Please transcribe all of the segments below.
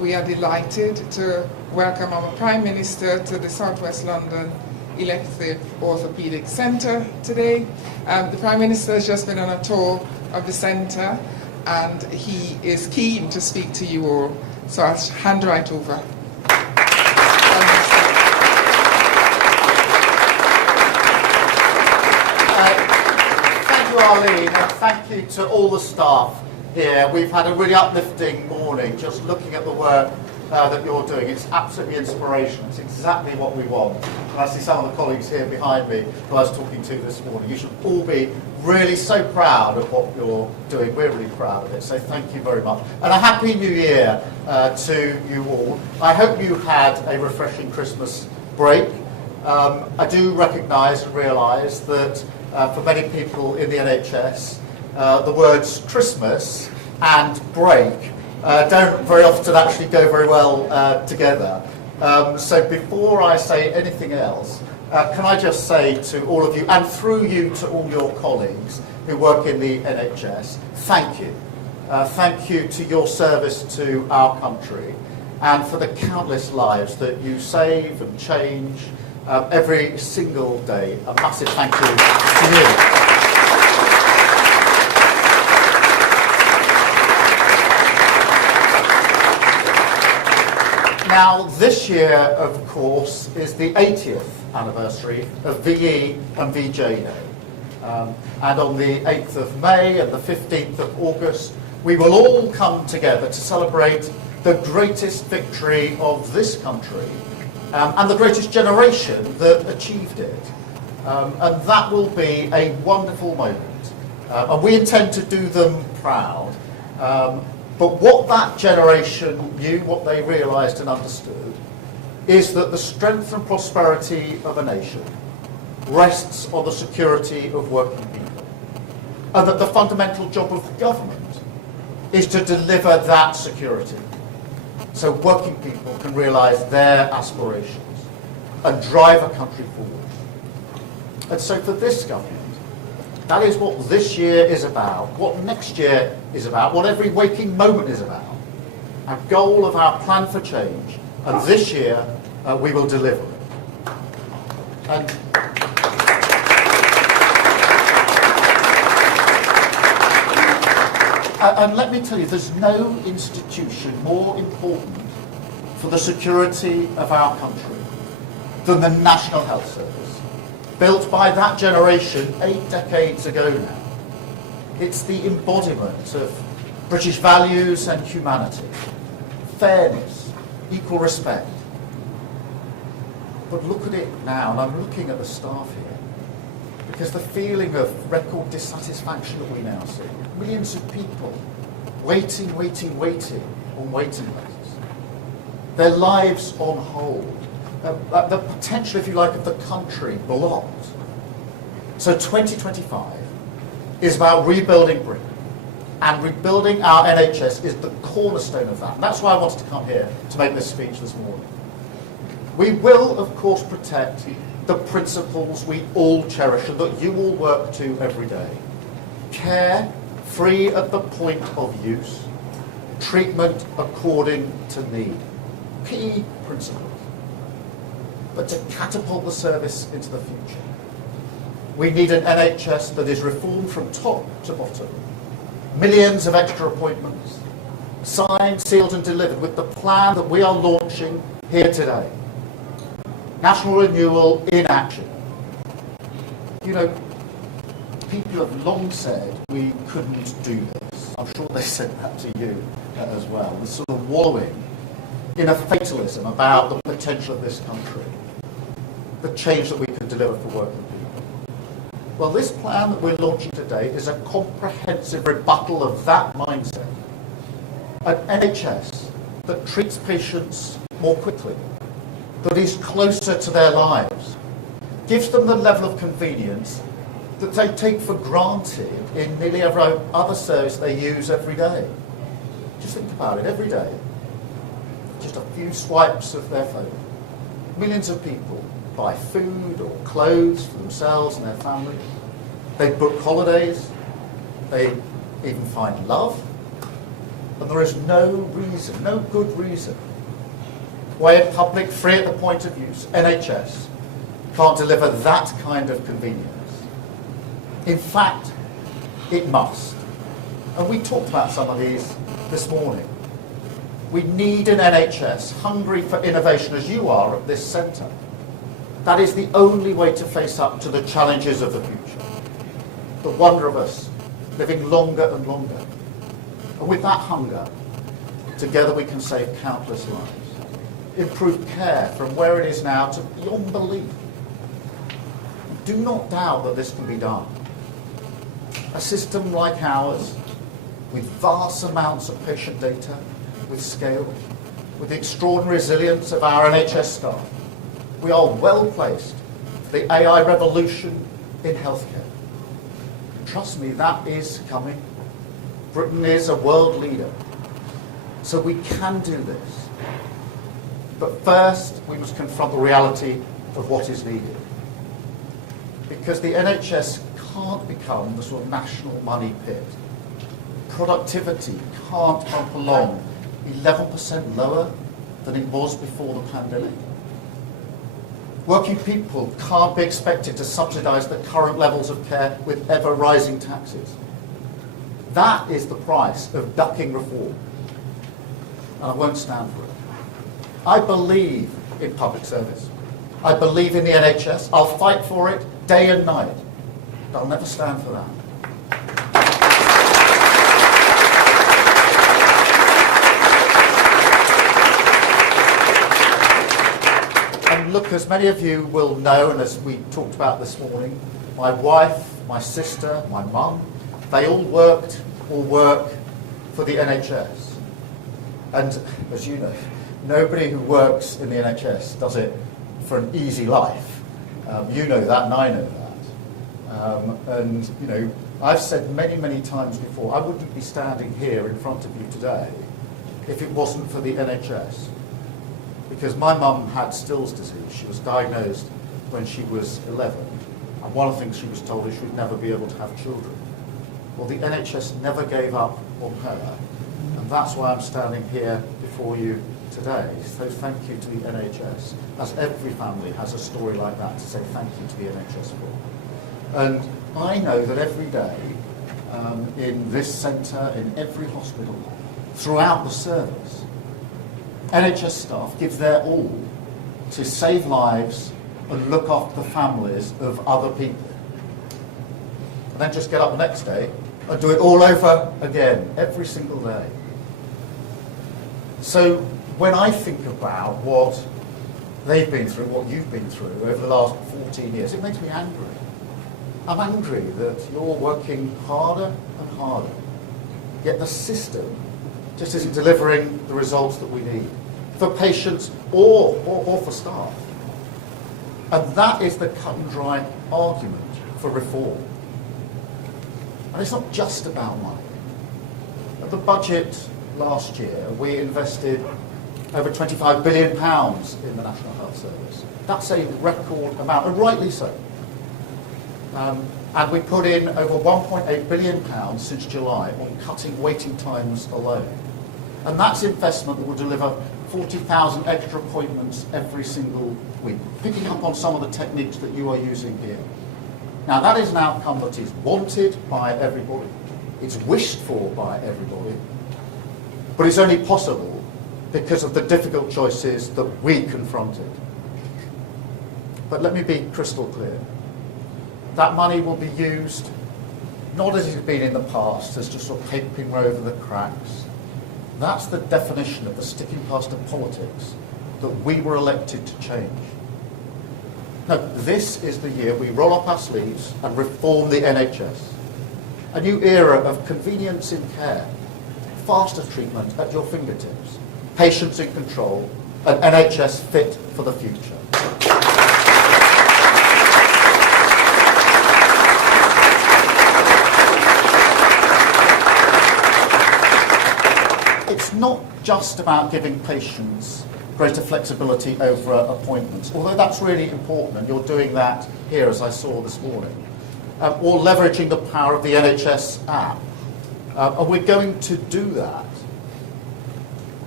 we are delighted to welcome our Prime Minister to the South West London Elective Orthopaedic Centre today. The Prime Minister has just been on a tour of the centre and he is keen to speak to you all. So I'll hand right over. Thank you, Arlene, and thank you to all the staff here. We've had a really uplifting morning just looking at the work that you're doing. It's absolutely inspirational. It's exactly what we want. And I see some of the colleagues here behind me who I was talking to this morning. You should all be really so proud of what you're doing. We're really proud of it. So thank you very much. And a Happy New Year to you all. I hope you had a refreshing Christmas break. I do recognise and realise that for many people in the NHS, the words Christmas and break don't very often actually go very well together. So before I say anything else, can I just say to all of you, and through you to all your colleagues who work in the NHS, thank you. Thank you to your service to our country and for the countless lives that you save and change every single day. A massive thank you to you. Now, this year, of course, is the 80th anniversary of VE and VJ Day. And on the 8th of May and the 15th of August, we will all come together to celebrate the greatest victory of this country and the greatest generation that achieved it. And that will be a wonderful moment. And we intend to do them proud. But what that generation knew, what they realised and understood, is that the strength and prosperity of a nation rests on the security of working people. And that the fundamental job of government is to deliver that security so working people can realise their aspirations and drive a country forward. And so for this government, that is what this year is about, what next year is about, what every waking moment is about. Our goal of our plan for change, and this year we will deliver it. And let me tell you, there's no institution more important for the security of our country than the National Health Service, built by that generation 8 decades ago now. It's the embodiment of British values and humanity, fairness, equal respect. But look at it now, and I'm looking at the staff here, because the feeling of record dissatisfaction that we now see, millions of people waiting on waiting lists, their lives on hold, the potential, if you like, of the country blocked. So 2025 is about rebuilding Britain, and rebuilding our NHS is the cornerstone of that. And that's why I wanted to come here to make this speech this morning. We will, of course, protect the principles we all cherish and that you all work to every day. Care free at the point of use, treatment according to need. Key principles. But to catapult the service into the future, we need an NHS that is reformed from top to bottom. Millions of extra appointments, signed, sealed and delivered with the plan that we are launching here today. National renewal in action. You know, people have long said we couldn't do this. I'm sure they said that to you as well. The sort of wallowing in a fatalism about the potential of this country, the change that we can deliver for working people. Well, this plan that we're launching today is a comprehensive rebuttal of that mindset. An NHS that treats patients more quickly, that is closer to their lives, gives them the level of convenience that they take for granted in nearly every other service they use every day. Just think about it, every day. Just a few swipes of their phone. Millions of people buy food or clothes for themselves and their family. They book holidays. They even find love. And there is no reason, no good reason, why a public, free at the point of use, NHS, can't deliver that kind of convenience. In fact, it must. And we talked about some of these this morning. We need an NHS hungry for innovation, as you are at this centre. That is the only way to face up to the challenges of the future. The wonder of us living longer and longer. And with that hunger, together we can save countless lives. Improve care from where it is now to beyond belief. Do not doubt that this can be done. A system like ours, with vast amounts of patient data, with scale, with the extraordinary resilience of our NHS staff, we are well placed for the AI revolution in healthcare. Trust me, that is coming. Britain is a world leader. So we can do this. But first, we must confront the reality of what is needed. Because the NHS can't become the sort of national money pit. Productivity can't bump along 11% lower than it was before the pandemic. Working people can't be expected to subsidise the current levels of care with ever-rising taxes. That is the price of ducking reform. And I won't stand for it. I believe in public service. I believe in the NHS. I'll fight for it day and night. But I'll never stand for that. And look, as many of you will know, and as we talked about this morning, my wife, my sister, my mum, they all worked or work for the NHS. And as you know, nobody who works in the NHS does it for an easy life. You know that, and I know that. And you know, I've said many, many times before, I wouldn't be standing here in front of you today if it wasn't for the NHS. Because my mum had Still's disease. She was diagnosed when she was 11. And one of the things she was told is she would never be able to have children. Well, the NHS never gave up on her. And that's why I'm standing here before you today. So thank you to the NHS, as every family has a story like that to say thank you to the NHS for. And I know that every day in this centre, in every hospital, throughout the service, NHS staff give their all to save lives and look after the families of other people. And then just get up the next day and do it all over again, every single day. So when I think about what they've been through, what you've been through over the last 14 years, it makes me angry. I'm angry that you're working harder and harder, yet the system just isn't delivering the results that we need for patients or for staff. And that is the cut and dry argument for reform. And it's not just about money. At the budget last year, we invested over £25 billion in the National Health Service. That's a record amount, and rightly so. And we put in over £1.8 billion since July on cutting waiting times alone. And that's investment that will deliver 40,000 extra appointments every single week, picking up on some of the techniques that you are using here. Now, that is an outcome that is wanted by everybody. It's wished for by everybody. But it's only possible because of the difficult choices that we confronted. But let me be crystal clear. That money will be used not as it's been in the past, as just sort of papering over the cracks. That's the definition of the sticking plaster politics that we were elected to change. No, this is the year we roll up our sleeves and reform the NHS. A new era of convenience in care, faster treatment at your fingertips, patients in control, an NHS fit for the future. It's not just about giving patients greater flexibility over appointments, although that's really important, and you're doing that here, as I saw this morning, or leveraging the power of the NHS app. And we're going to do that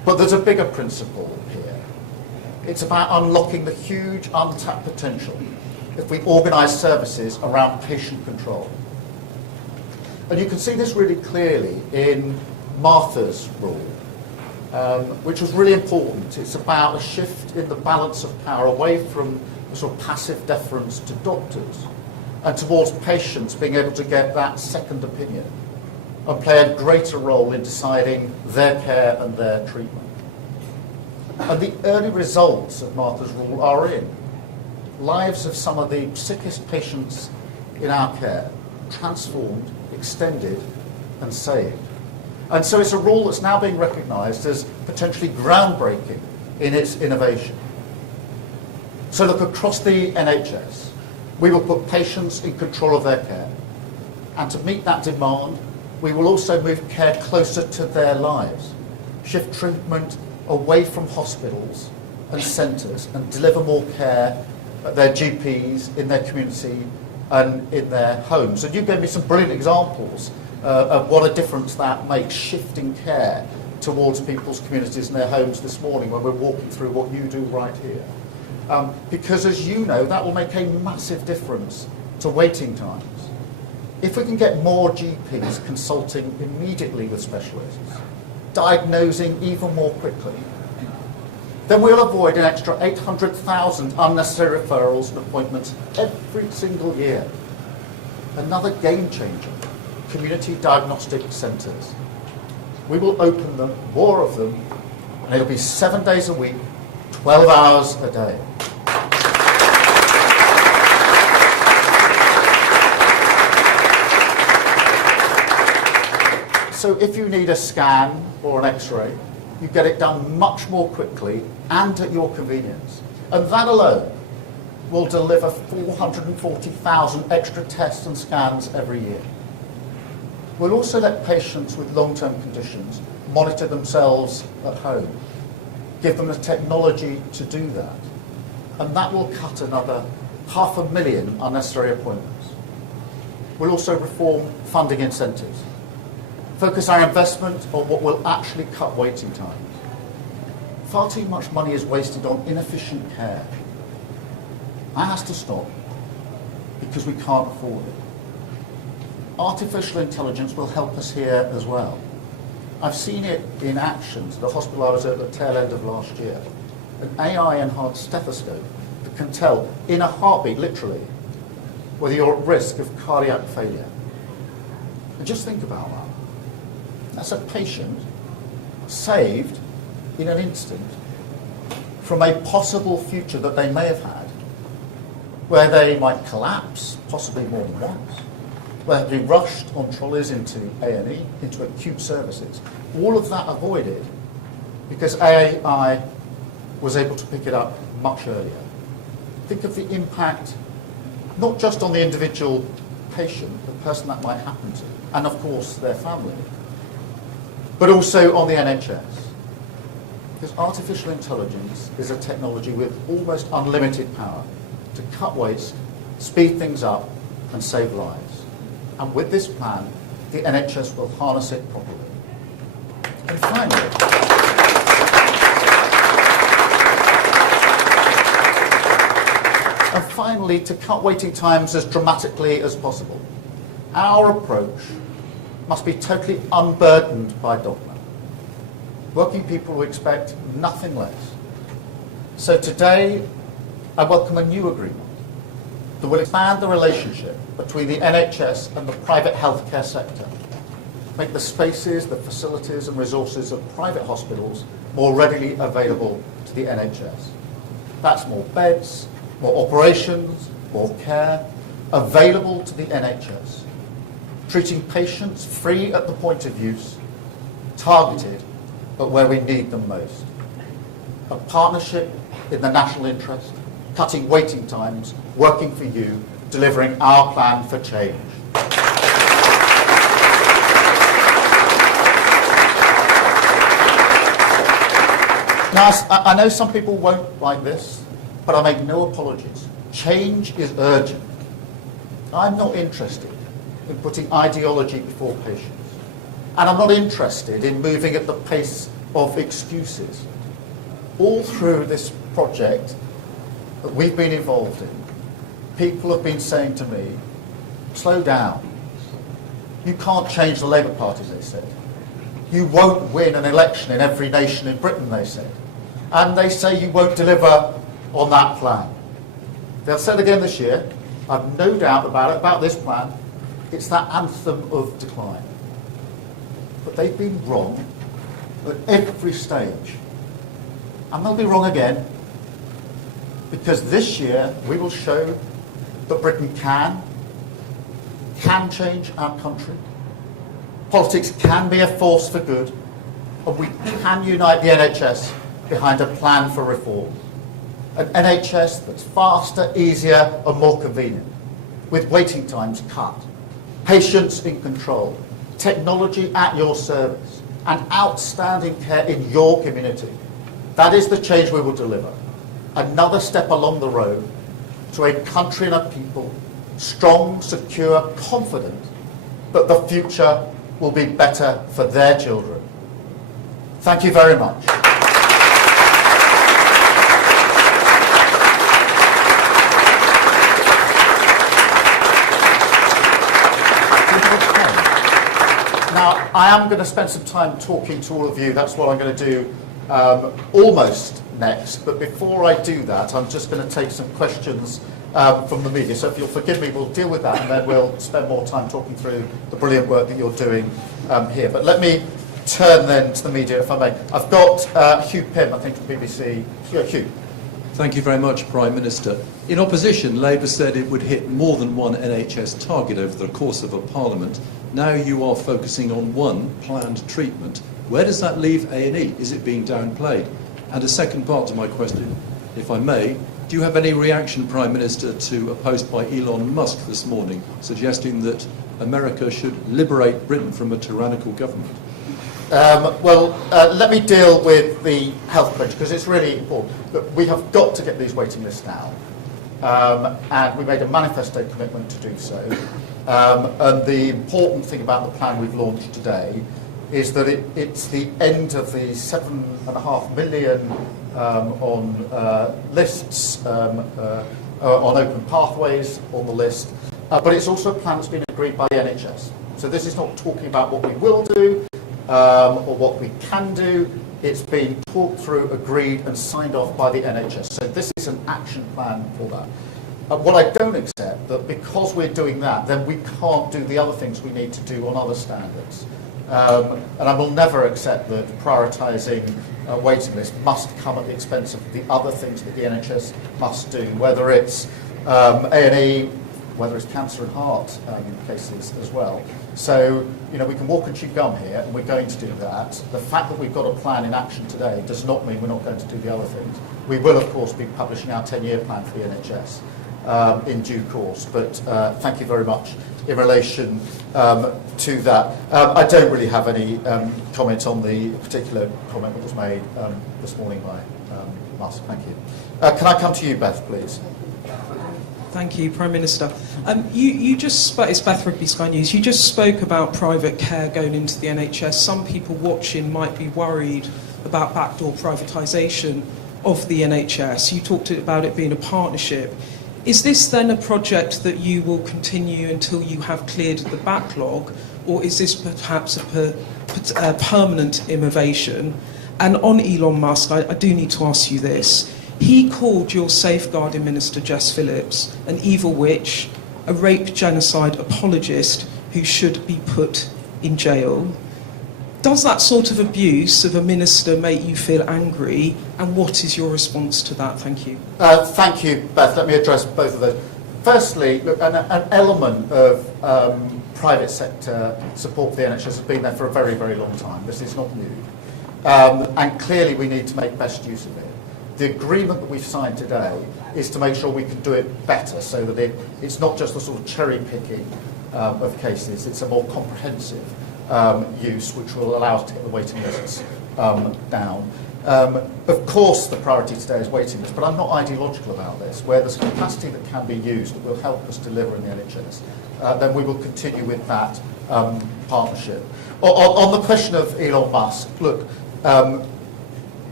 But there's a bigger principle here. It's about unlocking the huge untapped potential if we organise services around patient control. And you can see this really clearly in Martha's rule, which was really important. It's about a shift in the balance of power away from the sort of passive deference to doctors and towards patients being able to get that second opinion and play a greater role in deciding their care and their treatment. And the early results of Martha's rule are in lives of some of the sickest patients in our care, transformed, extended and saved. And so it's a rule that's now being recognised as potentially groundbreaking in its innovation. So look, across the NHS, we will put patients in control of their care. And to meet that demand, we will also move care closer to their lives, shift treatment away from hospitals and centres and deliver more care at their GPs, in their community and in their homes. And you gave me some brilliant examples of what a difference that makes, shifting care towards people's communities and their homes this morning when we're walking through what you do right here. Because as you know, that will make a massive difference to waiting times. If we can get more GPs consulting immediately with specialists, diagnosing even more quickly, then we'll avoid an extra 800,000 unnecessary referrals and appointments every single year. Another game changer, Community Diagnostic Centres. We will open them, more of them, and it'll be 7 days a week, 12 hours a day. So if you need a scan or an X-ray, you get it done much more quickly and at your convenience. And that alone will deliver 440,000 extra tests and scans every year. We'll also let patients with long-term conditions monitor themselves at home, give them the technology to do that. And that will cut another 500,000 unnecessary appointments. We'll also reform funding incentives, focus our investment on what will actually cut waiting times. Far too much money is wasted on inefficient care. That has to stop because we can't afford it. Artificial intelligence will help us here as well. I've seen it in action at the hospital I was at the tail end of last year. An AI-enhanced stethoscope that can tell in a heartbeat, literally, whether you're at risk of cardiac failure. And just think about that. That's a patient saved in an instant from a possible future that they may have had, where they might collapse, possibly more than once, where they'd be rushed on trolleys into A&E, into acute services. All of that avoided because AI was able to pick it up much earlier. Think of the impact, not just on the individual patient, the person that might happen to, and of course their family, but also on the NHS. Because artificial intelligence is a technology with almost unlimited power to cut waste, speed things up, and save lives. And with this plan, the NHS will harness it properly. And finally, to cut waiting times as dramatically as possible, our approach must be totally unburdened by dogma. Working people will expect nothing less. So today, I welcome a new agreement that will expand the relationship between the NHS and the private healthcare sector, make the spaces, the facilities and resources of private hospitals more readily available to the NHS. That's more beds, more operations, more care, available to the NHS, treating patients free at the point of use, targeted at where we need them most. A partnership in the national interest, cutting waiting times, working for you, delivering our plan for change. Now, I know some people won't like this, but I make no apologies. Change is urgent. I'm not interested in putting ideology before patients. And I'm not interested in moving at the pace of excuses. All through this project that we've been involved in, people have been saying to me, slow down. You can't change the Labour Party, they said. You won't win an election in every nation in Britain, they said. And they say you won't deliver on that plan. They'll say it again this year. I've no doubt about this plan. It's that anthem of decline. But they've been wrong at every stage. And they'll be wrong again. Because this year we will show that Britain can change our country. Politics can be a force for good. And we can unite the NHS behind a plan for reform. An NHS that's faster, easier and more convenient, with waiting times cut, patients in control, technology at your service, and outstanding care in your community. That is the change we will deliver. Another step along the road to a country and a people strong, secure, confident that the future will be better for their children. Thank you very much. Now, I am going to spend some time talking to all of you. That's what I'm going to do almost next. But before I do that, I'm just going to take some questions from the media. So if you'll forgive me, we'll deal with that and then we'll spend more time talking through the brilliant work that you're doing here. But let me turn then to the media, if I may. I've got Hugh Pym, I think, from BBC. Hugh. Thank you very much, Prime Minister. In opposition, Labour said it would hit more than one NHS target over the course of a parliament. Now you are focusing on one planned treatment. Where does that leave A&E? Is it being downplayed? And a second part to my question, if I may, do you have any reaction, Prime Minister, to a post by Elon Musk this morning suggesting that America should liberate Britain from a tyrannical government? Let me deal with the health crunch because it's really important. Look, we have got to get these waiting lists down, and we made a manifesto commitment to do so. And the important thing about the plan we've launched today is that it's the end of the 7.5 million on lists, on open pathways on the list, but it's also a plan that's been agreed by the NHS. So this is not talking about what we will do or what we can do. It's been talked through, agreed and signed off by the NHS. So this is an action plan for that. What I don't accept, that because we're doing that, then we can't do the other things we need to do on other standards. And I will never accept that prioritising waiting lists must come at the expense of the other things that the NHS must do, whether it's A&E, whether it's cancer and heart cases as well. So, you know, we can walk and chew gum here, and we're going to do that. The fact that we've got a plan in action today does not mean we're not going to do the other things. We will, of course, be publishing our 10-year plan for the NHS in due course, but thank you very much in relation to that. I don't really have any comment on the particular comment that was made this morning by Musk. Thank you. Can I come to you, Beth, please? Thank you, Prime Minister. You just spoke, it's Beth Rigby, Sky News. You just spoke about private care going into the NHS. Some people watching might be worried about backdoor privatisation of the NHS. You talked about it being a partnership. Is this then a project that you will continue until you have cleared the backlog, or is this perhaps a permanent innovation? And on Elon Musk, I do need to ask you this. He called your safeguarding minister, Jess Phillips, an evil witch, a rape genocide apologist who should be put in jail. Does that sort of abuse of a minister make you feel angry? And what is your response to that? Thank you. Thank you, Beth. Let me address both of those. Firstly, look, an element of private sector support for the NHS has been there for a very, very long time. This is not new. And clearly we need to make best use of it. The agreement that we've signed today is to make sure we can do it better so that it's not just a sort of cherry picking of cases, it's a more comprehensive use which will allow us to get the waiting lists down. Of course the priority today is waiting lists, but I'm not ideological about this. Where there's capacity that can be used that will help us deliver in the NHS, then we will continue with that partnership. On the question of Elon Musk, look,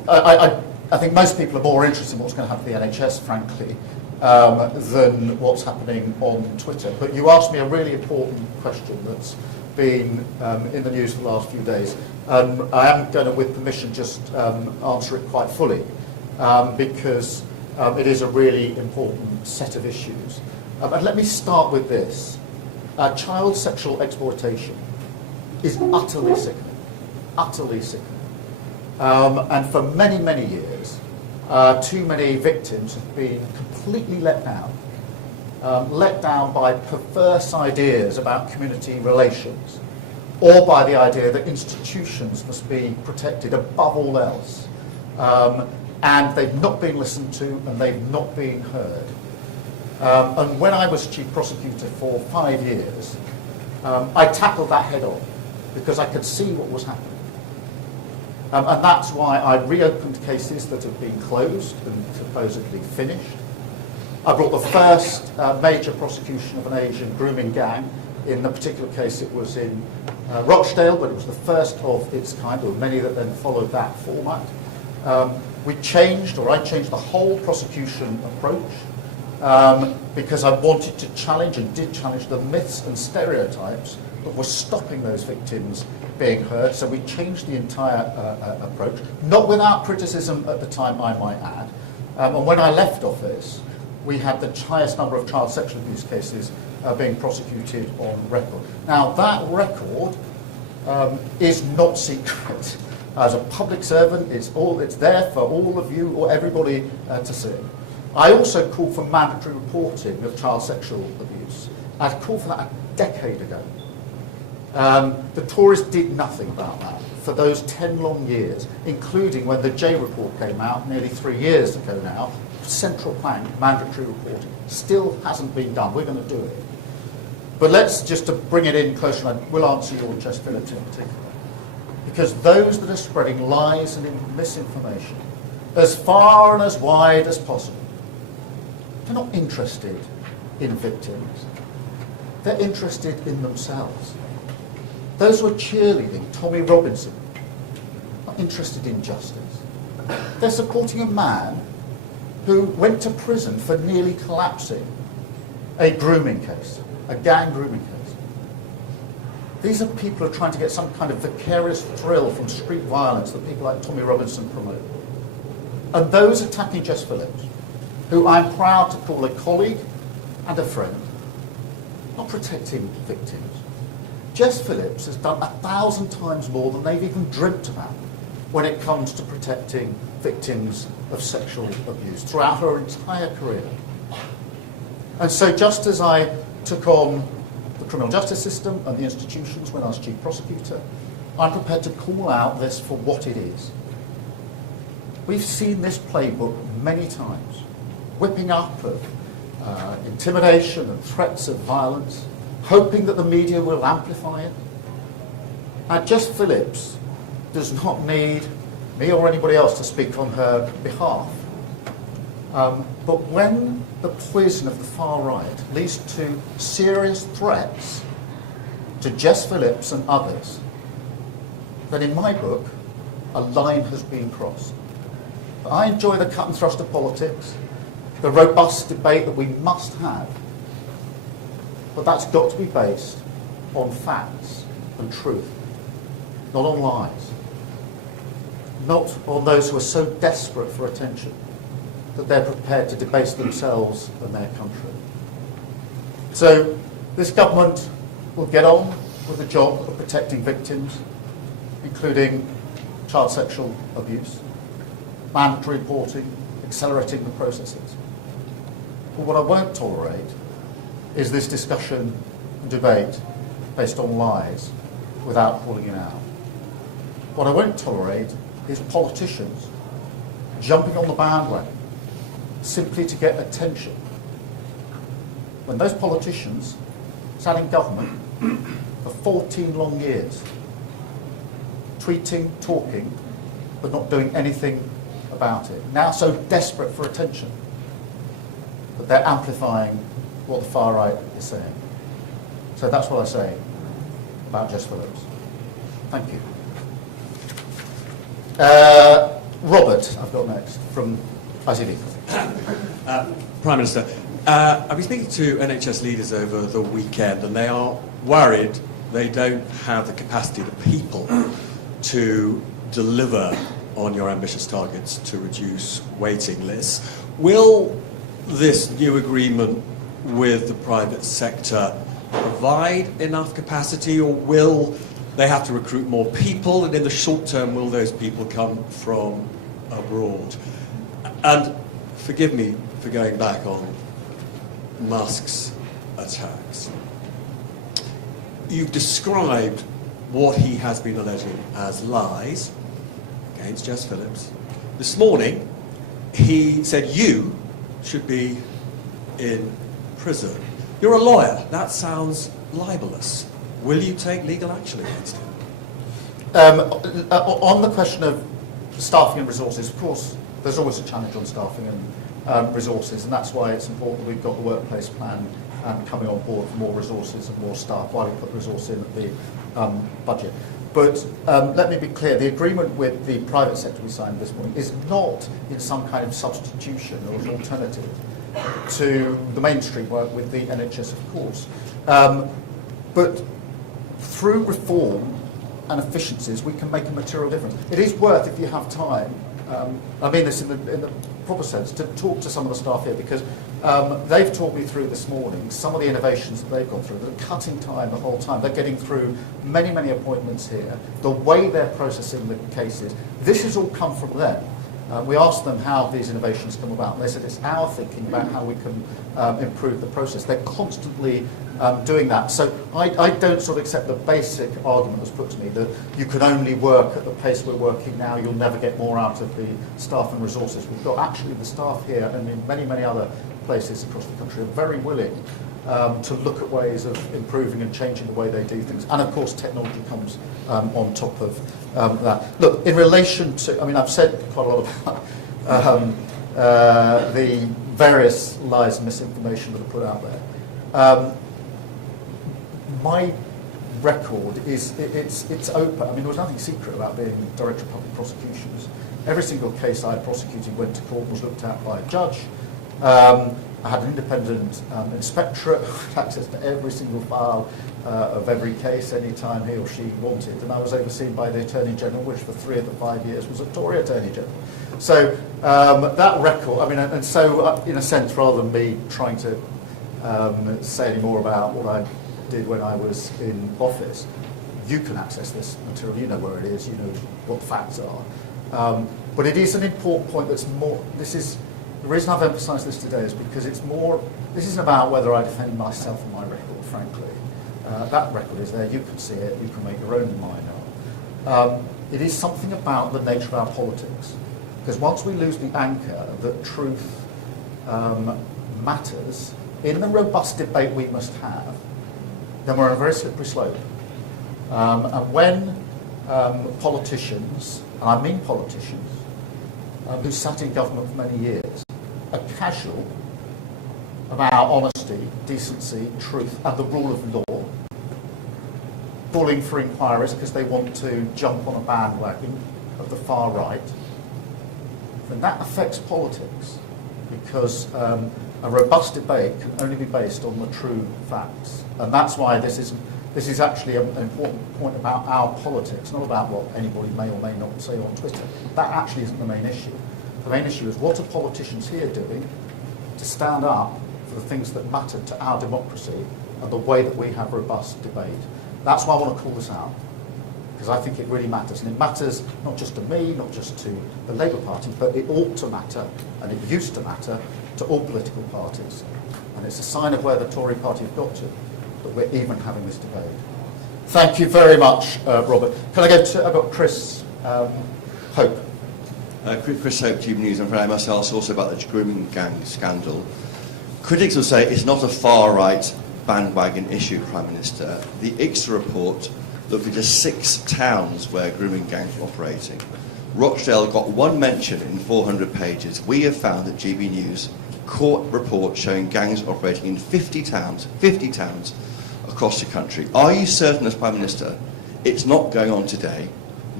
I think most people are more interested in what's going to happen to the NHS, frankly, than what's happening on Twitter. But you asked me a really important question that's been in the news for the last few days. I am going to, with permission, just answer it quite fully, because it is a really important set of issues. And let me start with this. Child sexual exploitation is utterly sickening, utterly sickening. And for many, many years, too many victims have been completely let down by perverse ideas about community relations, or by the idea that institutions must be protected above all else. And they've not been listened to, and they've not been heard. And when I was chief prosecutor for 5 years, I tackled that head on, because I could see what was happening. And that's why I reopened cases that have been closed and supposedly finished. I brought the first major prosecution of an Asian grooming gang. In the particular case, it was in Rochdale, but it was the first of its kind. There were many that then followed that format. I changed the whole prosecution approach because I wanted to challenge, and did challenge, the myths and stereotypes that were stopping those victims being heard. So we changed the entire approach, not without criticism at the time, I might add. And when I left office, we had the highest number of child sexual abuse cases being prosecuted on record. Now, that record is not secret. As a public servant, it's there for all of you or everybody to see. I also called for mandatory reporting of child sexual abuse. I called for that a decade ago. The Tories did nothing about that for those 10 long years, including when the J report came out nearly 3 years ago now. Central plank, mandatory reporting, still hasn't been done. We're going to do it. But let's just to bring it in closer, and I will answer your Jess Phillips in particular. Because those that are spreading lies and misinformation as far and as wide as possible, they're not interested in victims. They're interested in themselves. Those who are cheerleading Tommy Robinson, not interested in justice. They're supporting a man who went to prison for nearly collapsing a grooming case, a gang grooming case. These are people who are trying to get some kind of vicarious thrill from street violence that people like Tommy Robinson promote. And those attacking Jess Phillips, who I'm proud to call a colleague and a friend, not protecting victims. Jess Phillips has done 1,000 times more than they've even dreamt about when it comes to protecting victims of sexual abuse throughout her entire career. And so just as I took on the criminal justice system and the institutions when I was chief prosecutor, I'm prepared to call out this for what it is. We've seen this playbook many times, whipping up of intimidation and threats of violence, hoping that the media will amplify it. Jess Phillips does not need me or anybody else to speak on her behalf. But when the poison of the far right leads to serious threats to Jess Phillips and others, then in my book, a line has been crossed. I enjoy the cut and thrust of politics, the robust debate that we must have, but that's got to be based on facts and truth, not on lies. Not on those who are so desperate for attention that they're prepared to debase themselves and their country. So this government will get on with the job of protecting victims, including child sexual abuse, mandatory reporting, accelerating the processes. But what I won't tolerate is this discussion and debate based on lies without calling it out. What I won't tolerate is politicians jumping on the bandwagon simply to get attention, when those politicians sat in government for 14 long years, tweeting, talking, but not doing anything about it. Now so desperate for attention that they're amplifying what the far right is saying. So that's what I say about Jess Phillips. Thank you. Robert, I've got next, from ITV. Prime Minister, I've been speaking to NHS leaders over the weekend, and they are worried they don't have the capacity, the people, to deliver on your ambitious targets to reduce waiting lists. Will this new agreement with the private sector provide enough capacity, or will they have to recruit more people, and in the short term will those people come from abroad? And forgive me for going back on Musk's attacks. You've described what he has been alleging as lies against Jess Phillips. This morning, he said you should be in prison. You're a lawyer. That sounds libelous. Will you take legal action against him? On the question of staffing and resources, of course, there's always a challenge on staffing and resources, and that's why it's important we've got the workplace plan coming on board for more resources and more staff while we put resource in at the budget. But let me be clear, the agreement with the private sector we signed this morning is not in some kind of substitution or an alternative to the mainstream work with the NHS, of course. But through reform and efficiencies, we can make a material difference. It is worth, if you have time, I mean this in the proper sense, to talk to some of the staff here, because they've talked me through this morning some of the innovations that they've gone through. They're cutting time the whole time. They're getting through many, many appointments here. The way they're processing the cases, this has all come from them. We asked them how these innovations come about, and they said it's our thinking about how we can improve the process. They're constantly doing that. So I don't sort of accept the basic argument that's put to me that you can only work at the pace we're working now, you'll never get more out of the staff and resources. We've got actually the staff here and in many, many other places across the country are very willing to look at ways of improving and changing the way they do things. And of course technology comes on top of that. Look, in relation to, I mean, I've said quite a lot about the various lies and misinformation that are put out there. My record is, it's open. I mean, there was nothing secret about being Director of Public Prosecutions. Every single case I prosecuted went to court, was looked at by a judge. I had an independent inspectorate with access to every single file of every case any time he or she wanted, and I was overseen by the Attorney General, which for 3 of the 5 years was a Tory Attorney General. So that record, I mean, and so in a sense, rather than me trying to say any more about what I did when I was in office, you can access this material, you know where it is, you know what the facts are. But it is an important point that's more, this is, the reason I've emphasised this today is because it's more, this isn't about whether I defend myself and my record, frankly. That record is there, you can see it, you can make your own mind up. It is something about the nature of our politics. Because once we lose the anchor that truth matters, in the robust debate we must have, then we're on a very slippery slope. And when politicians, and I mean politicians, who sat in government for many years, are casual about honesty, decency, truth, and the rule of law, calling for inquiries because they want to jump on a bandwagon of the far right, then that affects politics, because a robust debate can only be based on the true facts. And that's why this is actually an important point about our politics, not about what anybody may or may not say on Twitter. That actually isn't the main issue. The main issue is what are politicians here doing to stand up for the things that matter to our democracy and the way that we have robust debate. That's why I want to call this out, because I think it really matters. And it matters not just to me, not just to the Labour Party, but it ought to matter, and it used to matter, to all political parties. And it's a sign of where the Tory party have got to, that we're even having this debate. Thank you very much, Robert. Can I go to, I've got Chris Hope. Chris Hope, Tube News. I'm afraid I must ask also about the grooming gang scandal. Critics will say it's not a far-right bandwagon issue, Prime Minister. The ICSA report looked at just 6 towns where grooming gangs were operating. Rochdale got 1 mention in 400 pages. We have found at GB News court reports showing gangs operating in 50 towns across the country. Are you certain as Prime Minister it's not going on today?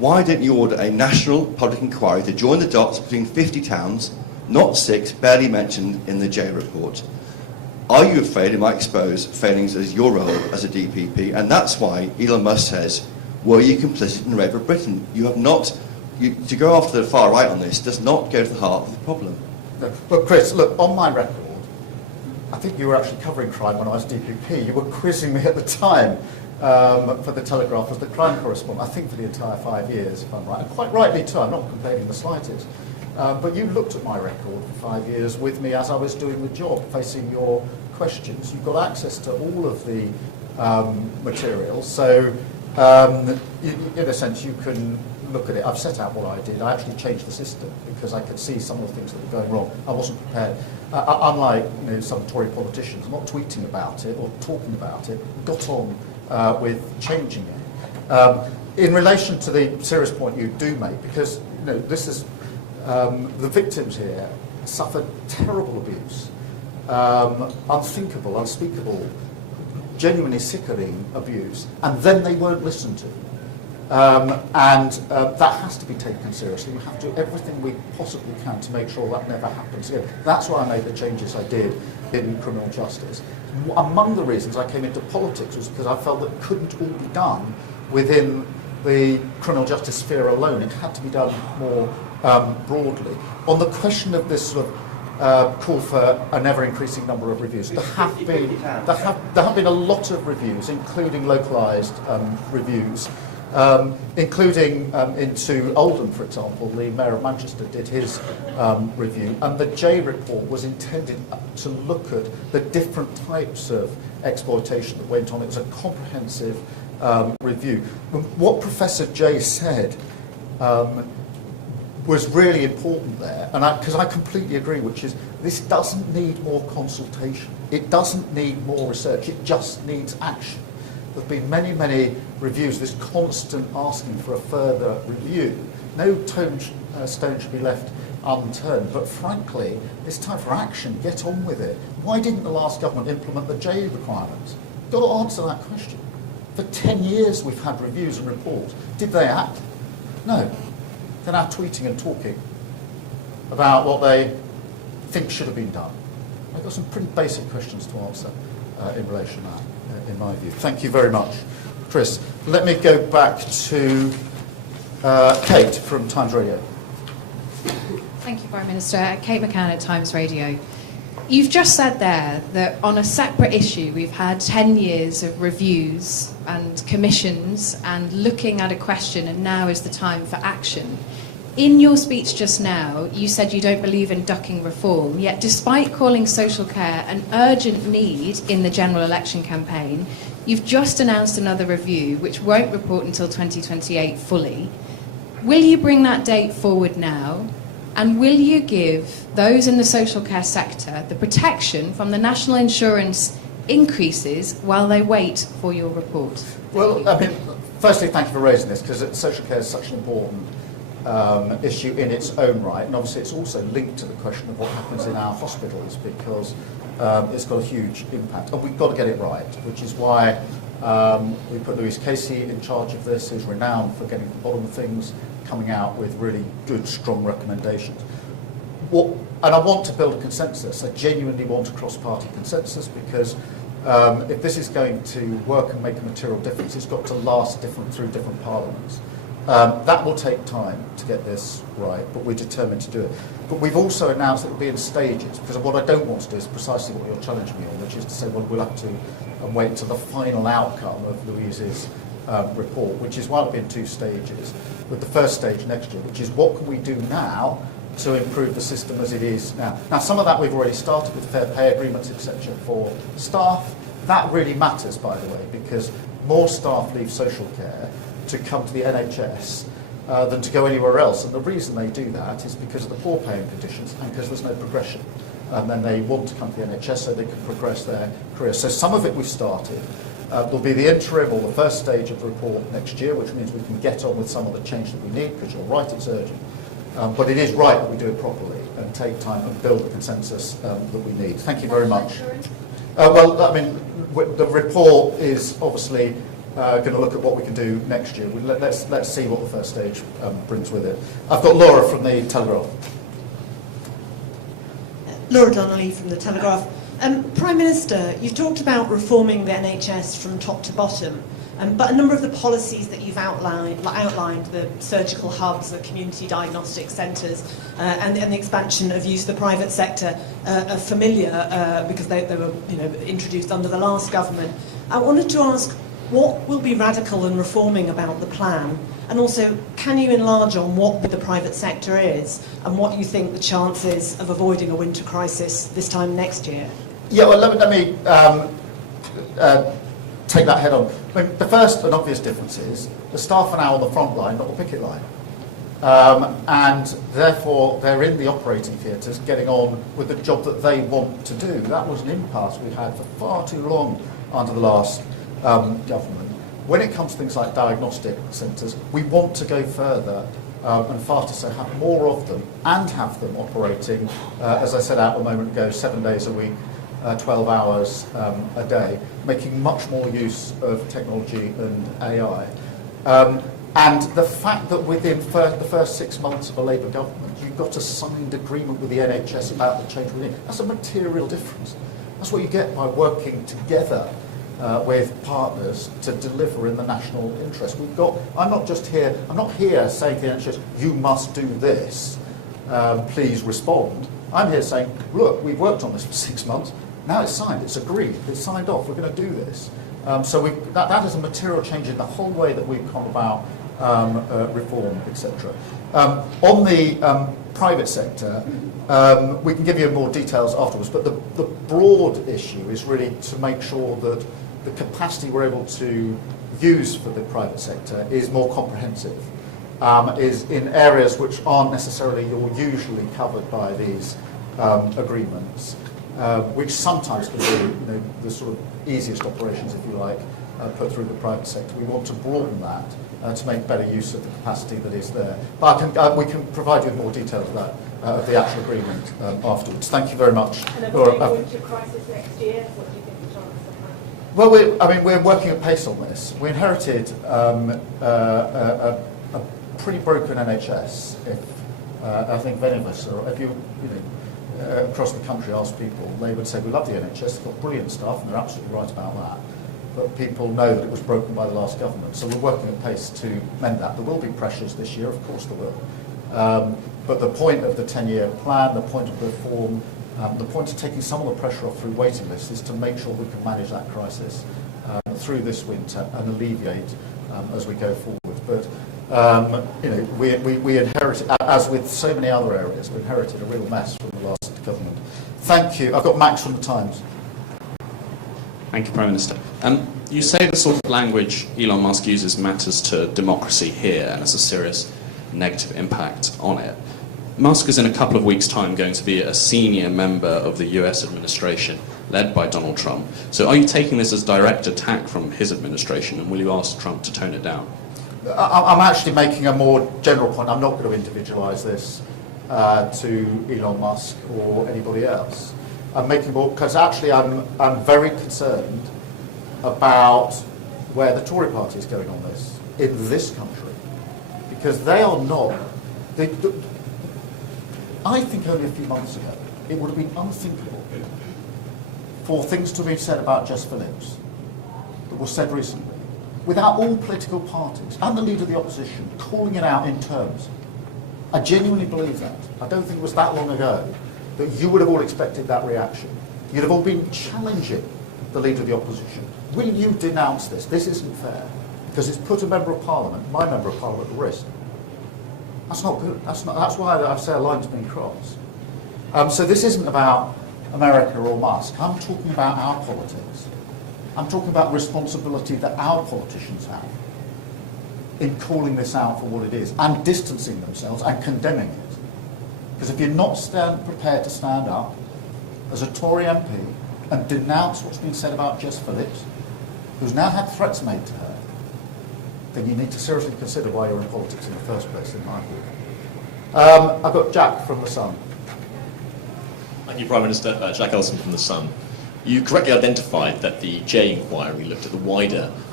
why didn't you order a national public inquiry to join the dots between 50 towns, not 6, barely mentioned in the J report? Are you afraid it might expose failings as your role as a DPP? And that's why Elon Musk says, were you complicit in the rape of Britain? You have not, to go after the far right on this does not go to the heart of the problem. But Chris, look, on my record, I think you were actually covering crime when I was DPP. You were quizzing me at the time for the Telegraph as the crime correspondent, I think for the entire 5 years, if I'm right. And quite rightly too, I'm not complaining the slightest. But you looked at my record for 5 years with me as I was doing the job, facing your questions. You've got access to all of the material. So, in a sense, you can look at it. I've set out what I did. I actually changed the system because I could see some of the things that were going wrong. I wasn't prepared. Unlike some Tory politicians, not tweeting about it or talking about it, got on with changing it. In relation to the serious point you do make, because this is the victims here suffered terrible abuse, unthinkable, unspeakable, genuinely sickening abuse, and then they weren't listened to. That has to be taken seriously. We have to do everything we possibly can to make sure that never happens again. That's why I made the changes I did in criminal justice. Among the reasons I came into politics was because I felt that it couldn't all be done within the criminal justice sphere alone. It had to be done more broadly. On the question of this sort of call for an ever-increasing number of reviews, there have been a lot of reviews, including localised reviews. Including into Oldham, for example, the Mayor of Manchester did his review, and the J report was intended to look at the different types of exploitation that went on. It was a comprehensive review. What Professor J said was really important there, and because I completely agree, which is this doesn't need more consultation. It doesn't need more research. It just needs action. There have been many, many reviews, this constant asking for a further review. No stone should be left unturned, but frankly, it's time for action. Get on with it. Why didn't the last government implement the J requirements? You've got to answer that question. For 10 years we've had reviews and reports. Did they act? No. They're now tweeting and talking about what they think should have been done. I've got some pretty basic questions to answer in relation to that. In my view. Thank you very much, Chris. Let me go back to Kate from Times Radio. Thank you, Prime Minister. Kate McCann at Times Radio. You've just said there that on a separate issue we've had 10 years of reviews and commissions and looking at a question, and now is the time for action. In your speech just now, you said you don't believe in ducking reform, yet despite calling social care an urgent need in the general election campaign, you've just announced another review which won't report until 2028 fully. Will you bring that date forward now? And will you give those in the social care sector the protection from the national insurance increases while they wait for your report? Well, I mean, firstly, thank you for raising this, because social care is such an important issue in its own right, and obviously it's also linked to the question of what happens in our hospitals, because it's got a huge impact, and we've got to get it right, which is why we put Louise Casey in charge of this, who's renowned for getting to the bottom of things, coming out with really good, strong recommendations. And I want to build a consensus. I genuinely want a cross-party consensus, because if this is going to work and make a material difference, it's got to last through different parliaments. That will take time to get this right, but we're determined to do it. But we've also announced that it will be in stages, because what I don't want to do is precisely what you're challenging me on, which is to say, well, we'll have to wait until the final outcome of Louise's report, which is why it'll be in 2 stages, with the first stage next year, which is what can we do now to improve the system as it is now. Now, some of that we've already started with fair pay agreements, etc., for staff. That really matters, by the way, because more staff leave social care to come to the NHS than to go anywhere else. And the reason they do that is because of the poor paying conditions and because there's no progression. And then they want to come to the NHS so they can progress their career. So some of it we've started. There'll be the interim or the first stage of the report next year, which means we can get on with some of the change that we need, because you're right, it's urgent. But it is right that we do it properly and take time and build the consensus that we need. Thank you very much. Well, I mean, the report is obviously going to look at what we can do next year. Let's see what the first stage brings with it. I've got Laura from the Telegraph. Laura Donnelly from the Telegraph. Prime Minister, you've talked about reforming the NHS from top to bottom, but a number of the policies that you've outlined, the surgical hubs, the Community Diagnostic Centres, and the expansion of use of the private sector are familiar because they were introduced under the last government. I wanted to ask, what will be radical and reforming about the plan? And also, can you enlarge on what the private sector is and what you think the chances of avoiding a winter crisis this time next year? Yeah, well, let me take that head on. I mean, the first and obvious difference is the staff are now on the front line, not the picket line. And therefore, they're in the operating theatres getting on with the job that they want to do. That was an impasse we had for far too long under the last government. When it comes to things like diagnostic centres, we want to go further and faster, so have more of them and have them operating, as I said out a moment ago, 7 days a week, 12 hours a day, making much more use of technology and AI. And the fact that within the first 6 months of a Labour government, you've got a signed agreement with the NHS about the change within, that's a material difference. That's what you get by working together with partners to deliver in the national interest. I'm not here saying to the NHS, you must do this, please respond. I'm here saying, look, we've worked on this for 6 months, now it's signed, it's agreed, it's signed off, we're going to do this. So that is a material change in the whole way that we've gone about reform, etc. On the private sector, we can give you more details afterwards, but the broad issue is really to make sure that the capacity we're able to use for the private sector is more comprehensive, is in areas which aren't necessarily or usually covered by these agreements, which sometimes can be the sort of easiest operations, if you like, put through the private sector. We want to broaden that to make better use of the capacity that is there. But we can provide you with more details of that, of the actual agreement afterwards. Thank you very much. And avoiding a winter crisis next year, what do you think the chances of that? Well, we're working at pace on this. We inherited a pretty broken NHS. I think many of us, or if you across the country ask people, they would say, we love the NHS, they've got brilliant staff, and they're absolutely right about that. But people know that it was broken by the last government. So we're working at pace to mend that. There will be pressures this year, of course there will. But the point of the 10-year plan, the point of reform, the point of taking some of the pressure off through waiting lists is to make sure we can manage that crisis through this winter and alleviate as we go forward. But we inherited, as with so many other areas, we inherited a real mess from the last government. Thank you. I've got Max from the Times. Thank you, Prime Minister. You say the sort of language Elon Musk uses matters to democracy here and has a serious negative impact on it. Musk is in a couple of weeks' time going to be a senior member of the US administration led by Donald Trump. So are you taking this as direct attack from his administration, and will you ask Trump to tone it down? I'm actually making a more general point. I'm not going to individualise this to Elon Musk or anybody else. I'm making more, because actually I'm very concerned about where the Tory party is going on this, in this country, because they are not. I think only a few months ago it would have been unthinkable for things to be said about Jess Phillips that was said recently, without all political parties and the leader of the opposition calling it out in terms. I genuinely believe that. I don't think it was that long ago that you would have all expected that reaction. You'd have all been challenging the leader of the opposition. Will you denounce this? This isn't fair, because it's put a member of parliament, my member of parliament, at risk. That's not good. That's why I say a line's been crossed. So this isn't about America or Musk. I'm talking about our politics. I'm talking about responsibility that our politicians have in calling this out for what it is and distancing themselves and condemning it. Because if you're not prepared to stand up as a Tory MP and denounce what's been said about Jess Phillips, who's now had threats made to her, then you need to seriously consider why you're in politics in the first place, in my view. I've got Jack from The Sun. Thank you, Prime Minister. Jack Ellison from The Sun. You correctly identified that the J inquiry looked at the wider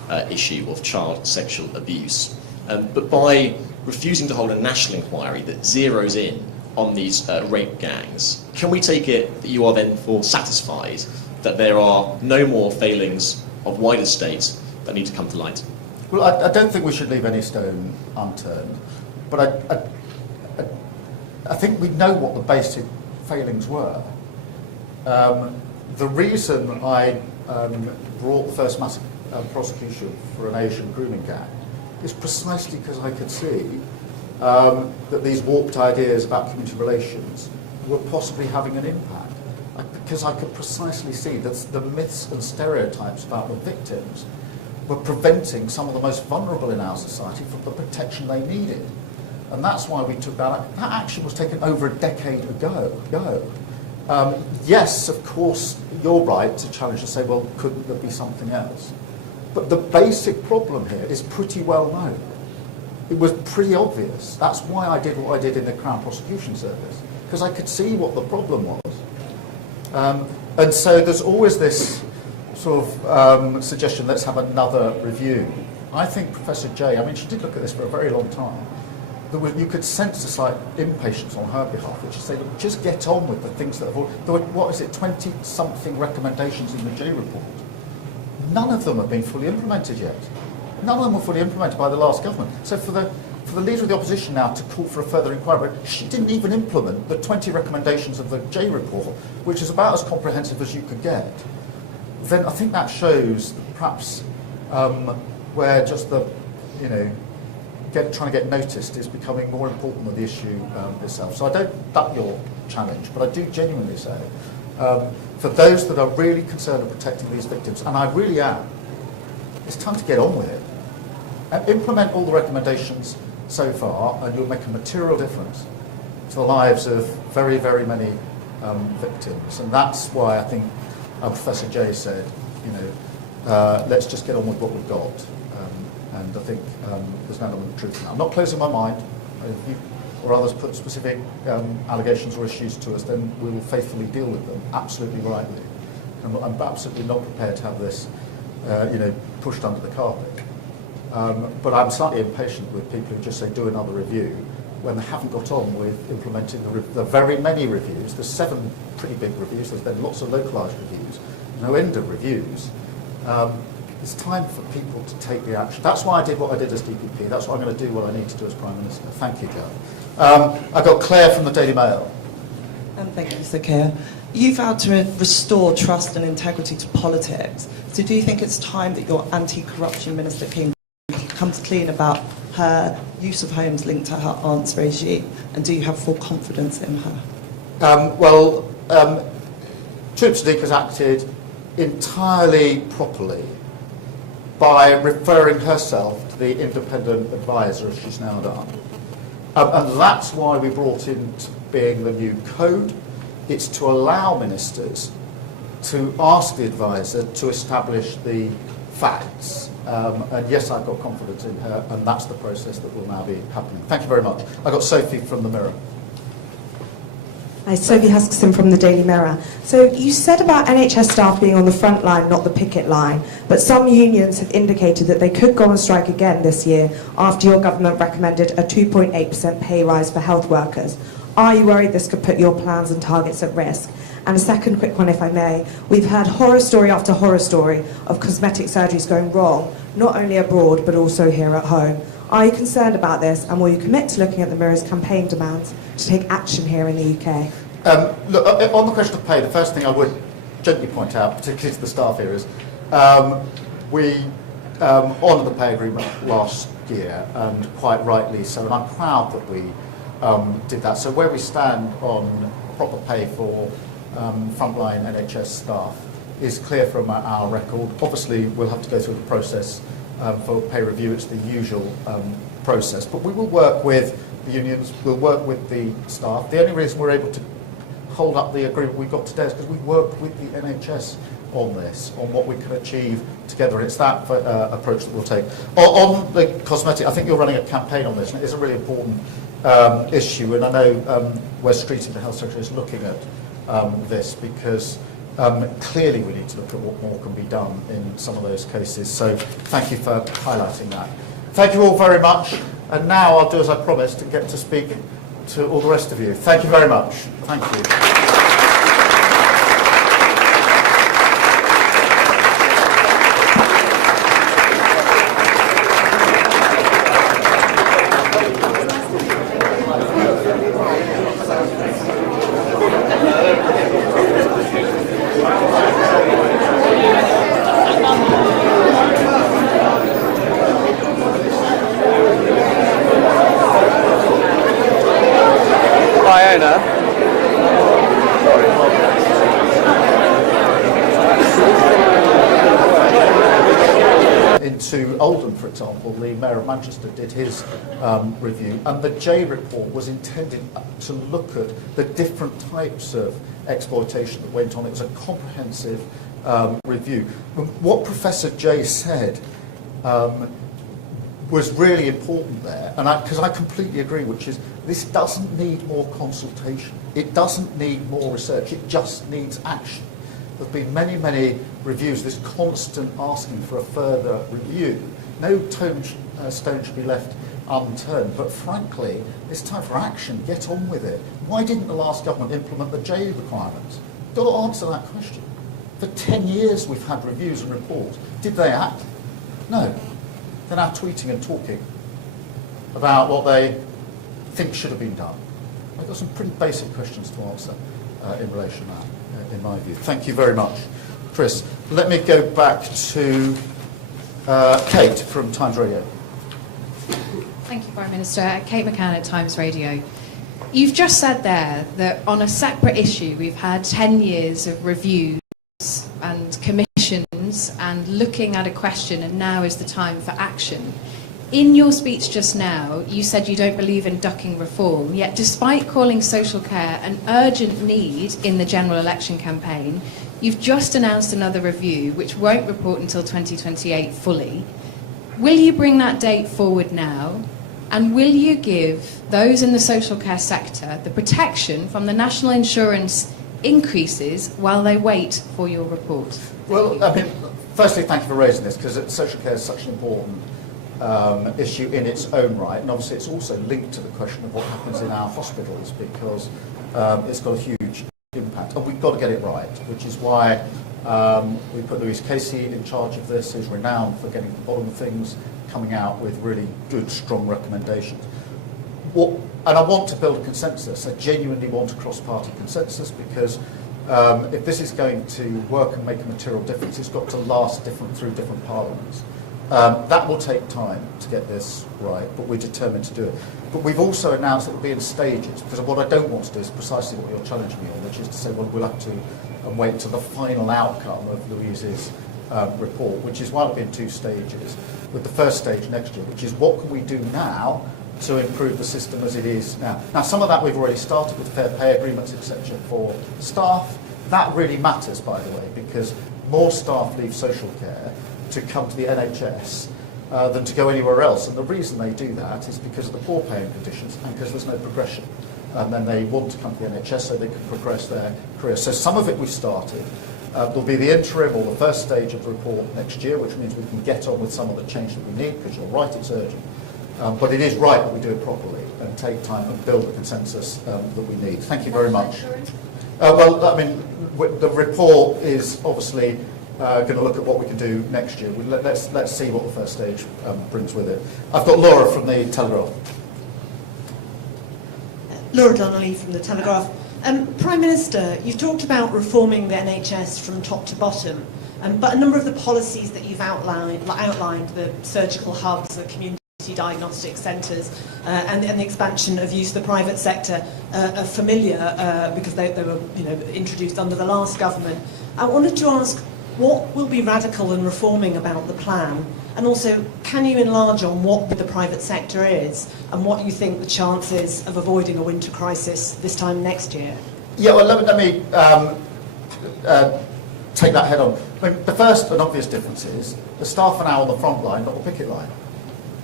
issue of child sexual abuse. But by refusing to hold a national inquiry that zeroes in on these rape gangs, can we take it that you are then satisfied that there are no more failings of wider state that need to come to light? Well, I don't think we should leave any stone unturned, but I think we know what the basic failings were. The reason I brought the first massive prosecution for an Asian grooming gang is precisely because I could see that these warped ideas about community relations were possibly having an impact. Because I could precisely see that the myths and stereotypes about the victims were preventing some of the most vulnerable in our society from the protection they needed. And that's why we took that. That action was taken over a decade ago. Yes, of course, you're right to challenge and say, well, couldn't there be something else? But the basic problem here is pretty well known. It was pretty obvious. That's why I did what I did in the Crown Prosecution Service, because I could see what the problem was. And so there's always this sort of suggestion, let's have another review. I think Professor Jay, I mean, she did look at this for a very long time. You could sense a slight impatience on her behalf, which is saying, look, just get on with the things that have... There were, 20-something recommendations in the Jay report. None of them have been fully implemented yet. None of them were fully implemented by the last government. So for the leader of the opposition now to call for a further inquiry, she didn't even implement the 20 recommendations of the Jay report, which is about as comprehensive as you could get. Then I think that shows perhaps where just the, trying to get noticed is becoming more important than the issue itself. So I don't duck your challenge, but I do genuinely say, for those that are really concerned with protecting these victims, and I really am, it's time to get on with it. And implement all the recommendations so far, and you'll make a material difference to the lives of very, very many victims. And that's why I think Professor Jay said, let's just get on with what we've got. And I think there's an element of truth in that. I'm not closing my mind. If you or others put specific allegations or issues to us, then we will faithfully deal with them, absolutely rightly. And I'm absolutely not prepared to have this pushed under the carpet. But I'm slightly impatient with people who just say, do another review, when they haven't got on with implementing the very many reviews. There's 7 pretty big reviews, there's been lots of localised reviews, no end of reviews. It's time for people to take the action. That's why I did what I did as DPP. That's why I'm going to do what I need to do as Prime Minister. Thank you, Joe. I've got Claire from the Daily Mail. Thank you, Sir Keir. You vowed to restore trust and integrity to politics. So do you think it's time that your anti-corruption Minister comes clean about her use of homes linked to her aunt's regime? And do you have full confidence in her? Troops Sadiq has acted entirely properly by referring herself to the independent advisor, as she's now done. And that's why we brought into being the new code. It's to allow ministers to ask the advisor to establish the facts. And yes, I've got confidence in her, and that's the process that will now be happening. Thank you very much. I've got Sophie from the Mirror. Hi, Sophie Huskisson from the Daily Mirror. So you said about NHS staff being on the front line, not the picket line, but some unions have indicated that they could go on strike again this year after your government recommended a 2.8% pay rise for health workers. Are you worried this could put your plans and targets at risk? And a second quick one, if I may. We've heard horror story after horror story of cosmetic surgeries going wrong, not only abroad, but also here at home. Are you concerned about this, and will you commit to looking at the Mirror's campaign demands to take action here in the UK? Look, on the question of pay, the first thing I would gently point out, particularly to the staff here, is we honoured the pay agreement last year, and quite rightly so, and I'm proud that we did that. So where we stand on proper pay for frontline NHS staff is clear from our record. Obviously, we'll have to go through the process for pay review. It's the usual process, but we will work with the unions, we'll work with the staff. The only reason we're able to hold up the agreement we've got today is because we worked with the NHS on this, on what we can achieve together, and it's that approach that we'll take. On the cosmetic, I think you're running a campaign on this, and it is a really important issue, and I know Wes Streeting, the Health Secretary, is looking at this, because Clearly, we need to look at what more can be done in some of those cases. So thank you for highlighting that. Thank you all very much. And now I'll do as I promised and get to speak to all the rest of you. Thank you very much. Thank you. Into Oldham, for example, the Mayor of Manchester did his review, and the J report was intended to look at the different types of exploitation that went on. It was a comprehensive review. What Professor J said was really important there, and because I completely agree, which is this doesn't need more consultation. It doesn't need more research. It just needs action. There have been many, many reviews, this constant asking for a further review. No stone should be left unturned, but frankly, it's time for action. Get on with it. Why didn't the last government implement the J requirements? Got to answer that question. For 10 years we've had reviews and reports. Did they act? No. They're now tweeting and talking about what they think should have been done. I've got some pretty basic questions to answer in relation to that, in my view. Thank you very much, Chris. Let me go back to Kate from Times Radio. Thank you, Prime Minister. Kate McCann at Times Radio. You've just said there that on a separate issue we've had 10 years of reviews and commissions and looking at a question, and now is the time for action. In your speech just now, you said you don't believe in ducking reform, yet despite calling social care an urgent need in the general election campaign, you've just announced another review which won't report until 2028 fully. Will you bring that date forward now? And will you give those in the social care sector the protection from the national insurance increases while they wait for your report? Well, I mean, firstly, thank you for raising this, because social care is such an important issue in its own right, and obviously it's also linked to the question of what happens in our hospitals, because it's got a huge impact, and we've got to get it right, which is why we put Louise Casey in charge of this, who's renowned for getting to the bottom of things, coming out with really good, strong recommendations. And I want to build a consensus. I genuinely want a cross-party consensus, because if this is going to work and make a material difference, it's got to last through different parliaments. That will take time to get this right, but we're determined to do it. But we've also announced it will be in stages, because what I don't want to do is precisely what you're challenging me on, which is to say, well, we'll have to wait till the final outcome of Louise's report, which is why it'll be in 2 stages, with the first stage next year, which is what can we do now to improve the system as it is now. Now, some of that we've already started with fair pay agreements, etc., for staff. That really matters, by the way, because more staff leave social care to come to the NHS than to go anywhere else. And the reason they do that is because of the poor paying conditions and because there's no progression. And then they want to come to the NHS so they can progress their career. So some of it we've started. There'll be the interim or the first stage of the report next year, which means we can get on with some of the change that we need, because you're right, it's urgent. But it is right that we do it properly and take time and build the consensus that we need. Thank you very much. Well, I mean, the report is obviously going to look at what we can do next year. Let's see what the first stage brings with it. I've got Laura from the Telegraph. Laura Donnelly from the Telegraph. Prime Minister, you've talked about reforming the NHS from top to bottom, but a number of the policies that you've outlined, the surgical hubs, the Community Diagnostic Centres, and the expansion of use of the private sector are familiar because they were introduced under the last government. I wanted to ask, what will be radical and reforming about the plan? And also, can you enlarge on what the private sector is and what you think the chances of avoiding a winter crisis this time next year? Yeah, well, let me take that head on. I mean, the first and obvious difference is the staff are now on the front line, not the picket line.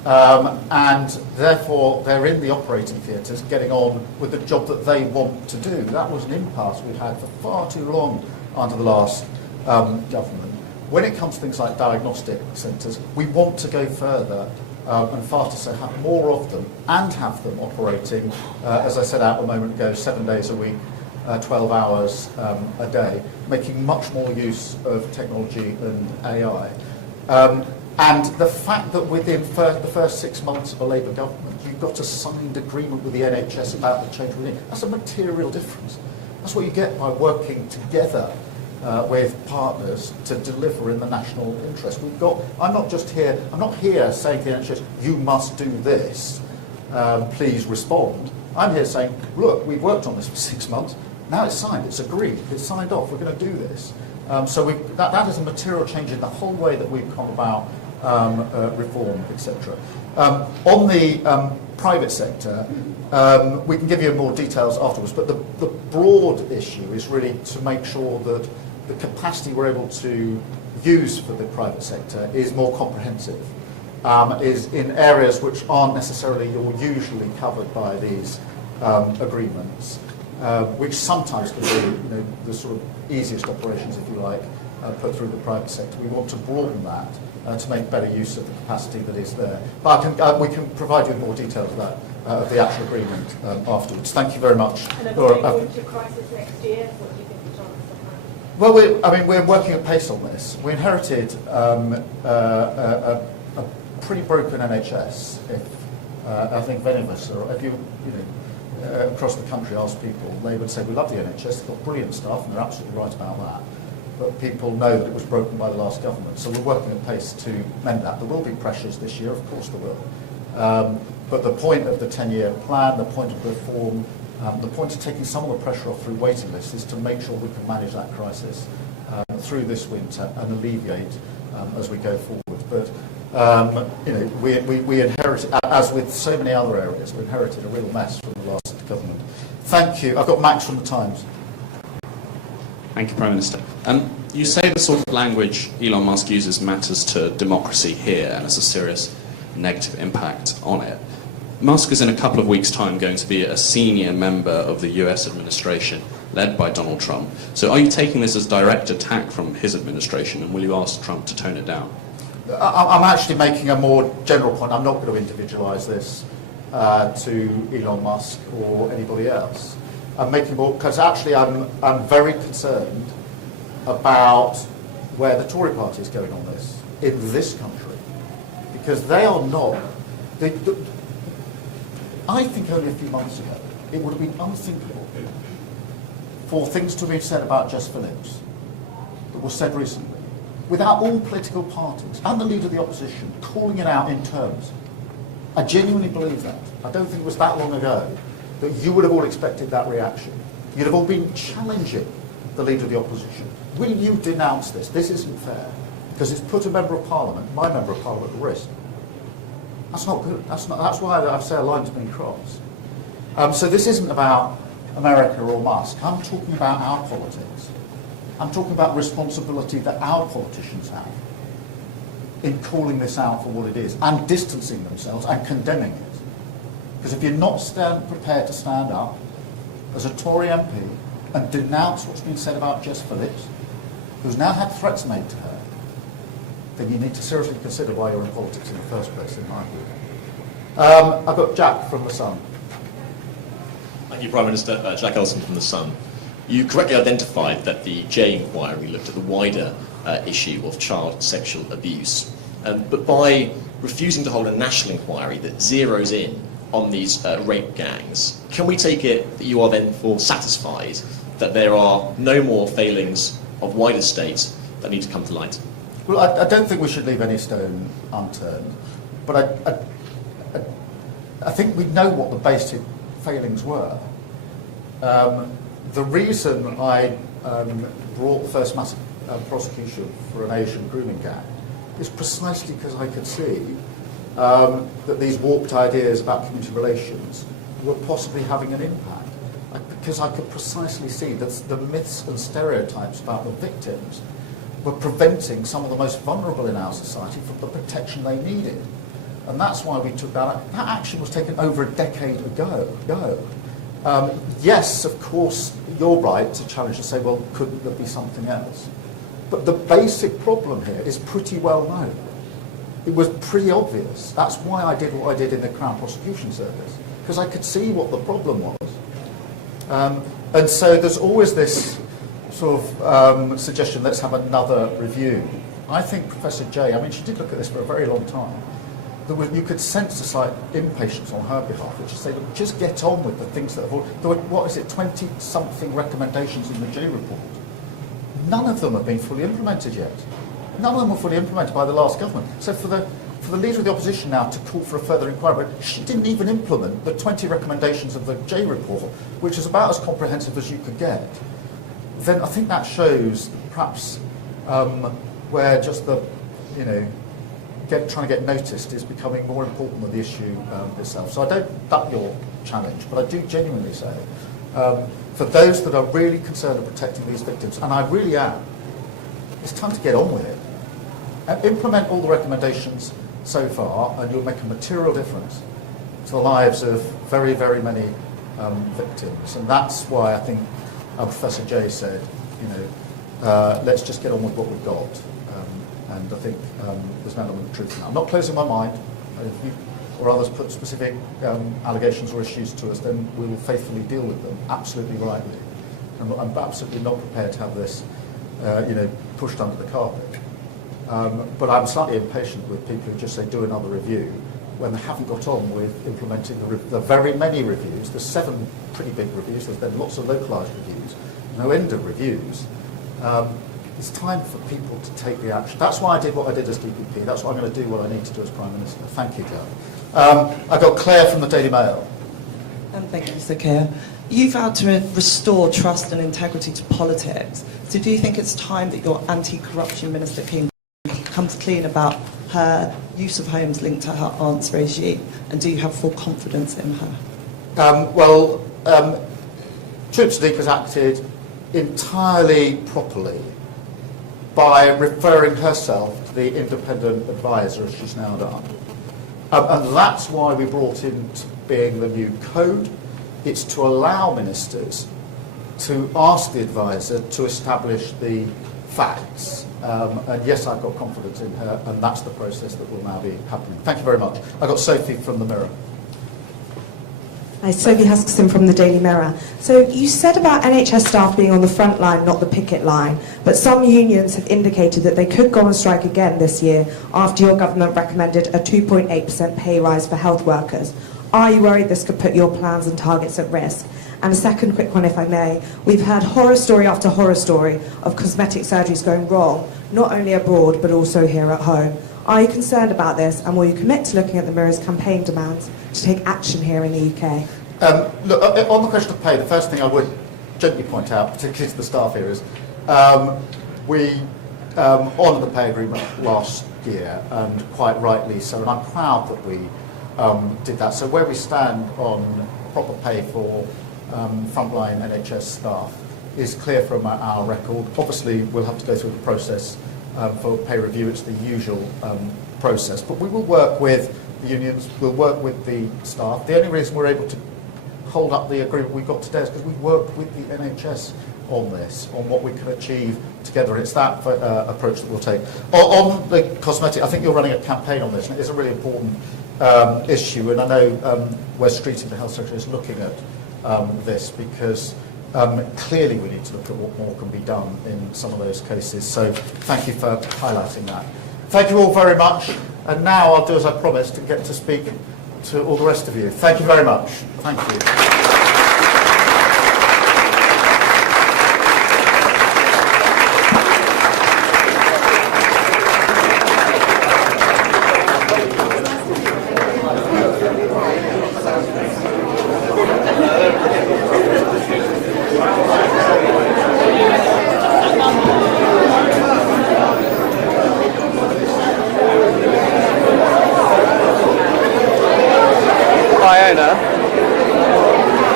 And therefore they're in the operating theatres getting on with the job that they want to do. That was an impasse we've had for far too long under the last government. When it comes to things like diagnostic centres, we want to go further and faster, so have more of them and have them operating, as I said out a moment ago, 7 days a week, 12 hours a day, making much more use of technology and AI. And the fact that within the first 6 months of a Labour government, you've got a signed agreement with the NHS about the change within, that's a material difference. That's what you get by working together with partners to deliver in the national interest. I'm not here saying to the NHS, you must do this, please respond. I'm here saying, look, we've worked on this for 6 months, now it's signed, it's agreed, it's signed off, we're going to do this. So that is a material change in the whole way that we've come about reform, etc. On the private sector, we can give you more details afterwards, but the broad issue is really to make sure that the capacity we're able to use for the private sector is more comprehensive, is in areas which aren't necessarily or usually covered by these agreements, which sometimes can be the sort of easiest operations, if you like, put through the private sector. We want to broaden that to make better use of the capacity that is there. But we can provide you with more details of that, of the actual agreement afterwards. Thank you very much. And going into crisis next year, what do you think the chances of that? Well, we're working at pace on this. We inherited a pretty broken NHS. I think many of us, or if you across the country ask people, they would say, we love the NHS, they've got brilliant staff, and they're absolutely right about that. But people know that it was broken by the last government. So we're working at pace to mend that. There will be pressures this year, of course there will. But the point of the 10-year plan, the point of reform, the point of taking some of the pressure off through waiting lists is to make sure we can manage that crisis through this winter and alleviate as we go forward. But we inherited, as with so many other areas, we inherited a real mess from the last government. Thank you. I've got Max from the Times. Thank you, Prime Minister. You say the sort of language Elon Musk uses matters to democracy here and has a serious negative impact on it. Musk is in a couple of weeks' time going to be a senior member of the US administration led by Donald Trump. So are you taking this as direct attack from his administration, and will you ask Trump to tone it down? I'm actually making a more general point. I'm not going to individualise this to Elon Musk or anybody else. I'm making more, because actually I'm very concerned about where the Tory party is going on this, in this country, because they are not. I think only a few months ago it would have been unthinkable for things to be said about Jess Phillips that was said recently, without all political parties and the leader of the opposition calling it out in terms. I genuinely believe that. I don't think it was that long ago that you would have all expected that reaction. You'd have all been challenging the leader of the opposition. Will you denounce this? This isn't fair, because it's put a member of parliament, my member of parliament, at risk. That's not good. That's why I say a line's been crossed. So this isn't about America or Musk. I'm talking about our politics. I'm talking about responsibility that our politicians have in calling this out for what it is and distancing themselves and condemning it. Because if you're not prepared to stand up as a Tory MP and denounce what's been said about Jess Phillips, who's now had threats made to her, then you need to seriously consider why you're in politics in the first place, in my view. I've got Jack from The Sun. Thank you, Prime Minister. Jack Elson from The Sun. You correctly identified that the J inquiry looked at the wider issue of child sexual abuse. But by refusing to hold a national inquiry that zeroes in on these rape gangs, can we take it that you are then satisfied that there are no more failings of wider state that need to come to light? Well, I don't think we should leave any stone unturned, but I think we know what the basic failings were. The reason I brought the first massive prosecution for an Asian grooming gang is precisely because I could see that these warped ideas about community relations were possibly having an impact. Because I could precisely see that the myths and stereotypes about the victims were preventing some of the most vulnerable in our society from the protection they needed. And that's why we took that. That action was taken over a decade ago. Yes, of course, you're right to challenge and say, well, couldn't there be something else? But the basic problem here is pretty well known. It was pretty obvious. That's why I did what I did in the Crown Prosecution Service, because I could see what the problem was. And so there's always this sort of suggestion, let's have another review. I think Professor Jay, I mean, she did look at this for a very long time. You could sense a slight impatience on her behalf, which is say, look, just get on with the things that have... There were, 20-something recommendations in the Jay report. None of them have been fully implemented yet. None of them were fully implemented by the last government. So for the Leader of the Opposition now to call for a further inquiry, but she didn't even implement the 20 recommendations of the Jay report, which is about as comprehensive as you could get, then I think that shows perhaps where just the, trying to get noticed is becoming more important than the issue itself. So I don't duck your challenge, but I do genuinely say, for those that are really concerned with protecting these victims, and I really am, it's time to get on with it. And implement all the recommendations so far, and you'll make a material difference to the lives of very, very many victims. And that's why I think Professor Jay said, let's just get on with what we've got. And I think there's an element of truth in that. I'm not closing my mind. If you or others put specific allegations or issues to us, then we will faithfully deal with them, absolutely rightly. I'm absolutely not prepared to have this, pushed under the carpet. But I'm slightly impatient with people who just say, do another review, when they haven't got on with implementing the very many reviews. There's 7 pretty big reviews. There's been lots of localised reviews, no end of reviews. It's time for people to take the action. That's why I did what I did as DPP. That's why I'm going to do what I need to do as Prime Minister. Thank you, Joe. I've got Claire from the Daily Mail. Thank you, Sir Keir. You vowed to restore trust and integrity to politics. So do you think it's time that your anti-corruption Minister comes clean about her use of homes linked to her aunt's regime? And do you have full confidence in her? Troops Sadiq has acted entirely properly by referring herself to the independent advisor, as she's now done. And that's why we brought into being the new code. It's to allow ministers to ask the advisor to establish the facts. And yes, I've got confidence in her, and that's the process that will now be happening. Thank you very much. I've got Sophie from the Mirror. Hi, Sophie Huskisson from the Daily Mirror. So you said about NHS staff being on the front line, not the picket line, but some unions have indicated that they could go on strike again this year after your government recommended a 2.8% pay rise for health workers. Are you worried this could put your plans and targets at risk? And a second quick one, if I may. We've heard horror story after horror story of cosmetic surgeries going wrong, not only abroad, but also here at home. Are you concerned about this, and will you commit to looking at the Mirror's campaign demands to take action here in the UK? Look, on the question of pay, the first thing I would gently point out, particularly to the staff here, is we honoured the pay agreement last year, and quite rightly so, and I'm proud that we did that. So where we stand on proper pay for frontline NHS staff is clear from our record. Obviously, we'll have to go through the process for pay review. It's the usual process, but we will work with the unions, we'll work with the staff. The only reason we're able to hold up the agreement we've got today is because we worked with the NHS on this, on what we can achieve together, and it's that approach that we'll take. On the cosmetic, I think you're running a campaign on this, and it is a really important issue, and I know Wes Streeting, the Health Secretary, is looking at this, because clearly we need to look at what more can be done in some of those cases. So thank you for highlighting that. Thank you all very much, and now I'll do as I promised and get to speak to all the rest of you. Thank you very much. Thank you. Iona.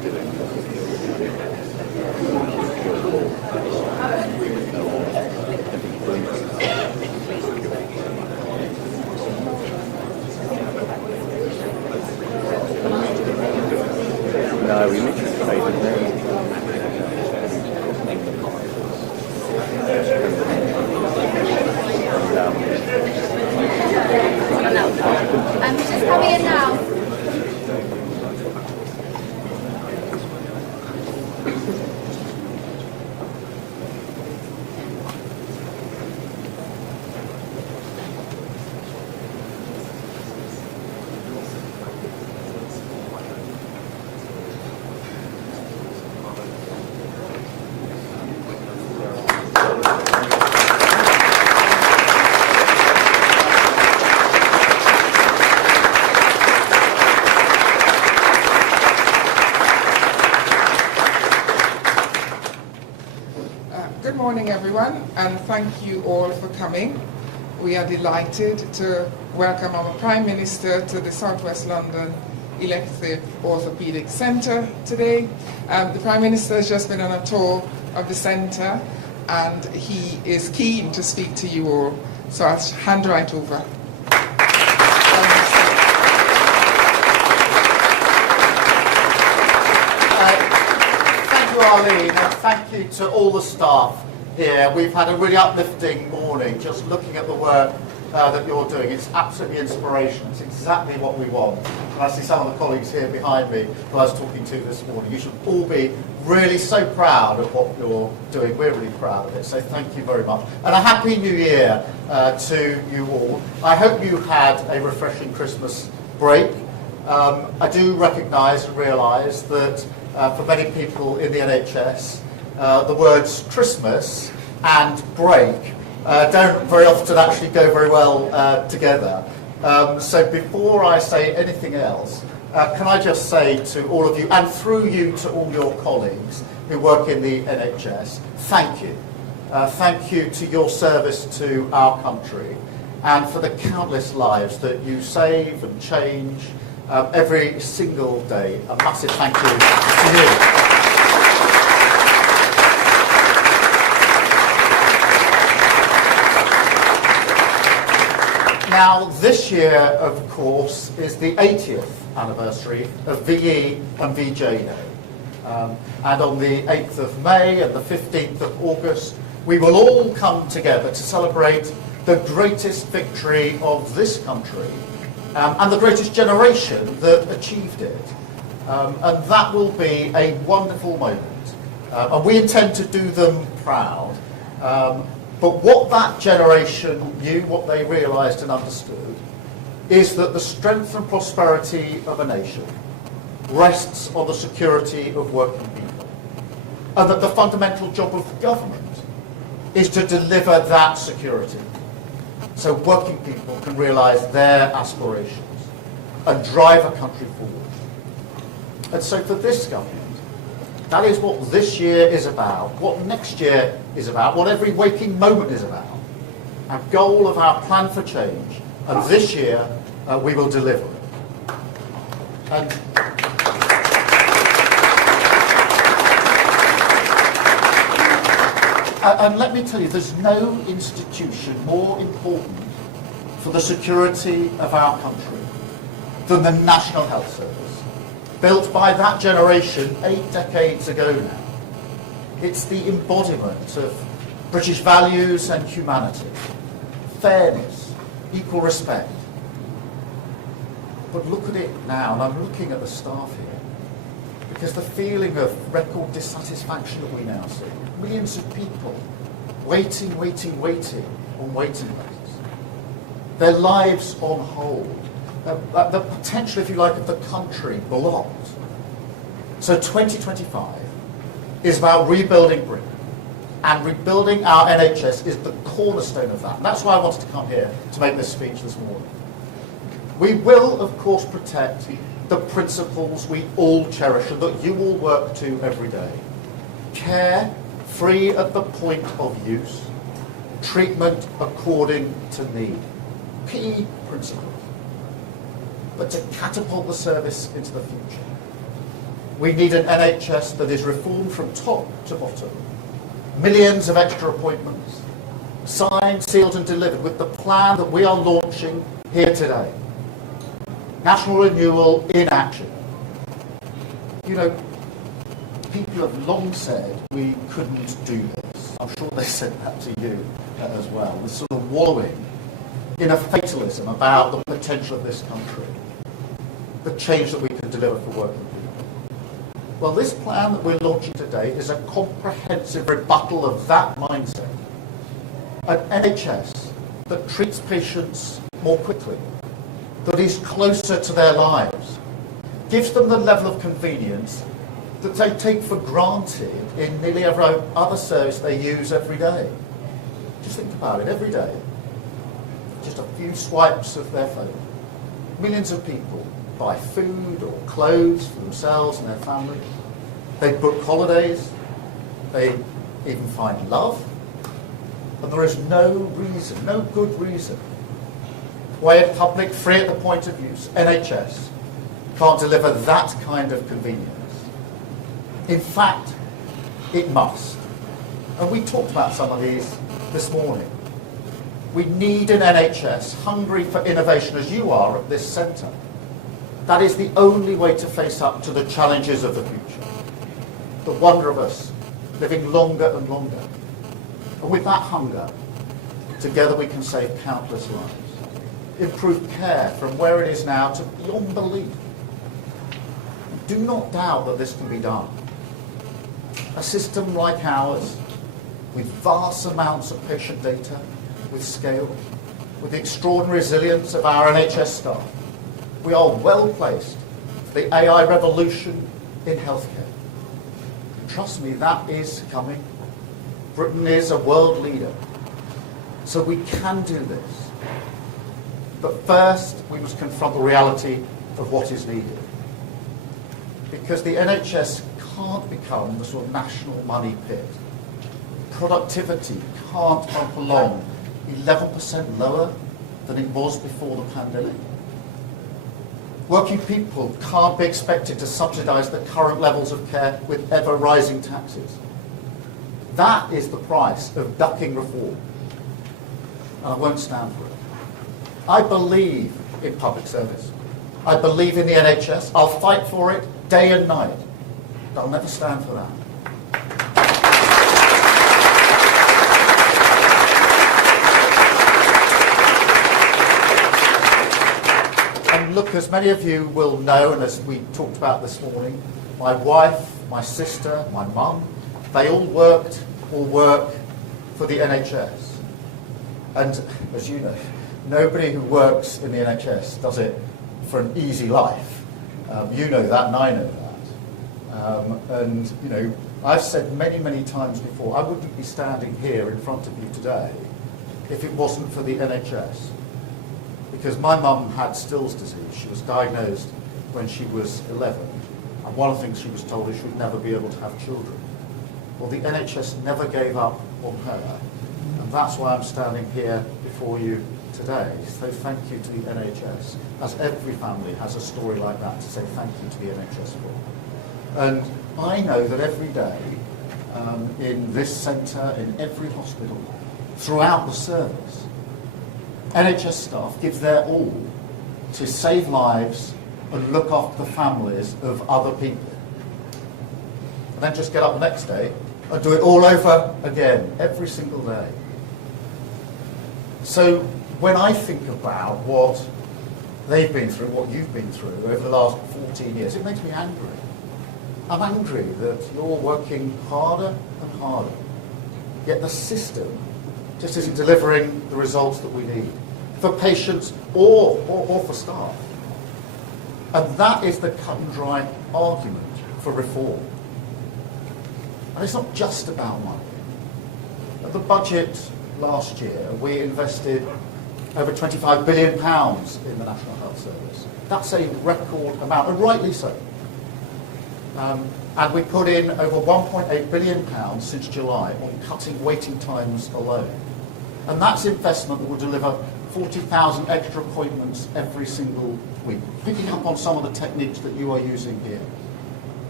No, we literally traded there. Just coming in now. Good morning, everyone, and thank you all for coming. We are delighted to welcome our Prime Minister to the South West London Elective Orthopaedic Centre today. The Prime Minister has just been on a tour of the centre and he is keen to speak to you all. So I'll hand right over. Thank you, Arlene, and thank you to all the staff here. We've had a really uplifting morning just looking at the work that you're doing. It's absolutely inspirational. It's exactly what we want. And I see some of the colleagues here behind me who I was talking to this morning. You should all be really so proud of what you're doing. We're really proud of it. So thank you very much. And a Happy New Year to you all. I hope you had a refreshing Christmas break. I do recognise and realise that for many people in the NHS, the words Christmas and break don't very often actually go very well together. So before I say anything else, can I just say to all of you, and through you to all your colleagues who work in the NHS, thank you. Thank you to your service to our country and for the countless lives that you save and change every single day. A massive thank you to you. Now, this year, of course, is the 80th anniversary of VE and VJ Day. And on the 8th of May and the 15th of August, we will all come together to celebrate the greatest victory of this country and the greatest generation that achieved it. And that will be a wonderful moment. And we intend to do them proud. But what that generation knew, what they realised and understood, is that the strength and prosperity of a nation rests on the security of working people. And that the fundamental job of government is to deliver that security so working people can realise their aspirations and drive a country forward. And so for this government, that is what this year is about, what next year is about, what every waking moment is about. Our goal of our plan for change, and this year we will deliver it. And let me tell you, there's no institution more important for the security of our country than the National Health Service, built by that generation 8 decades ago now. It's the embodiment of British values and humanity, fairness, equal respect. But look at it now, and I'm looking at the staff here, because the feeling of record dissatisfaction that we now see, millions of people waiting on waiting lists, their lives on hold, the potential, if you like, of the country blocked. So 2025 is about rebuilding Britain, and rebuilding our NHS is the cornerstone of that. And that's why I wanted to come here to make this speech this morning. We will, of course, protect the principles we all cherish and that you all work to every day. Care free at the point of use, treatment according to need. Key principles. But to catapult the service into the future, We need an NHS that is reformed from top to bottom. Millions of extra appointments, signed, sealed and delivered with the plan that we are launching here today. National renewal in action. You know, people have long said we couldn't do this. I'm sure they said that to you as well. This sort of wallowing in a fatalism about the potential of this country, the change that we can deliver for working people. Well, this plan that we're launching today is a comprehensive rebuttal of that mindset. An NHS that treats patients more quickly, that is closer to their lives, gives them the level of convenience that they take for granted in nearly every other service they use every day. Just think about it, every day. Just a few swipes of their phone. Millions of people buy food or clothes for themselves and their family. They book holidays. They even find love. And there is no reason, no good reason, why a public, free at the point of use, NHS, can't deliver that kind of convenience. In fact, it must. And we talked about some of these this morning. We need an NHS hungry for innovation as you are at this centre. That is the only way to face up to the challenges of the future. The wonder of us living longer and longer. And with that hunger, together we can save countless lives. Improve care from where it is now to beyond belief. Do not doubt that this can be done. A system like ours, with vast amounts of patient data, with scale, with the extraordinary resilience of our NHS staff, we are well placed for the AI revolution in healthcare. Trust me, that is coming. Britain is a world leader, so we can do this. But first, we must confront the reality of what is needed. Because the NHS can't become the sort of national money pit. Productivity can't bump along 11% lower than it was before the pandemic. Working people can't be expected to subsidise the current levels of care with ever-rising taxes. That is the price of ducking reform. And I won't stand for it. I believe in public service. I believe in the NHS. I'll fight for it day and night. But I'll never stand for that. And look, as many of you will know, and as we talked about this morning, my wife, my sister, my mum, they all worked or work for the NHS. And as you know, nobody who works in the NHS does it for an easy life. You know that, and I know that. And you know, I've said many, many times before, I wouldn't be standing here in front of you today if it wasn't for the NHS. Because my mum had Still's disease. She was diagnosed when she was 11. And one of the things she was told is she would never be able to have children. Well, the NHS never gave up on her. And that's why I'm standing here before you today. So thank you to the NHS, as every family has a story like that to say thank you to the NHS for. And I know that every day in this centre, in every hospital, throughout the service, NHS staff give their all to save lives and look after the families of other people. And then just get up the next day and do it all over again, every single day. So when I think about what they've been through, what you've been through over the last 14 years, it makes me angry. I'm angry that you're working harder and harder, yet the system just isn't delivering the results that we need for patients or for staff. And that is the cut and dry argument for reform. And it's not just about money. At the budget last year, we invested over £25 billion in the National Health Service. That's a record amount, and rightly so. And we put in over £1.8 billion since July on cutting waiting times alone. And that's investment that will deliver 40,000 extra appointments every single week, picking up on some of the techniques that you are using here.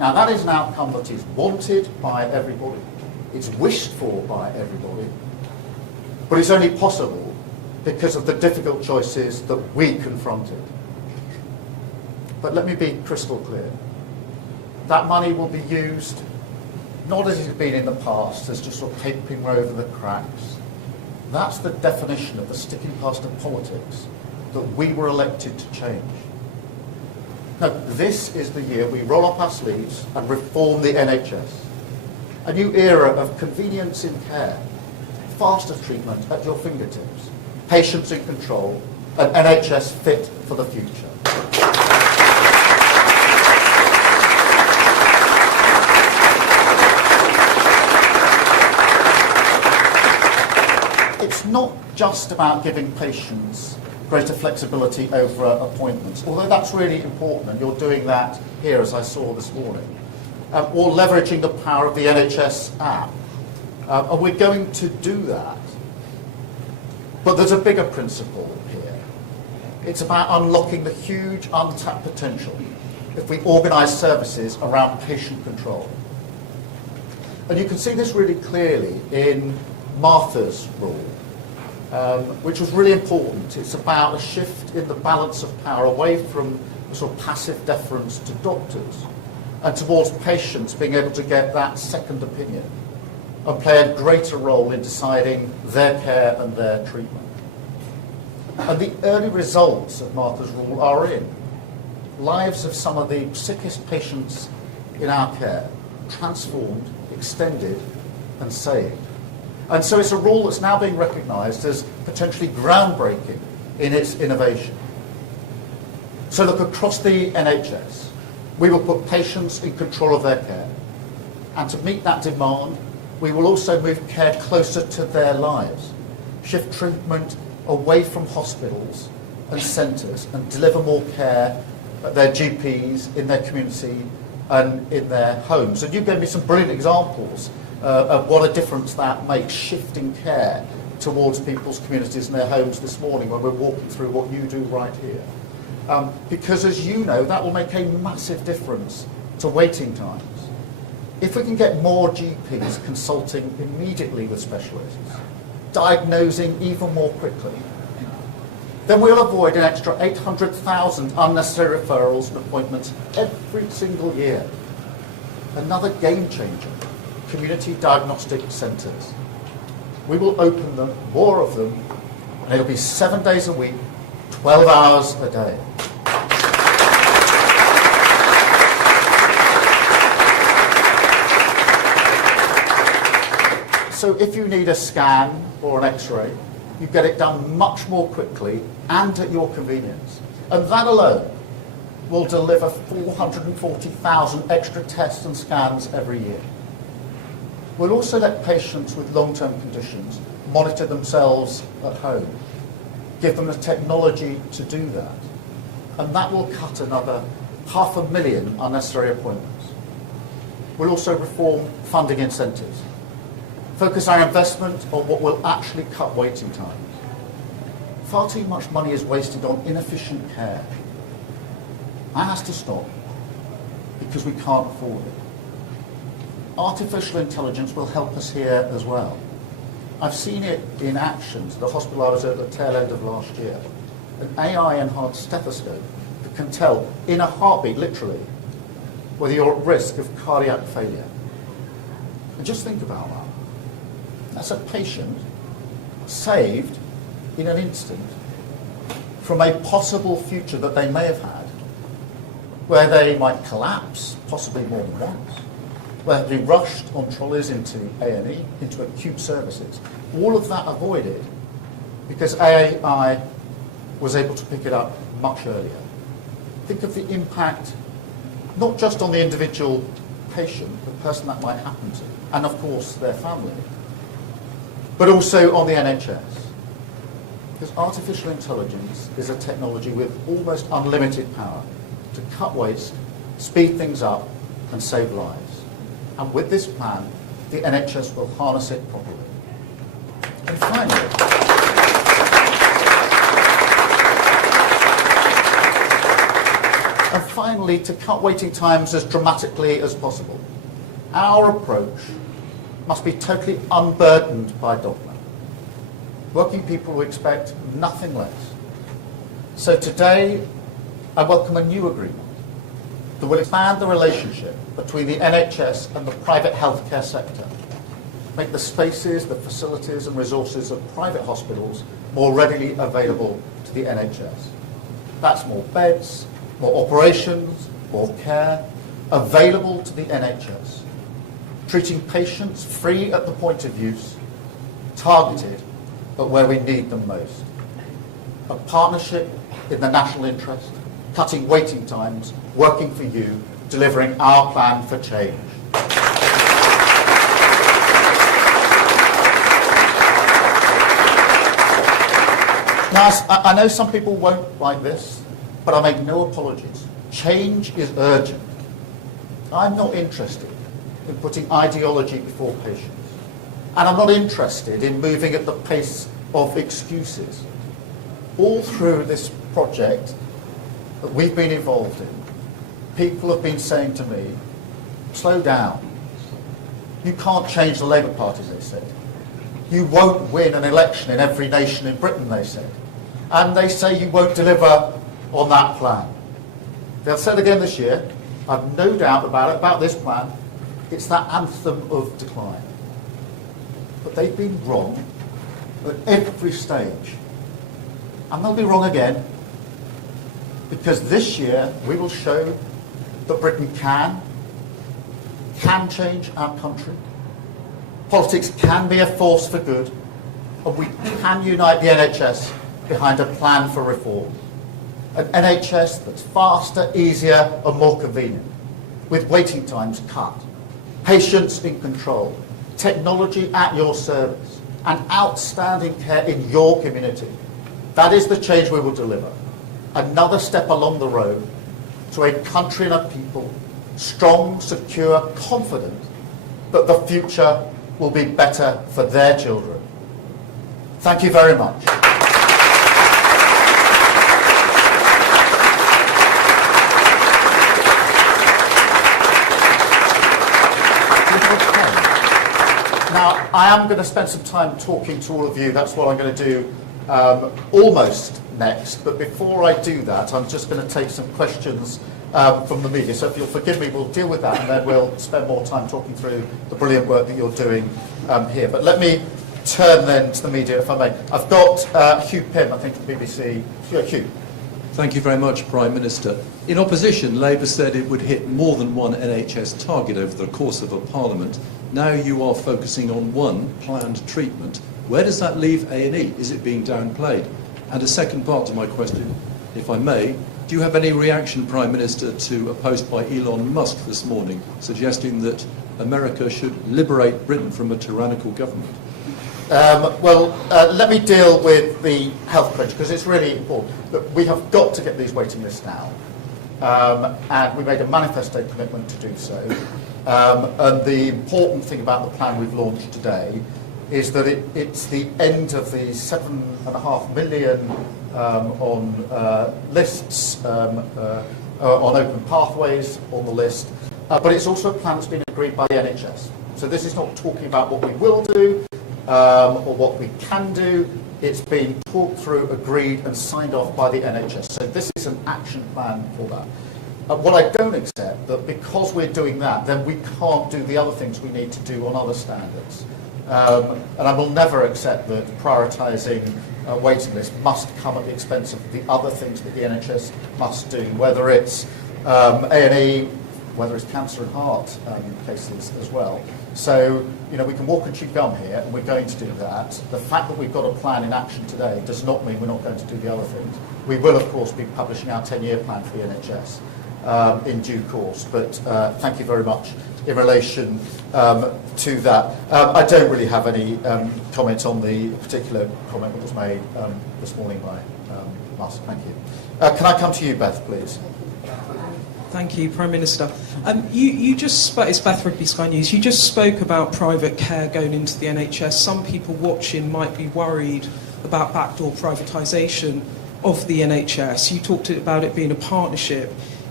Now, that is an outcome that is wanted by everybody. It's wished for by everybody. But it's only possible because of the difficult choices that we confronted. But let me be crystal clear. That money will be used not as it has been in the past, as just sort of papering over the cracks. That's the definition of the sticking plaster politics that we were elected to change. No, this is the year we roll up our sleeves and reform the NHS. A new era of convenience in care, faster treatment at your fingertips, patients in control, an NHS fit for the future. It's not just about giving patients greater flexibility over appointments, although that's really important, and you're doing that here, as I saw this morning, or leveraging the power of the NHS app. And we're going to do that. But there's a bigger principle here. It's about unlocking the huge untapped potential if we organise services around patient control. And you can see this really clearly in Martha's rule, which was really important. It's about a shift in the balance of power away from a sort of passive deference to doctors and towards patients being able to get that second opinion and play a greater role in deciding their care and their treatment. And the early results of Martha's rule are in. Lives of some of the sickest patients in our care transformed, extended and saved. And so it's a rule that's now being recognised as potentially groundbreaking in its innovation. So look, across the NHS, we will put patients in control of their care. And to meet that demand, we will also move care closer to their lives, shift treatment away from hospitals and centres and deliver more care at their GPs, in their community and in their homes. And you gave me some brilliant examples of what a difference that makes, shifting care towards people's communities and their homes this morning when we're walking through what you do right here. Because as you know, that will make a massive difference to waiting times. If we can get more GPs consulting immediately with specialists, diagnosing even more quickly, then we'll avoid an extra 800,000 unnecessary referrals and appointments every single year. Another game changer. Community Diagnostic Centres. We will open them, more of them, and it'll be 7 days a week, 12 hours a day. So if you need a scan or an X-ray, you get it done much more quickly and at your convenience. And that alone will deliver 440,000 extra tests and scans every year. We'll also let patients with long-term conditions monitor themselves at home, give them the technology to do that, and that will cut another 500,000 unnecessary appointments. We'll also reform funding incentives, focus our investment on what will actually cut waiting times. Far too much money is wasted on inefficient care. That has to stop because we can't afford it. Artificial intelligence will help us here as well. I've seen it in action at the hospital I was at the tail end of last year. An AI-enhanced stethoscope that can tell in a heartbeat, literally, whether you're at risk of cardiac failure. And just think about that. That's a patient saved in an instant from a possible future that they may have had, where they might collapse, possibly more than once, where they'd be rushed on trolleys into A&E, into acute services. All of that avoided because AI was able to pick it up much earlier. Think of the impact, not just on the individual patient, the person that might happen to, and of course their family, but also on the NHS. Because artificial intelligence is a technology with almost unlimited power to cut waste, speed things up, and save lives. And with this plan, the NHS will harness it properly. And finally, And finally, to cut waiting times as dramatically as possible. Our approach must be totally unburdened by dogma. Working people will expect nothing less. So today, I welcome a new agreement that will expand the relationship between the NHS and the private healthcare sector, make the spaces, the facilities and resources of private hospitals more readily available to the NHS. That's more beds, more operations, more care, available to the NHS, treating patients free at the point of use, targeted but where we need them most. A partnership in the national interest, cutting waiting times, working for you, delivering our plan for change. Now, I know some people won't like this, but I make no apologies. Change is urgent. I'm not interested in putting ideology before patients. And I'm not interested in moving at the pace of excuses. All through this project that we've been involved in, people have been saying to me, slow down. You can't change the Labour Party, they said. You won't win an election in every nation in Britain, they said. And they say you won't deliver on that plan. They'll say it again this year. I've no doubt about this plan. It's that anthem of decline. But they've been wrong at every stage. And they'll be wrong again. Because this year we will show that Britain can change our country. Politics can be a force for good. And we can unite the NHS behind a plan for reform. An NHS that's faster, easier and more convenient, with waiting times cut, patients in control, technology at your service, and outstanding care in your community. That is the change we will deliver. Another step along the road to a country and a people strong, secure, confident that the future will be better for their children. Thank you very much. Now, I am going to spend some time talking to all of you. That's what I'm going to do almost next. But before I do that, I'm just going to take some questions from the media. So if you'll forgive me, we'll deal with that and then we'll spend more time talking through the brilliant work that you're doing here. But let me turn then to the media, if I may. I've got Hugh Pym, I think, from BBC. Hugh. Thank you very much, Prime Minister. In opposition, Labour said it would hit more than one NHS target over the course of a parliament. Now you are focusing on one planned treatment. Where does that leave A&E? Is it being downplayed? And a second part to my question, if I may, do you have any reaction, Prime Minister, to a post by Elon Musk this morning suggesting that America should liberate Britain from a tyrannical government? Let me deal with the health crunch, because it's really important. Look, we have got to get these waiting lists down. And we made a manifesto commitment to do so. And the important thing about the plan we've launched today is that it's the end of the 7.5 million on lists, on open pathways on the list. But it's also a plan that's been agreed by the NHS. So this is not talking about what we will do or what we can do. It's been talked through, agreed and signed off by the NHS. So this is an action plan for that. What I don't accept, that because we're doing that, then we can't do the other things we need to do on other standards. And I will never accept that prioritising waiting lists must come at the expense of the other things that the NHS must do, whether it's A&E, whether it's cancer and heart cases as well. So, you know, we can walk and chew gum here, and we're going to do that. The fact that we've got a plan in action today does not mean we're not going to do the other things. We will, of course, be publishing our 10-year plan for the NHS in due course. But thank you very much in relation to that. I don't really have any comment on the particular comment that was made this morning by Musk. Thank you. Can I come to you, Beth, please? Thank you, Prime Minister. You just spoke, it's Beth Rigby, Sky News. You just spoke about private care going into the NHS. Some people watching might be worried about backdoor privatisation of the NHS. You talked about it being a partnership.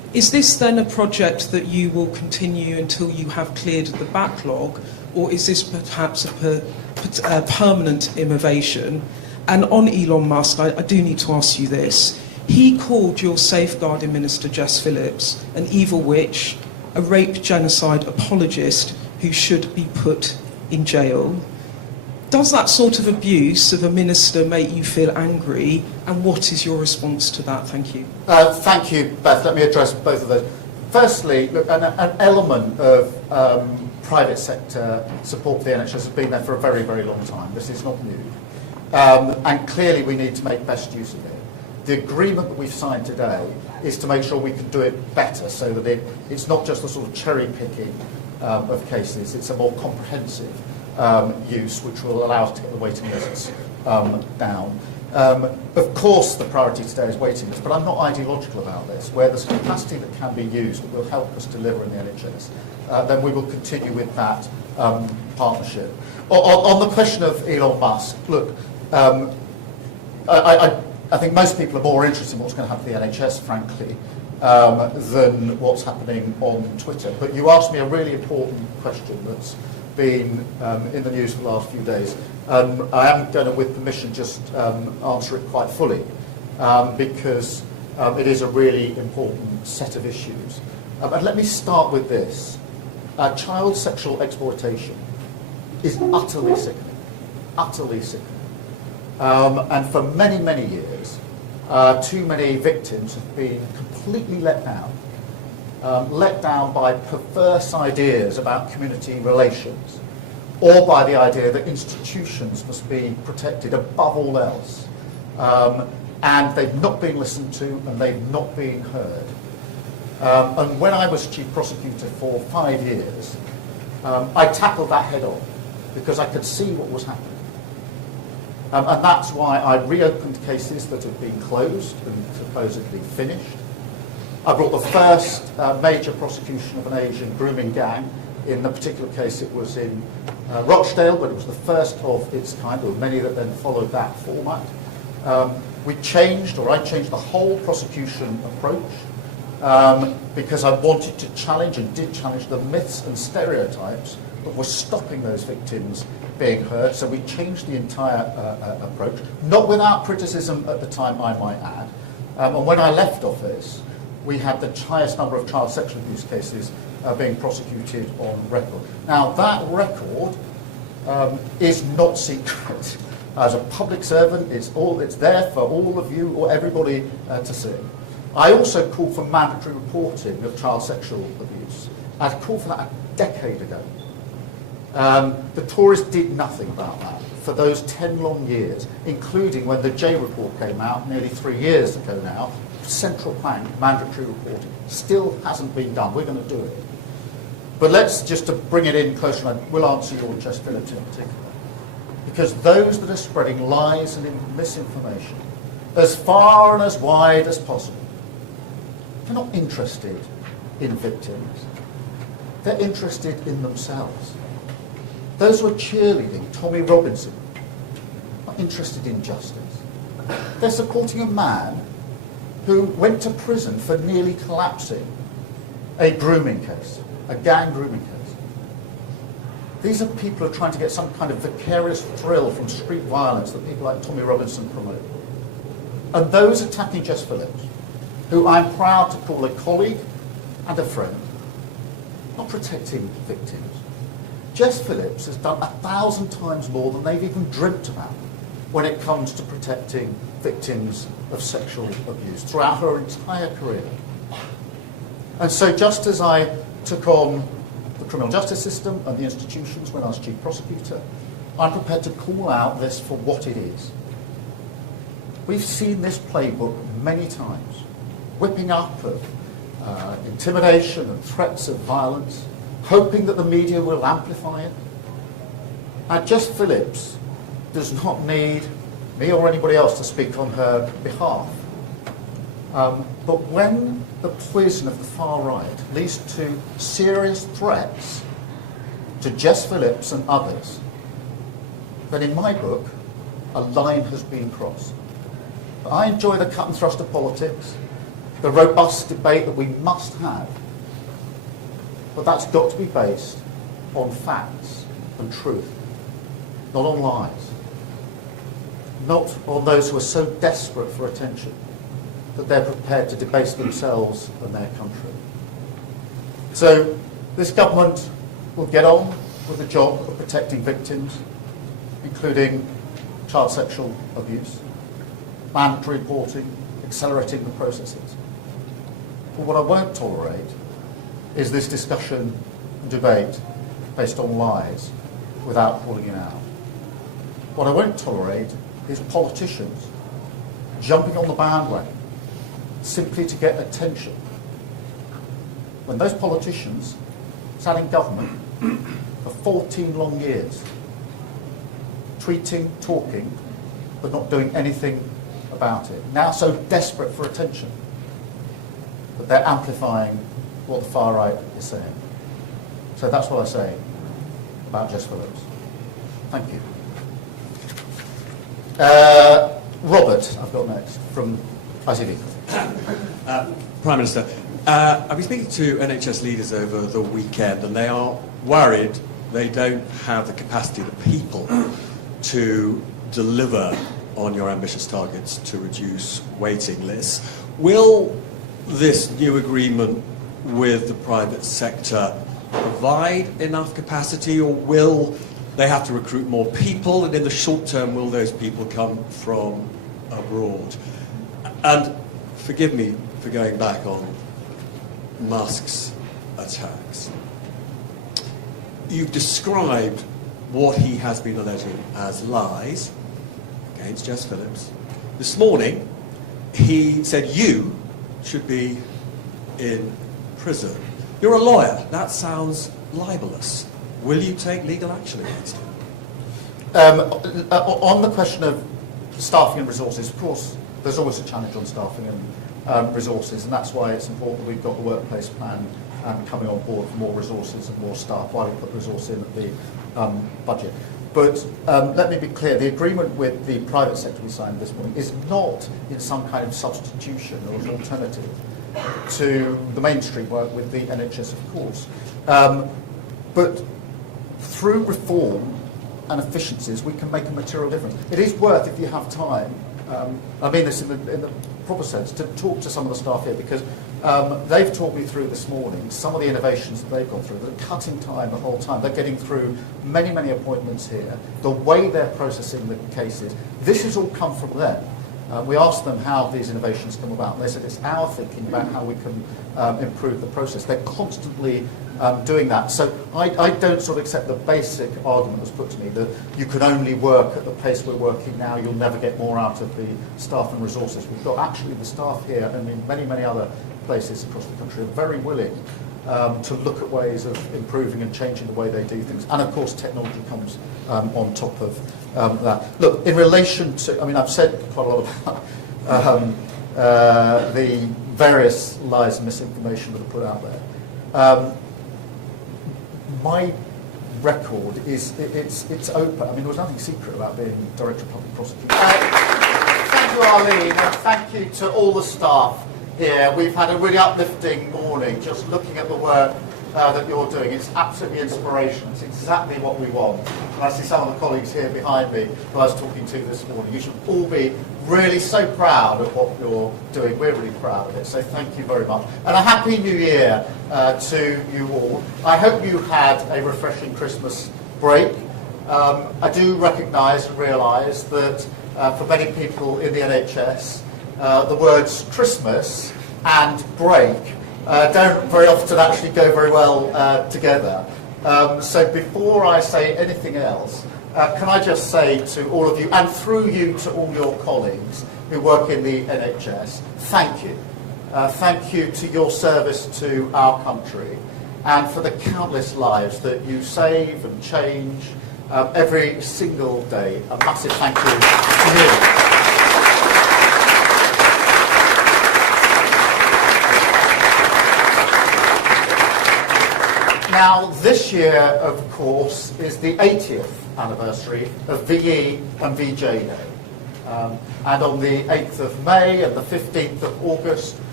Is this then a project that you will continue until you have cleared the backlog, or is this perhaps a permanent innovation? And on Elon Musk, I do need to ask you this. He called your safeguarding minister, Jess Phillips, an evil witch, a rape genocide apologist who should be put in jail. Does that sort of abuse of a minister make you feel angry, and what is your response to that? Thank you. Thank you, Beth. Let me address both of those. Firstly, look, an element of private sector support for the NHS has been there for a very, very long time. This is not new. And clearly we need to make best use of it. The agreement that we've signed today is to make sure we can do it better, so that it's not just a sort of cherry picking of cases, it's a more comprehensive use, which will allow us to get the waiting lists down. Of course, the priority today is waiting lists, but I'm not ideological about this. Where there's capacity that can be used that will help us deliver in the NHS, then we will continue with that partnership. On the question of Elon Musk, look, I think most people are more interested in what's going to happen to the NHS, frankly, than what's happening on Twitter. But you asked me a really important question that's been in the news for the last few days. I am going to, with permission, just answer it quite fully, because it is a really important set of issues. And let me start with this. Child sexual exploitation is utterly sickening, utterly sickening. And for many, many years, too many victims have been completely let down by perverse ideas about community relations, or by the idea that institutions must be protected above all else. And they've not been listened to, and they've not been heard. And when I was chief prosecutor for 5 years, I tackled that head on, because I could see what was happening. And that's why I reopened cases that had been closed and supposedly finished. I brought the first major prosecution of an Asian grooming gang. In the particular case, it was in Rochdale, but it was the first of its kind. There were many that then followed that format. I changed the whole prosecution approach because I wanted to challenge, and did challenge, the myths and stereotypes that were stopping those victims being heard. So we changed the entire approach, not without criticism at the time, I might add. And when I left office, we had the highest number of child sexual abuse cases being prosecuted on record. Now, that record is not secret. As a public servant, it's there for all of you or everybody to see. I also called for mandatory reporting of child sexual abuse. I called for that a decade ago. The Tories did nothing about that for those 10 long years, including when the J report came out nearly 3 years ago now. Central plank, mandatory reporting, still hasn't been done. We're going to do it. But let's just to bring it in closer, and I will answer your Jess Phillips in particular. Because those that are spreading lies and misinformation as far and as wide as possible, they're not interested in victims. They're interested in themselves. Those who are cheerleading Tommy Robinson are interested in justice. They're supporting a man who went to prison for nearly collapsing a grooming case, a gang grooming case. These are people who are trying to get some kind of vicarious thrill from street violence that people like Tommy Robinson promote. And those attacking Jess Phillips, who I'm proud to call a colleague and a friend, not protecting victims. Jess Phillips has done 1,000 times more than they've even dreamt about when it comes to protecting victims of sexual abuse throughout her entire career. And so just as I took on the criminal justice system and the institutions when I was chief prosecutor, I'm prepared to call out this for what it is. We've seen this playbook many times, whipping up of intimidation and threats of violence, hoping that the media will amplify it. Now, Jess Phillips does not need me or anybody else to speak on her behalf. But when the poison of the far right leads to serious threats to Jess Phillips and others, then in my book, a line has been crossed. I enjoy the cut and thrust of politics. the robust debate that we must have. But that's got to be based on facts and truth, not on lies. Not on those who are so desperate for attention that they're prepared to debase themselves and their country. So this government will get on with the job of protecting victims, including child sexual abuse, mandatory reporting, accelerating the processes. But what I won't tolerate is this discussion and debate based on lies without calling it out. What I won't tolerate is politicians jumping on the bandwagon simply to get attention, when those politicians sat in government for 14 long years, tweeting, talking, but not doing anything about it. Now so desperate for attention that they're amplifying what the far right is saying. So that's what I say about Jess Phillips. Thank you. Robert, I've got next, from ITV. Prime Minister, I've been speaking to NHS leaders over the weekend, and they are worried they don't have the capacity, the people, to deliver on your ambitious targets to reduce waiting lists. Will this new agreement with the private sector provide enough capacity, or will they have to recruit more people, and in the short term will those people come from abroad? And forgive me for going back on Musk's attacks. You've described what he has been alleging as lies against Jess Phillips. This morning he said you should be in prison. You're a lawyer. That sounds libelous. Will you take legal action against him? On the question of staffing and resources, of course, there's always a challenge on staffing and resources, and that's why it's important that we've got the workplace plan coming on board for more resources and more staff, while we put resource in at the budget. But let me be clear, the agreement with the private sector we signed this morning is not in some kind of substitution or an alternative to the mainstream work with the NHS, of course. But through reform and efficiencies, we can make a material difference. It is worth, if you have time, I mean this in the proper sense, to talk to some of the staff here, because they've talked me through this morning some of the innovations that they've gone through. They're cutting time the whole time. They're getting through many, many appointments here. The way they're processing the cases, this has all come from them. We asked them how these innovations come about, and they said it's our thinking about how we can improve the process. They're constantly doing that. So I don't sort of accept the basic argument that's put to me that you can only work at the pace we're working now, you'll never get more out of the staff and resources. We've got actually the staff here and in many, many other places across the country are very willing to look at ways of improving and changing the way they do things. And of course technology comes on top of that. Look, in relation to, I mean, I've said quite a lot about the various lies and misinformation that are put out there. My record is, it's open. I mean, there was nothing secret about being Director of Public Prosecution. Thank you, Arlene, and thank you to all the staff here. We've had a really uplifting morning just looking at the work that you're doing. It's absolutely inspirational. It's exactly what we want. And I see some of the colleagues here behind me who I was talking to this morning. You should all be really so proud of what you're doing. We're really proud of it. So thank you very much. And a Happy New Year to you all. I hope you had a refreshing Christmas break. I do recognise and realise that for many people in the NHS, the words Christmas and break don't very often actually go very well together. So before I say anything else, can I just say to all of you, and through you to all your colleagues who work in the NHS, thank you. Thank you to your service to our country and for the countless lives that you save and change every single day. A massive thank you to you. Now, this year, of course, is the 80th anniversary of VE and VJ Day. And on the 8th of May and the 15th of August,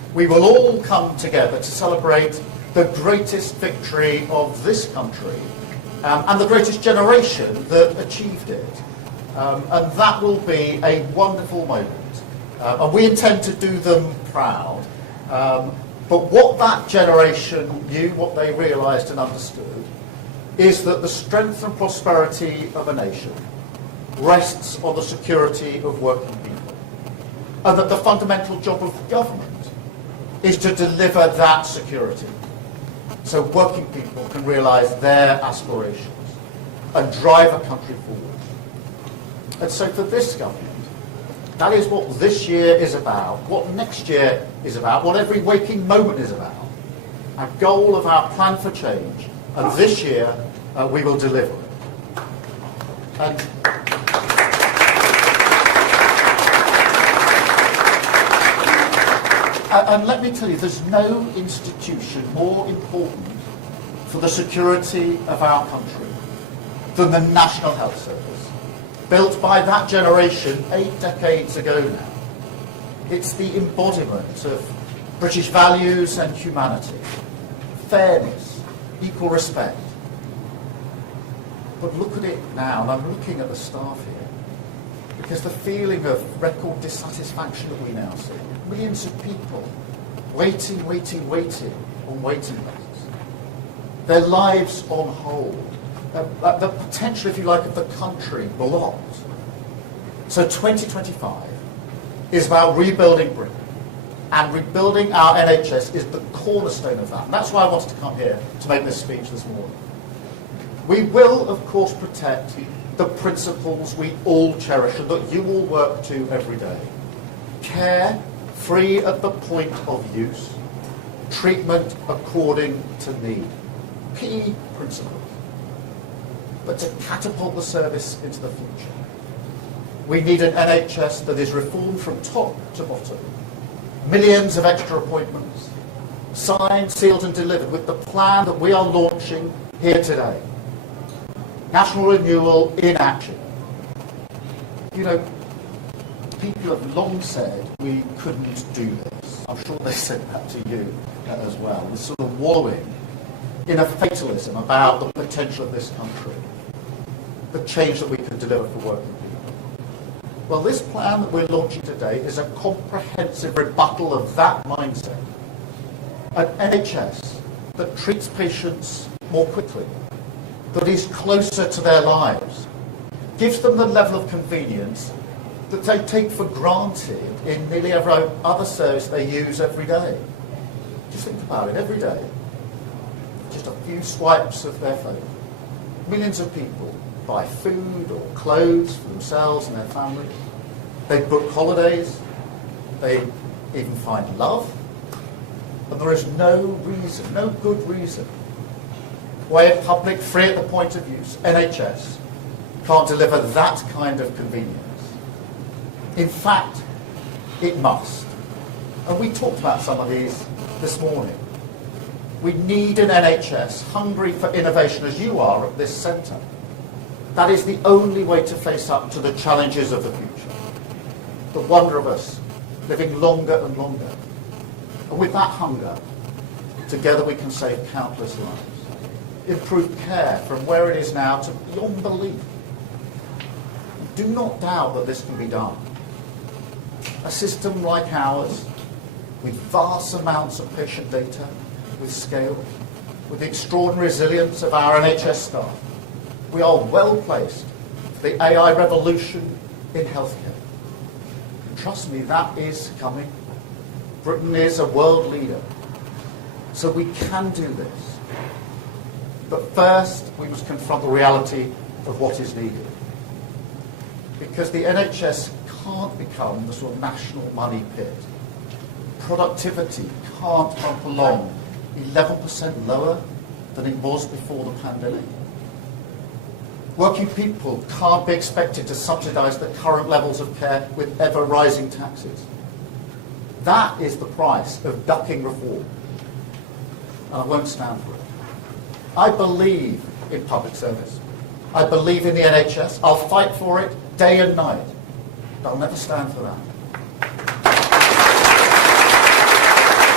we will all come together to celebrate the greatest victory of this country and the greatest generation that achieved it. And that will be a wonderful moment. And we intend to do them proud. But what that generation knew, what they realised and understood, is that the strength and prosperity of a nation rests on the security of working people. And that the fundamental job of government is to deliver that security so working people can realise their aspirations and drive a country forward. And so for this government, that is what this year is about, what next year is about, what every waking moment is about. Our goal of our plan for change, and this year we will deliver it. And let me tell you, there's no institution more important for the security of our country than the National Health Service, built by that generation 8 decades ago now. It's the embodiment of British values and humanity, fairness, equal respect. But look at it now, and I'm looking at the staff here, because the feeling of record dissatisfaction that we now see, millions of people waiting on waiting lists, their lives on hold, the potential, if you like, of the country blocked. So 2025 is about rebuilding Britain, and rebuilding our NHS is the cornerstone of that. And that's why I wanted to come here to make this speech this morning. We will, of course, protect the principles we all cherish and that you all work to every day. Care free at the point of use, treatment according to need. Key principles. But to catapult the service into the future, we need an NHS that is reformed from top to bottom. Millions of extra appointments, signed, sealed and delivered with the plan that we are launching here today. National renewal in action. You know, people have long said we couldn't do this. I'm sure they said that to you as well. This sort of wallowing in a fatalism about the potential of this country, the change that we can deliver for working people. Well, this plan that we're launching today is a comprehensive rebuttal of that mindset. An NHS that treats patients more quickly, that is closer to their lives, gives them the level of convenience that they take for granted in nearly every other service they use every day. Just think about it, every day. Just a few swipes of their phone. Millions of people buy food or clothes for themselves and their families. They book holidays. They even find love. And there is no reason, no good reason, why a public, free at the point of use, NHS, can't deliver that kind of convenience. In fact, it must. And we talked about some of these this morning. We need an NHS hungry for innovation as you are at this centre. That is the only way to face up to the challenges of the future. The wonder of us living longer and longer. And with that hunger, together we can save countless lives. Improve care from where it is now to beyond belief. Do not doubt that this can be done. A system like ours, with vast amounts of patient data, with scale, with the extraordinary resilience of our NHS staff, we are well placed for the AI revolution in healthcare. Trust me, that is coming. Britain is a world leader, so we can do this. But first, we must confront the reality of what is needed. Because the NHS can't become the sort of national money pit. Productivity can't bump along 11% lower than it was before the pandemic. Working people can't be expected to subsidise the current levels of care with ever-rising taxes. That is the price of ducking reform. And I won't stand for it. I believe in public service. I believe in the NHS. I'll fight for it day and night. But I'll never stand for that.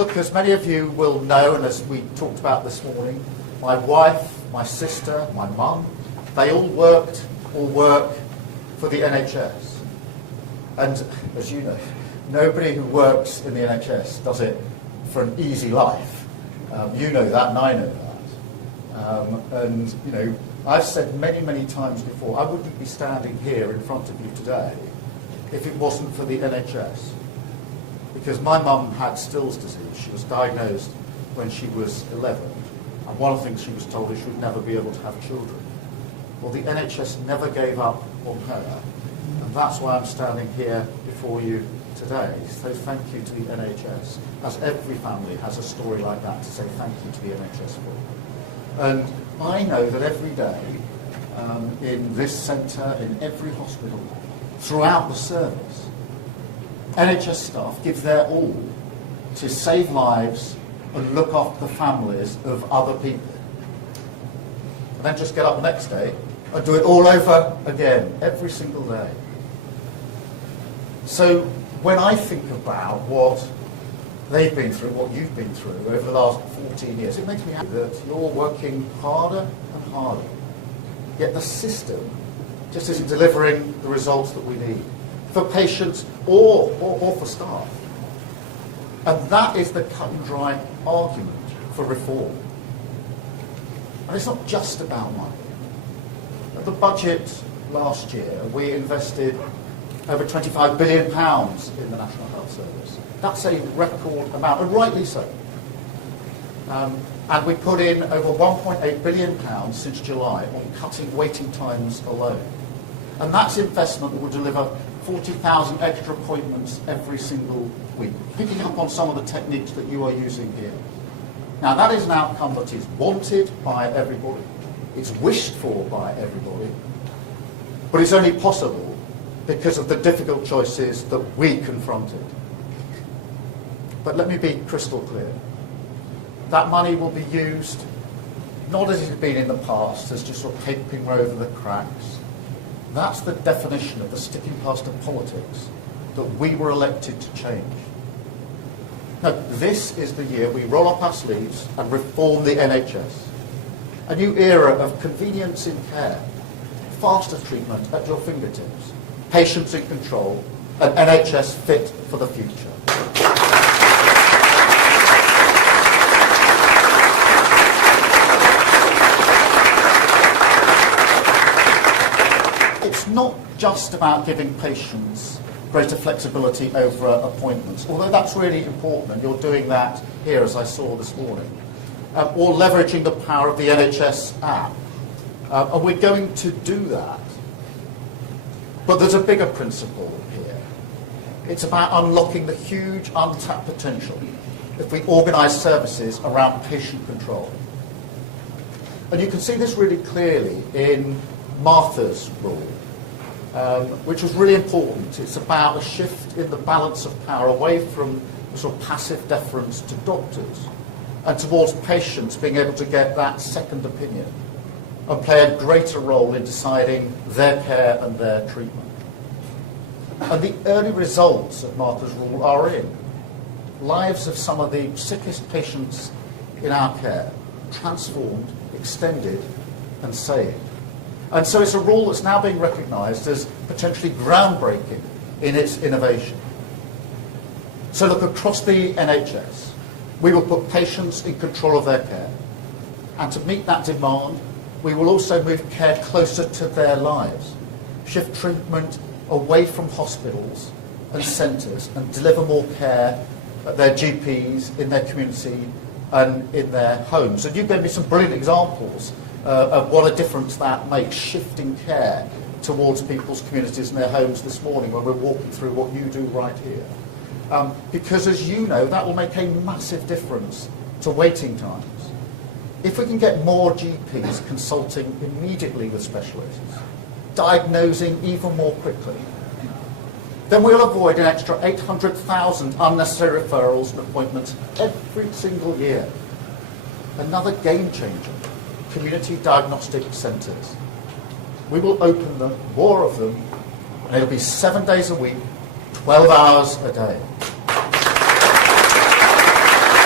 look, as many of you will know, and as we talked about this morning, my wife, my sister, my mum, they all worked or work for the NHS. And as you know, nobody who works in the NHS does it for an easy life. You know that, and I know that. And, you know, I've said many, many times before, I wouldn't be standing here in front of you today if it wasn't for the NHS. Because my mum had Still's disease. She was diagnosed when she was 11. And one of the things she was told is she would never be able to have children. Well, the NHS never gave up on her. And that's why I'm standing here before you today. So thank you to the NHS, as every family has a story like that to say thank you to the NHS for. And I know that every day in this centre, in every hospital, throughout the service, NHS staff give their all to save lives and look after the families of other people. And then just get up the next day and do it all over again, every single day. So when I think about what they've been through, what you've been through over the last 14 years, it makes me happy that you're working harder and harder. Yet the system just isn't delivering the results that we need for patients or for staff. And that is the cut and dry argument for reform. And it's not just about money. At the budget last year, we invested over £25 billion in the National Health Service. That's a record amount, and rightly so. And we put in over £1.8 billion since July on cutting waiting times alone. And that's investment that will deliver 40,000 extra appointments every single week, picking up on some of the techniques that you are using here. Now, that is an outcome that is wanted by everybody. It's wished for by everybody. But it's only possible because of the difficult choices that we confronted. But let me be crystal clear. That money will be used not as it has been in the past, as just sort of papering over the cracks. That's the definition of the sticking plaster politics that we were elected to change. No, this is the year we roll up our sleeves and reform the NHS. A new era of convenience in care, faster treatment at your fingertips, patients in control, an NHS fit for the future. It's not just about giving patients greater flexibility over appointments, although that's really important, and you're doing that here, as I saw this morning, or leveraging the power of the NHS app. And we're going to do that. But there's a bigger principle here. It's about unlocking the huge untapped potential if we organise services around patient control. And you can see this really clearly in Martha's rule, which was really important. It's about a shift in the balance of power away from sort of passive deference to doctors and towards patients being able to get that second opinion and play a greater role in deciding their care and their treatment. And the early results of Martha's rule are in. Lives of some of the sickest patients in our care transformed, extended and saved. And so it's a rule that's now being recognised as potentially groundbreaking in its innovation. So look, across the NHS, we will put patients in control of their care. And to meet that demand, we will also move care closer to their lives, shift treatment away from hospitals and centres and deliver more care at their GPs, in their community and in their homes. And you gave me some brilliant examples of what a difference that makes, shifting care towards people's communities and their homes this morning when we're walking through what you do right here. Because as you know, that will make a massive difference to waiting times. If we can get more GPs consulting immediately with specialists, diagnosing even more quickly, then we'll avoid an extra 800,000 unnecessary referrals and appointments every single year. Another game changer, Community Diagnostic Centres. We will open them, more of them, and it'll be 7 days a week, 12 hours a day.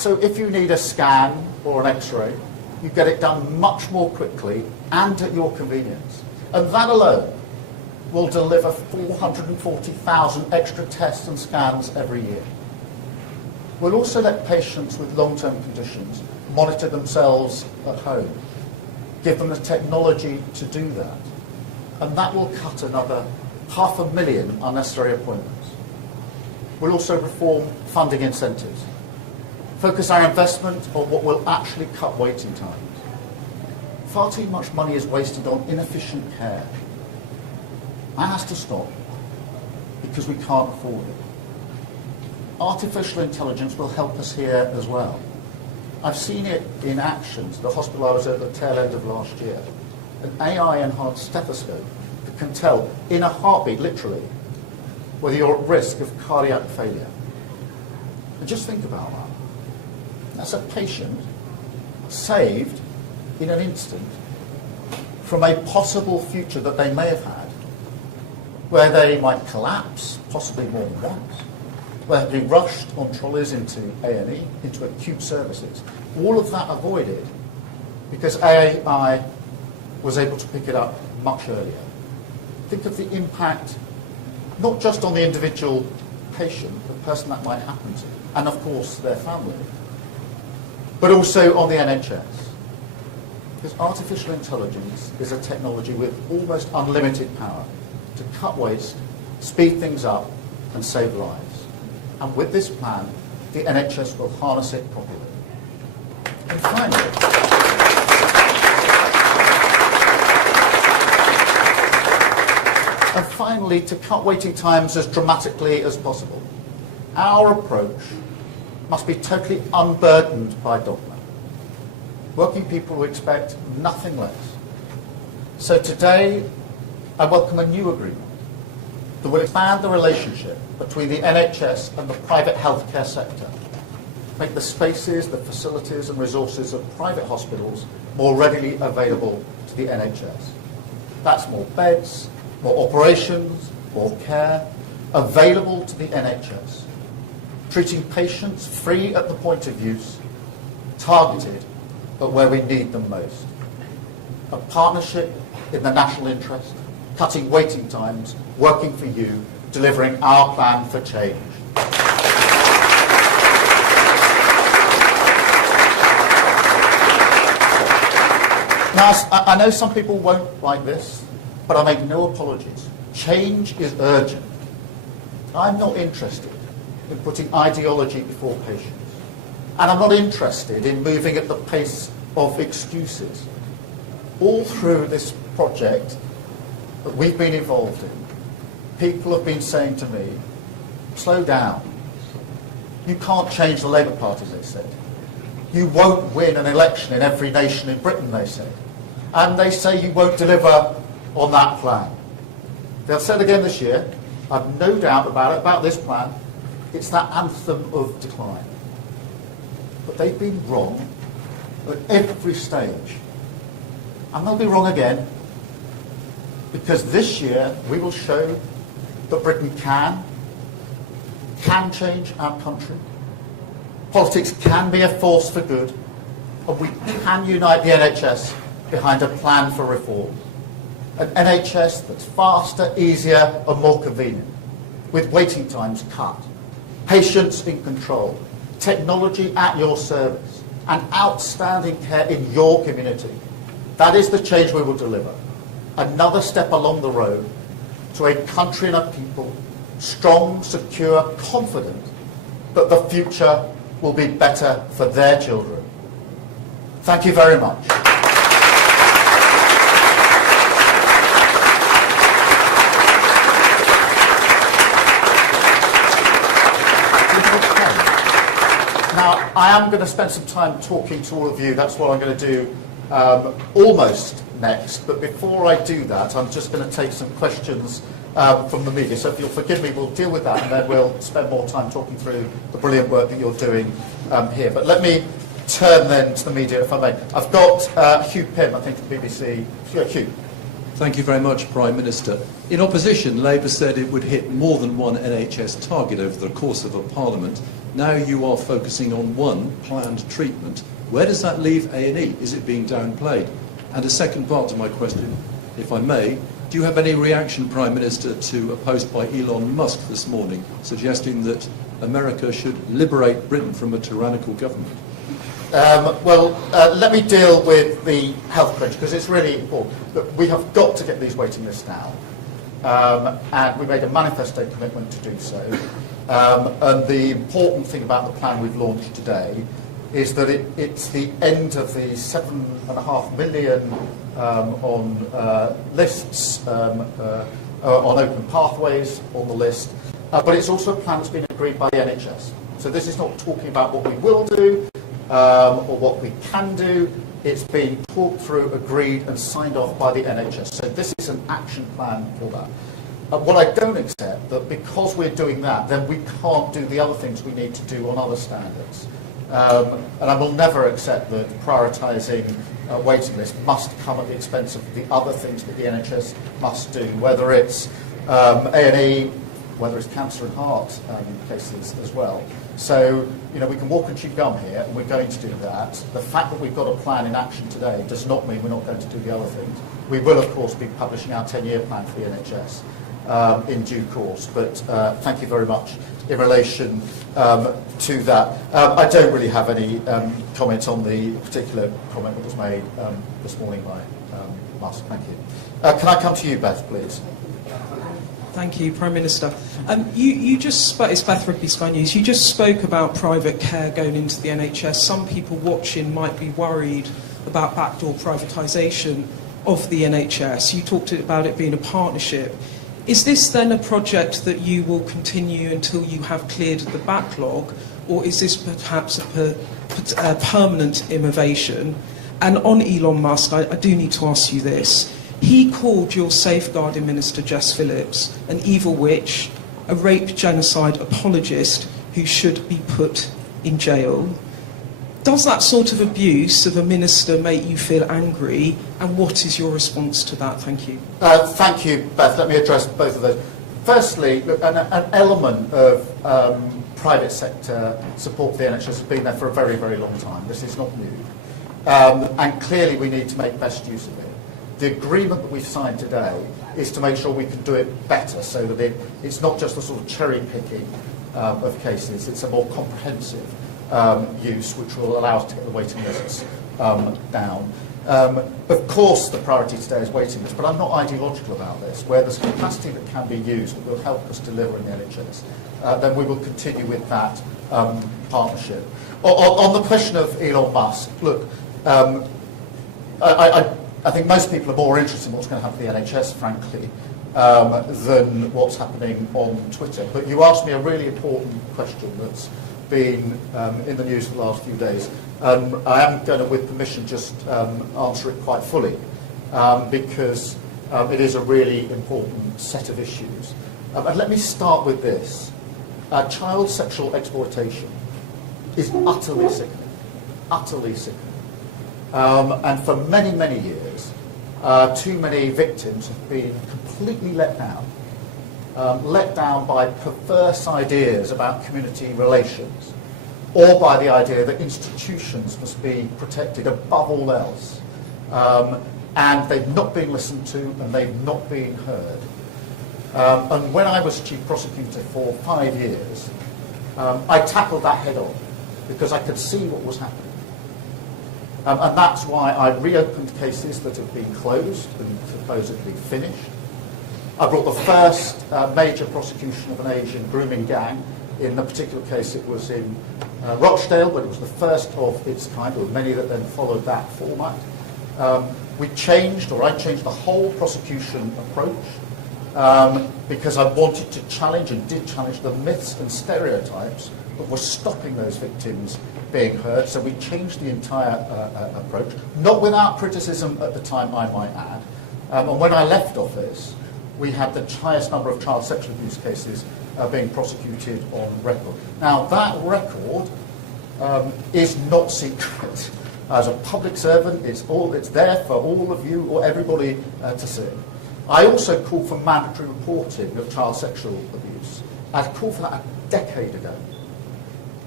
So if you need a scan or an X-ray, you get it done much more quickly and at your convenience. And that alone will deliver 440,000 extra tests and scans every year. We'll also let patients with long-term conditions monitor themselves at home, give them the technology to do that. And that will cut another 500,000 unnecessary appointments. We'll also reform funding incentives, focus our investment on what will actually cut waiting times. Far too much money is wasted on inefficient care. That has to stop because we can't afford it. Artificial intelligence will help us here as well. I've seen it in action. The hospital I was at the tail end of last year, an AI-enhanced stethoscope that can tell in a heartbeat, literally, whether you're at risk of cardiac failure. And just think about that. That's a patient saved in an instant from a possible future that they may have had, where they might collapse, possibly more than once, where they'd be rushed on trolleys into A&E, into acute services. All of that avoided because AI was able to pick it up much earlier. Think of the impact, not just on the individual patient, the person that might happen to, and of course their family, but also on the NHS. Because artificial intelligence is a technology with almost unlimited power to cut waste, speed things up, and save lives. And with this plan, the NHS will harness it properly. And finally, to cut waiting times as dramatically as possible, our approach must be totally unburdened by dogma. Working people will expect nothing less. So today, I welcome a new agreement that will expand the relationship between the NHS and the private healthcare sector, make the spaces, the facilities and resources of private hospitals more readily available to the NHS. That's more beds, more operations, more care, available to the NHS, treating patients free at the point of use, targeted but where we need them most. A partnership in the national interest, cutting waiting times, working for you, delivering our plan for change. Now, I know some people won't like this, but I make no apologies. Change is urgent. I'm not interested in putting ideology before patients. And I'm not interested in moving at the pace of excuses. All through this project that we've been involved in, people have been saying to me, slow down. You can't change the Labour Party, they said. You won't win an election in every nation in Britain, they said. And they say you won't deliver on that plan. They'll say it again this year. I've no doubt about this plan. It's that anthem of decline. But they've been wrong at every stage. And they'll be wrong again, because this year we will show that Britain can change our country. Politics can be a force for good, and we can unite the NHS behind a plan for reform. An NHS that's faster, easier and more convenient, with waiting times cut, patients in control, technology at your service, and outstanding care in your community. That is the change we will deliver. Another step along the road to a country and a people strong, secure, confident that the future will be better for their children. Thank you very much. Now, I am going to spend some time talking to all of you. That's what I'm going to do almost next. But before I do that, I'm just going to take some questions from the media. So if you'll forgive me, we'll deal with that, and then we'll spend more time talking through the brilliant work that you're doing here. But let me turn then to the media, if I may. I've got Hugh Pym, I think, from the BBC. Hugh. Thank you very much, Prime Minister. In opposition, Labour said it would hit more than one NHS target over the course of a parliament. Now you are focusing on one planned treatment. Where does that leave A&E? Is it being downplayed? And a second part to my question, if I may, do you have any reaction, Prime Minister, to a post by Elon Musk this morning suggesting that America should liberate Britain from a tyrannical government? Let me deal with the health crunch, because it's really important. Look, we have got to get these waiting lists down, and we made a manifesto commitment to do so. And the important thing about the plan we've launched today is that it's the end of the 7.5 million on lists, on open pathways on the list, but it's also a plan that's been agreed by the NHS. So this is not talking about what we will do or what we can do. It's being talked through, agreed and signed off by the NHS. So this is an action plan for that. What I don't accept, that because we're doing that, then we can't do the other things we need to do on other standards. And I will never accept that prioritising waiting lists must come at the expense of the other things that the NHS must do, whether it's A&E, whether it's cancer and heart cases as well. So, we can walk and chew gum here, and we're going to do that. The fact that we've got a plan in action today does not mean we're not going to do the other things. We will, of course, be publishing our 10-year plan for the NHS in due course, but thank you very much in relation to that. I don't really have any comment on the particular comment that was made this morning by Musk. Thank you. Can I come to you, Beth, please? Thank you, Prime Minister. You just spoke, it's Beth Rigby, Sky News. You just spoke about private care going into the NHS. Some people watching might be worried about backdoor privatisation of the NHS. You talked about it being a partnership. Is this then a project that you will continue until you have cleared the backlog, or is this perhaps a permanent innovation? And on Elon Musk, I do need to ask you this. He called your safeguarding minister, Jess Phillips, an evil witch, a rape genocide apologist who should be put in jail. Does that sort of abuse of a minister make you feel angry, and what is your response to that? Thank you. Thank you, Beth. Let me address both of those. Firstly, an element of private sector support for the NHS has been there for a very, very long time. This is not new. And clearly we need to make best use of it. The agreement that we've signed today is to make sure we can do it better, so that it's not just a sort of cherry picking of cases, it's a more comprehensive use, which will allow us to get the waiting lists down. Of course, the priority today is waiting lists, but I'm not ideological about this. Where there's capacity that can be used that will help us deliver in the NHS, then we will continue with that partnership. On the question of Elon Musk, look, I think most people are more interested in what's going to happen to the NHS, frankly, than what's happening on Twitter. But you asked me a really important question that's been in the news for the last few days. I am going to, with permission, just answer it quite fully, because it is a really important set of issues. And let me start with this. Child sexual exploitation is utterly sickening. Utterly sickening. And for many, many years, too many victims have been completely let down by perverse ideas about community relations, or by the idea that institutions must be protected above all else. And they've not been listened to, and they've not been heard. And when I was Chief Prosecutor for 5 years, I tackled that head on, because I could see what was happening. And that's why I reopened cases that have been closed and supposedly finished. I brought the first major prosecution of an Asian grooming gang. In the particular case, it was in Rochdale, but it was the first of its kind. There were many that then followed that format. I changed the whole prosecution approach because I wanted to challenge, and did challenge, the myths and stereotypes that were stopping those victims being heard. So we changed the entire approach, not without criticism at the time, I might add. And when I left office, we had the highest number of child sexual abuse cases being prosecuted on record. Now, that record is not secret. As a public servant, it's there for all of you or everybody to see. I also called for mandatory reporting of child sexual abuse. I called for that a decade ago.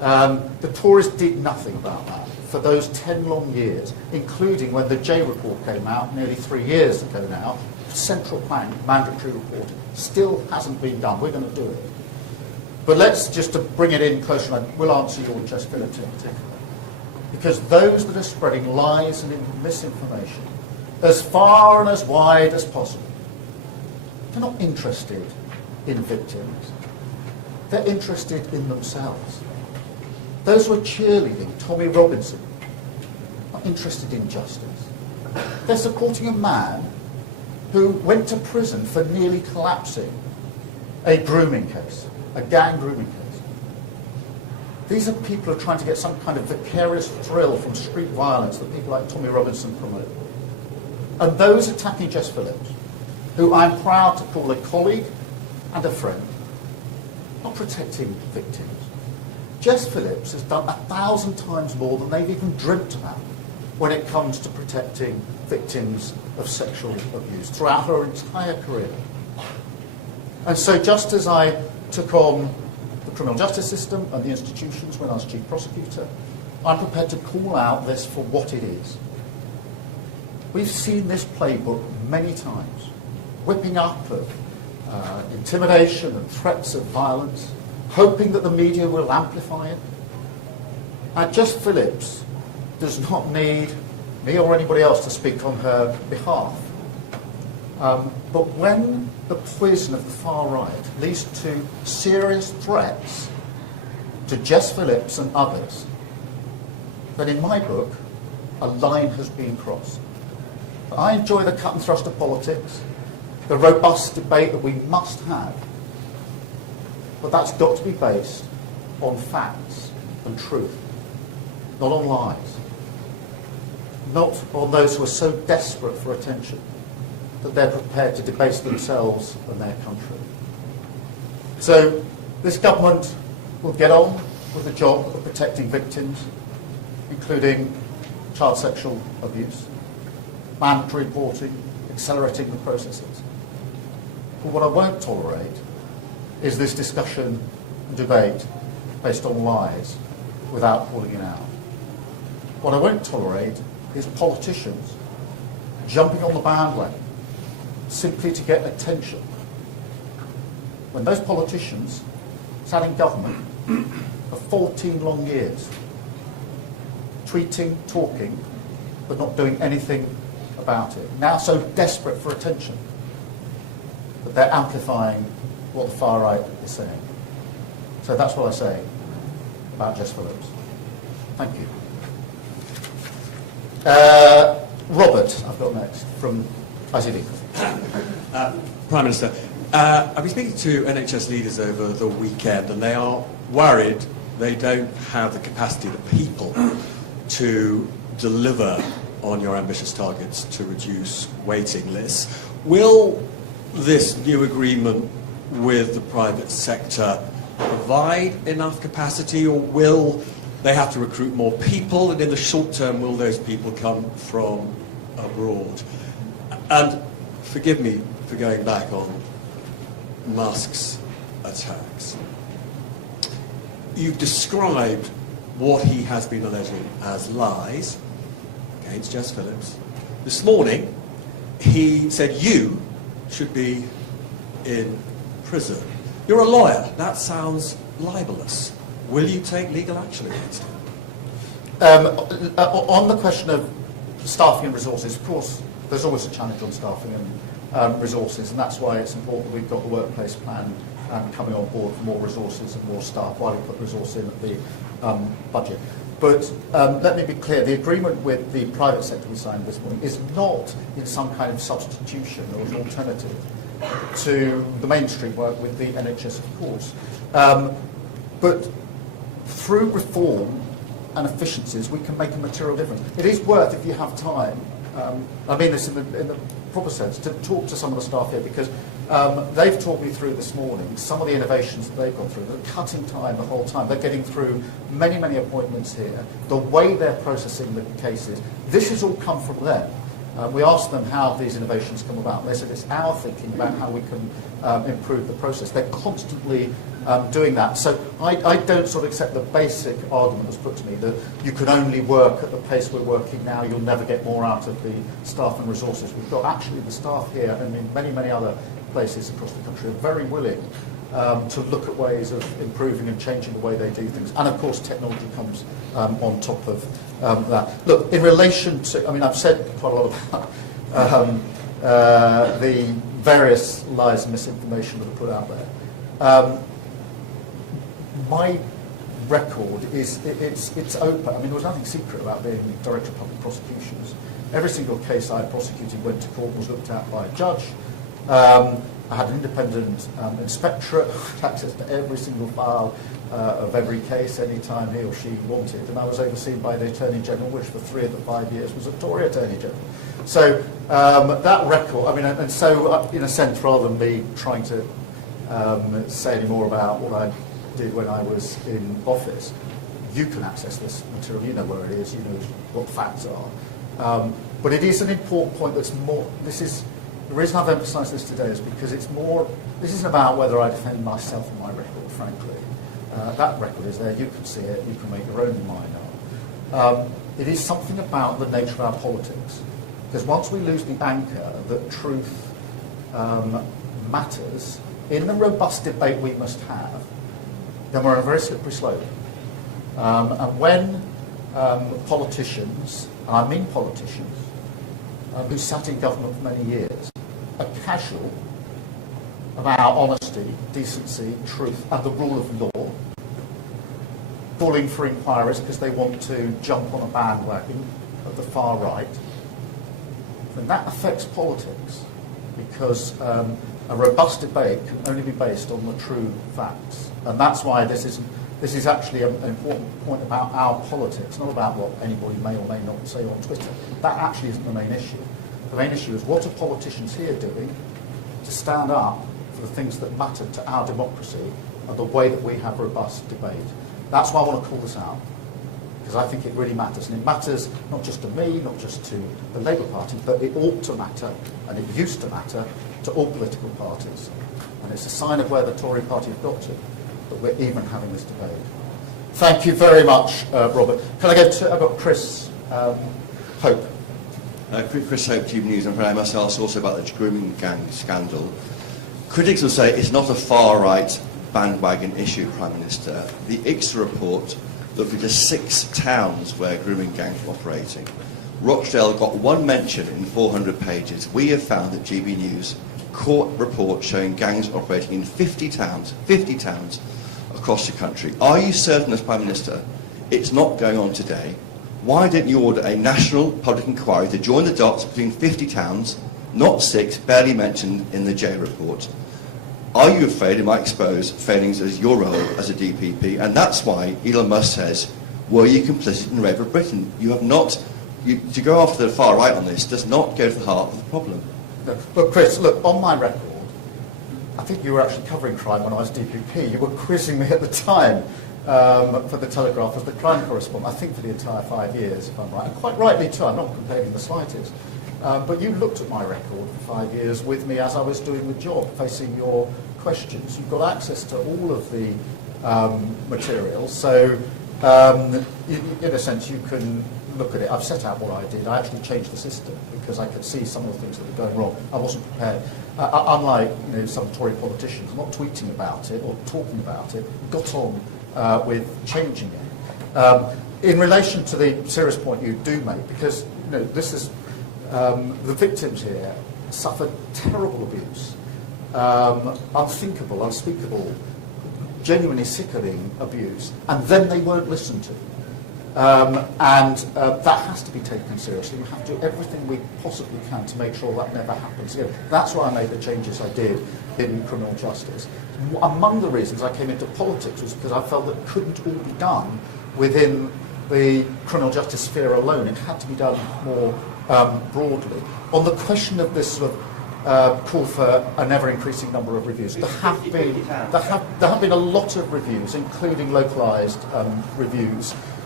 The Tories did nothing about that for those 10 long years, including when the J report came out nearly 3 years ago now. Central plank mandatory reporting still hasn't been done. We're going to do it. But let's just to bring it in closer, and we'll answer your Jess Phillips in particular. Because those that are spreading lies and misinformation as far and as wide as possible, they're not interested in victims. They're interested in themselves. Those who are cheerleading Tommy Robinson are interested in justice. They're supporting a man who went to prison for nearly collapsing a grooming case, a gang grooming case. These are people who are trying to get some kind of vicarious thrill from street violence that people like Tommy Robinson promote. And those attacking Jess Phillips, who I'm proud to call a colleague and a friend, not protecting victims. Jess Phillips has done 1,000 times more than they've even dreamt about when it comes to protecting victims of sexual abuse throughout her entire career. And so just as I took on the criminal justice system and the institutions when I was chief prosecutor, I'm prepared to call out this for what it is. We've seen this playbook many times, whipping up of intimidation and threats of violence, hoping that the media will amplify it. Jess Phillips does not need me or anybody else to speak on her behalf. But when the poison of the far right leads to serious threats to Jess Phillips and others, then in my book, a line has been crossed. I enjoy the cut and thrust of politics, the robust debate that we must have, but that's got to be based on facts and truth, not on lies, not on those who are so desperate for attention that they're prepared to debase themselves and their country. So this government will get on with the job of protecting victims, including child sexual abuse, mandatory reporting, accelerating the processes. But what I won't tolerate is this discussion and debate based on lies without calling it out. What I won't tolerate is politicians jumping on the bandwagon simply to get attention, when those politicians sat in government for 14 long years, tweeting, talking, but not doing anything about it. Now so desperate for attention that they're amplifying what the far right is saying. So that's what I say about Jess Phillips. Thank you. Robert, I've got next, from ICD. Prime Minister, I've been speaking to NHS leaders over the weekend, and they are worried they don't have the capacity, the people, to deliver on your ambitious targets to reduce waiting lists. Will this new agreement with the private sector provide enough capacity, or will they have to recruit more people, and in the short term will those people come from abroad? And forgive me for going back on Musk's attacks. You've described what he has been alleging as lies against Jess Phillips. This morning, he said you should be in prison. You're a lawyer. That sounds libelous. Will you take legal action against him? On the question of staffing and resources, of course, there's always a challenge on staffing and resources, and that's why it's important we've got the workplace plan coming on board for more resources and more staff, while we put resource in at the budget. But let me be clear, the agreement with the private sector we signed this morning is not in some kind of substitution or an alternative to the mainstream work with the NHS, of course. But through reform and efficiencies, we can make a material difference. It is worth, if you have time, I mean this in the proper sense, to talk to some of the staff here, because they've talked me through this morning some of the innovations that they've gone through. They're cutting time the whole time. They're getting through many appointments here. The way they're processing the cases, this has all come from them. We asked them how these innovations come about, and they said it's our thinking about how we can improve the process. They're constantly doing that. So I don't sort of accept the basic argument that's put to me that you can only work at the pace we're working now, you'll never get more out of the staff and resources. We've got actually the staff here and in many, many other places across the country are very willing to look at ways of improving and changing the way they do things. And of course technology comes on top of that. Look, in relation to, I mean, I've said quite a lot about the various lies and misinformation that are put out there. My record is, it's open. I mean, there was nothing secret about being Director of Public Prosecutions. Every single case I prosecuted went to court, was looked at by a judge. I had an independent inspectorate, had access to every single file of every case anytime he or she wanted, and I was overseen by the Attorney General, which for 3 of the 5 years was a Tory Attorney General. So that record, I mean, and so in a sense, rather than me trying to say any more about what I did when I was in office, you can access this material, you know where it is, you know what facts are. But it is an important point that's more, this is, the reason I've emphasised this today is because it's more, this isn't about whether I defend myself and my record, frankly. That record is there, you can see it, you can make your own mind up. It is something about the nature of our politics. Because once we lose the anchor that truth matters, in the robust debate we must have, then we're on a very slippery slope. And when politicians, and I mean politicians, who sat in government for many years, are casual about honesty, decency, truth, and the rule of law, calling for inquiries because they want to jump on a bandwagon of the far right, then that affects politics, because a robust debate can only be based on the true facts. And that's why this is actually an important point about our politics, not about what anybody may or may not say on Twitter. That actually isn't the main issue. The main issue is what are politicians here doing to stand up for the things that matter to our democracy and the way that we have robust debate. That's why I want to call this out, because I think it really matters. And it matters not just to me, not just to the Labour Party, but it ought to matter, and it used to matter, to all political parties. And it's a sign of where the Tory party have got to, that we're even having this debate. Thank you very much, Robert. Can I go to, I've got Chris Hope. Chris Hope, Tube News, and I myself also about the grooming gang scandal. Critics will say it's not a far-right bandwagon issue, Prime Minister. The ICSA report looked at just 6 towns where grooming gangs were operating. Rochdale got 1 mention in 400 pages. We have found that GB News court reports showing gangs operating in 50 towns across the country. Are you certain as Prime Minister it's not going on today? Why didn't you order a national public inquiry to join the dots between 50 towns, not 6, barely mentioned in the J report? Are you afraid it might expose failings as your role as a DPP? And that's why Elon Musk says, were you complicit in the rape of Britain? You have not, to go after the far right on this does not go to the heart of the problem. No, but Chris, look, on my record, I think you were actually covering crime when I was DPP. You were quizzing me at the time for the Telegraph as the crime correspondent, I think for the entire 5 years, if I'm right. And quite rightly too, I'm not complaining the slightest. But you looked at my record for 5 years with me as I was doing the job, facing your questions. You've got access to all of the materials, so in a sense you can look at it. I've set out what I did. I actually changed the system because I could see some of the things that were going wrong. I wasn't prepared. Unlike some Tory politicians, not tweeting about it or talking about it, got on with changing it. In relation to the serious point you do make, because this is the victims here suffered terrible abuse, unthinkable, unspeakable, genuinely sickening abuse, and then they weren't listened to. That has to be taken seriously. We have to do everything we possibly can to make sure that never happens again. That's why I made the changes I did in criminal justice. Among the reasons I came into politics was because I felt that it couldn't all be done within the criminal justice sphere alone. It had to be done more broadly. On the question of this sort of call for an ever-increasing number of reviews, there have been a lot of reviews, including localised reviews.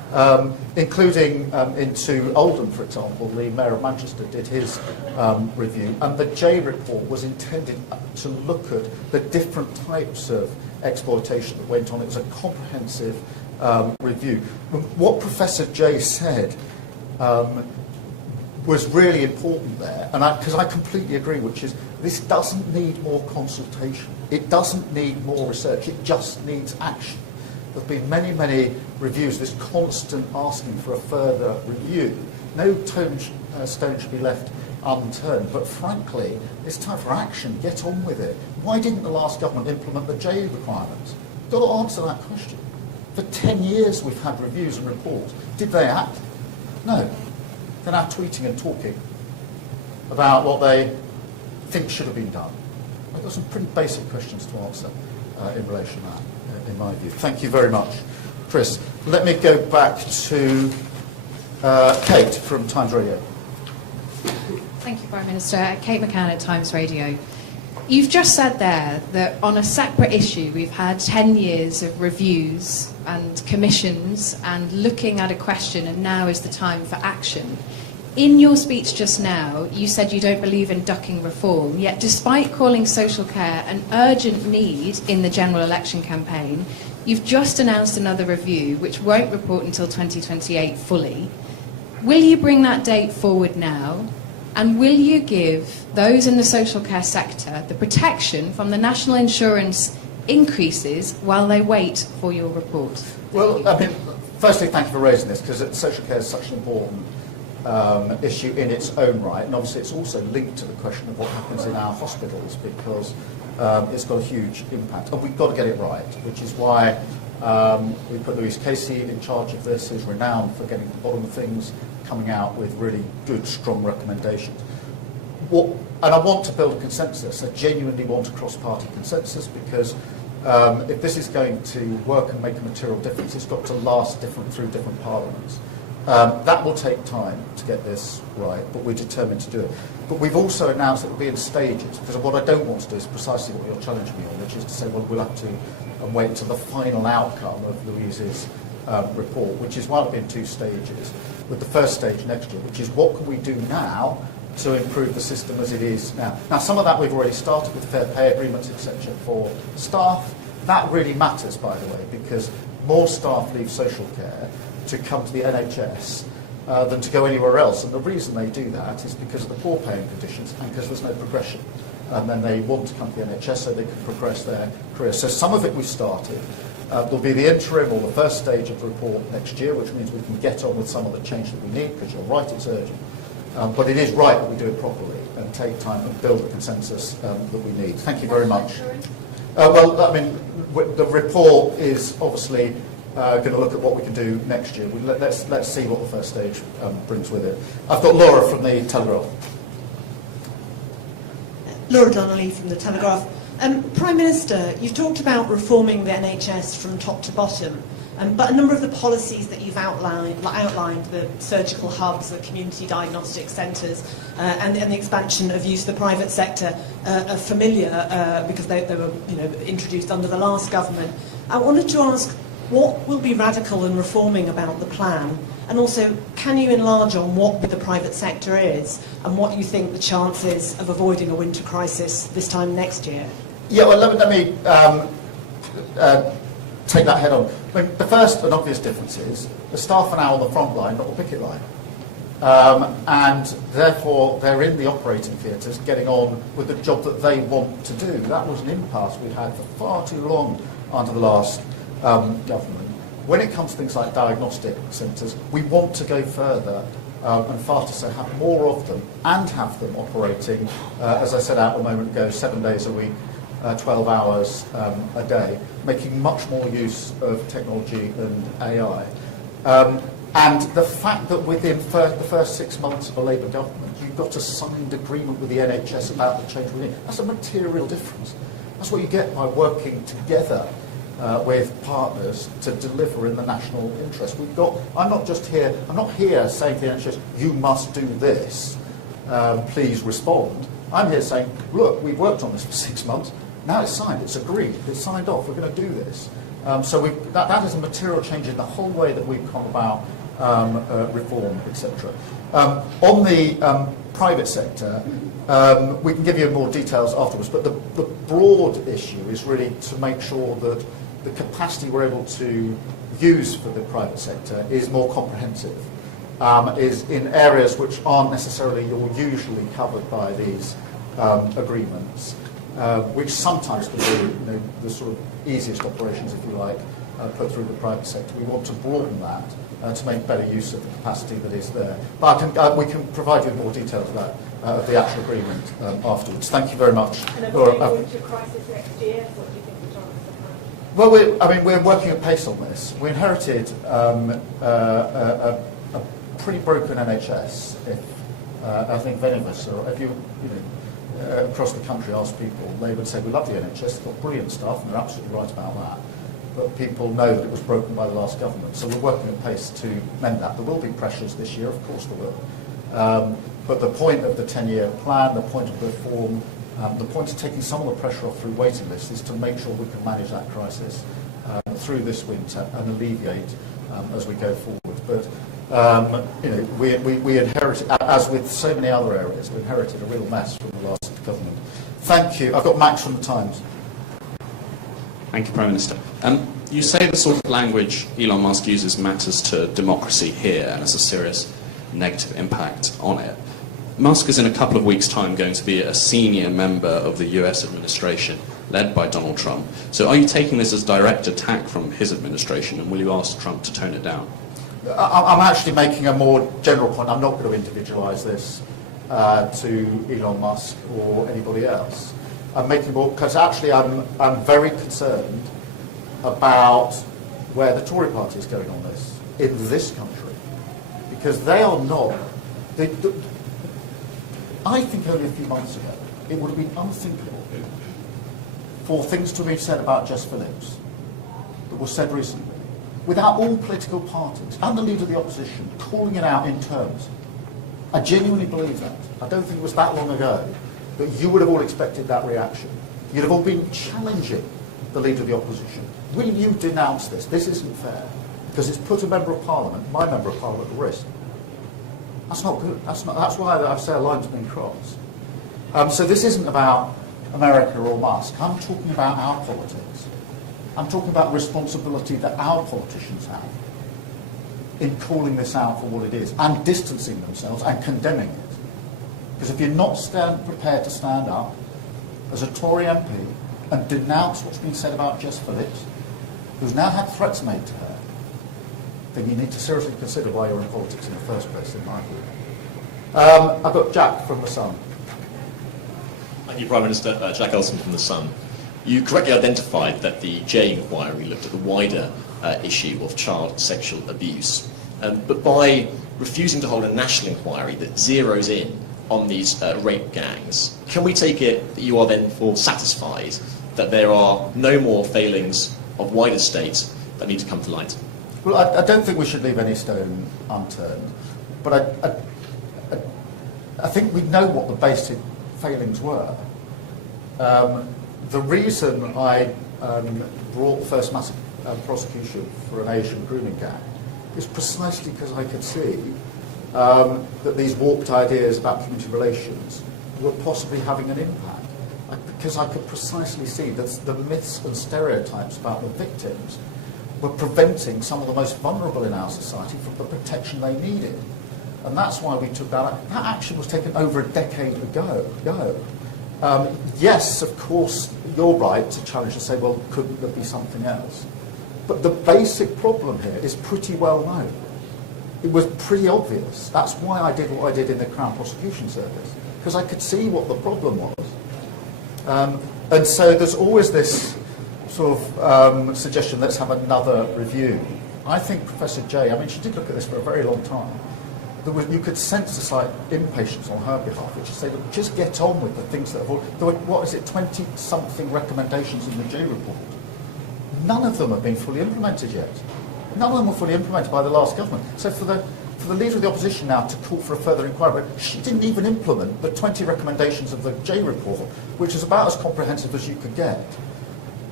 including into Oldham, for example. The Mayor of Manchester did his review, and the J report was intended to look at the different types of exploitation that went on. It was a comprehensive review. What Professor J said was really important there, and because I completely agree, which is this doesn't need more consultation. It doesn't need more research. It just needs action. There have been many, many reviews, this constant asking for a further review. No stone should be left unturned, but frankly, it's time for action. Get on with it. Why didn't the last government implement the J requirements? You've got to answer that question. For 10 years we've had reviews and reports. Did they act? No. They're now tweeting and talking about what they think should have been done. I've got some pretty basic questions to answer in relation to that, in my view. Thank you very much, Chris. Let me go back to Kate from Times Radio. Thank you, Prime Minister. Kate McCann at Times Radio. You've just said there that on a separate issue we've had 10 years of reviews and commissions and looking at a question, and now is the time for action. In your speech just now, you said you don't believe in ducking reform, yet despite calling social care an urgent need in the general election campaign, you've just announced another review which won't report until 2028 fully. Will you bring that date forward now? And will you give those in the social care sector the protection from the national insurance increases while they wait for your report? Well, I mean, firstly, thank you for raising this, because social care is such an important issue in its own right, and obviously it's also linked to the question of what happens in our hospitals, because it's got a huge impact, and we've got to get it right, which is why we put Louise Casey in charge of this, who's renowned for getting to the bottom of things, coming out with really good, strong recommendations. And I want to build a consensus. I genuinely want a cross-party consensus, because if this is going to work and make a material difference, it's got to last through different parliaments. That will take time to get this right, but we're determined to do it. But we've also announced that it will be in stages, because what I don't want to do is precisely what you're challenging me on, which is to say, well, we'll have to wait until the final outcome of Louise's report, which is why it'll be in 2 stages, with the first stage next year, which is what can we do now to improve the system as it is now. Now, some of that we've already started with fair pay agreements, etc., for staff. That really matters, by the way, because more staff leave social care to come to the NHS than to go anywhere else. And the reason they do that is because of the poor paying conditions and because there's no progression. And then they want to come to the NHS so they can progress their career. So some of it we've started. There'll be the interim or the first stage of the report next year, which means we can get on with some of the change that we need, because you're right, it's urgent. But it is right that we do it properly and take time and build the consensus that we need. Thank you very much. Well, I mean, the report is obviously going to look at what we can do next year. Let's see what the first stage brings with it. I've got Laura from the Telegraph. Laura Donnelly from the Telegraph. Prime Minister, you've talked about reforming the NHS from top to bottom, but a number of the policies that you've outlined, the surgical hubs, the Community Diagnostic Centres, and the expansion of use of the private sector, are familiar because they were introduced under the last government. I wanted to ask, what will be radical and reforming about the plan? And also, can you enlarge on what the private sector is and what you think the chances of avoiding a winter crisis this time next year? Yeah, well, let me take that head on. I mean, the first and obvious difference is the staff are now on the front line, not the picket line. And therefore, they're in the operating theatres getting on with the job that they want to do. That was an impasse we had for far too long under the last government. When it comes to things like diagnostic centres, we want to go further and faster, so have more of them and have them operating, as I said out a moment ago, 7 days a week, 12 hours a day, making much more use of technology and AI. And the fact that within the first 6 months of a Labour government, you've got a signed agreement with the NHS about the change we need, that's a material difference. That's what you get by working together with partners to deliver in the national interest. I'm not here saying to the NHS, you must do this, please respond. I'm here saying, look, we've worked on this for 6 months, now it's signed, it's agreed, it's signed off, we're going to do this. So that is a material change in the whole way that we've gone about reform, etc. On the private sector, we can give you more details afterwards, but the broad issue is really to make sure that the capacity we're able to use for the private sector is more comprehensive, is in areas which aren't necessarily or usually covered by these agreements, which sometimes can be the sort of easiest operations, if you like, put through the private sector. We want to broaden that to make better use of the capacity that is there. But we can provide you with more details of that, of the actual agreement afterwards. Thank you very much. And if we go into crisis next year, what do you think the chances of that? Well, we're working at pace on this. We inherited a pretty broken NHS. I think if any of us, or if you across the country ask people, they would say we love the NHS, it's got brilliant stuff, and they're absolutely right about that. But people know that it was broken by the last government, so we're working at pace to mend that. There will be pressures this year, of course there will. But the point of the 10-year plan, the point of reform, the point of taking some of the pressure off through waiting lists is to make sure we can manage that crisis through this winter and alleviate as we go forward. But we inherited, as with so many other areas, we inherited a real mess from the last government. Thank you. I've got Max from the Times. Thank you, Prime Minister. You say the sort of language Elon Musk uses matters to democracy here and has a serious negative impact on it. Musk is in a couple of weeks' time going to be a senior member of the US administration led by Donald Trump. So are you taking this as direct attack from his administration, and will you ask Trump to tone it down? I'm actually making a more general point. I'm not going to individualise this to Elon Musk or anybody else. I'm making more because actually I'm very concerned about where the Tory party is going on this in this country, because they are not. I think only a few months ago it would have been unthinkable for things to be said about Jess Phillips that was said recently, without all political parties and the leader of the opposition calling it out in terms. I genuinely believe that. I don't think it was that long ago that you would have all expected that reaction. You'd have all been challenging the leader of the opposition. Will you denounce this? This isn't fair. Because it's put a member of parliament, my member of parliament, at risk. That's not good. That's why I say a line's been crossed. So this isn't about America or Musk. I'm talking about our politics. I'm talking about responsibility that our politicians have in calling this out for what it is and distancing themselves and condemning it. Because if you're not prepared to stand up as a Tory MP and denounce what's been said about Jess Phillips, who's now had threats made to her, then you need to seriously consider why you're in politics in the first place, in my view. I've got Jack from The Sun. Thank you, Prime Minister. Jack Elson from The Sun. You correctly identified that the J inquiry looked at the wider issue of child sexual abuse. But by refusing to hold a national inquiry that zeroes in on these rape gangs, can we take it that you are then satisfied that there are no more failings of wider states that need to come to light? Well, I don't think we should leave any stone unturned, but I think we know what the basic failings were. The reason I brought the first massive prosecution for an Asian grooming gang is precisely because I could see that these warped ideas about community relations were possibly having an impact. Because I could precisely see that the myths and stereotypes about the victims were preventing some of the most vulnerable in our society from the protection they needed. And that's why we took that. That action was taken over a decade ago. Yes, of course, you're right to challenge and say, well, couldn't there be something else? But the basic problem here is pretty well known. It was pretty obvious. That's why I did what I did in the Crown Prosecution Service, because I could see what the problem was. And so there's always this sort of suggestion, let's have another review. I think Professor Jay, I mean, she did look at this for a very long time. You could sense a slight impatience on her behalf, which is to say, look, just get on with the things that have... There were, 20-something recommendations in the J report. None of them have been fully implemented yet. None of them were fully implemented by the last government. So for the leader of the opposition now to call for a further inquiry, she didn't even implement the 20 recommendations of the J report, which is about as comprehensive as you could get.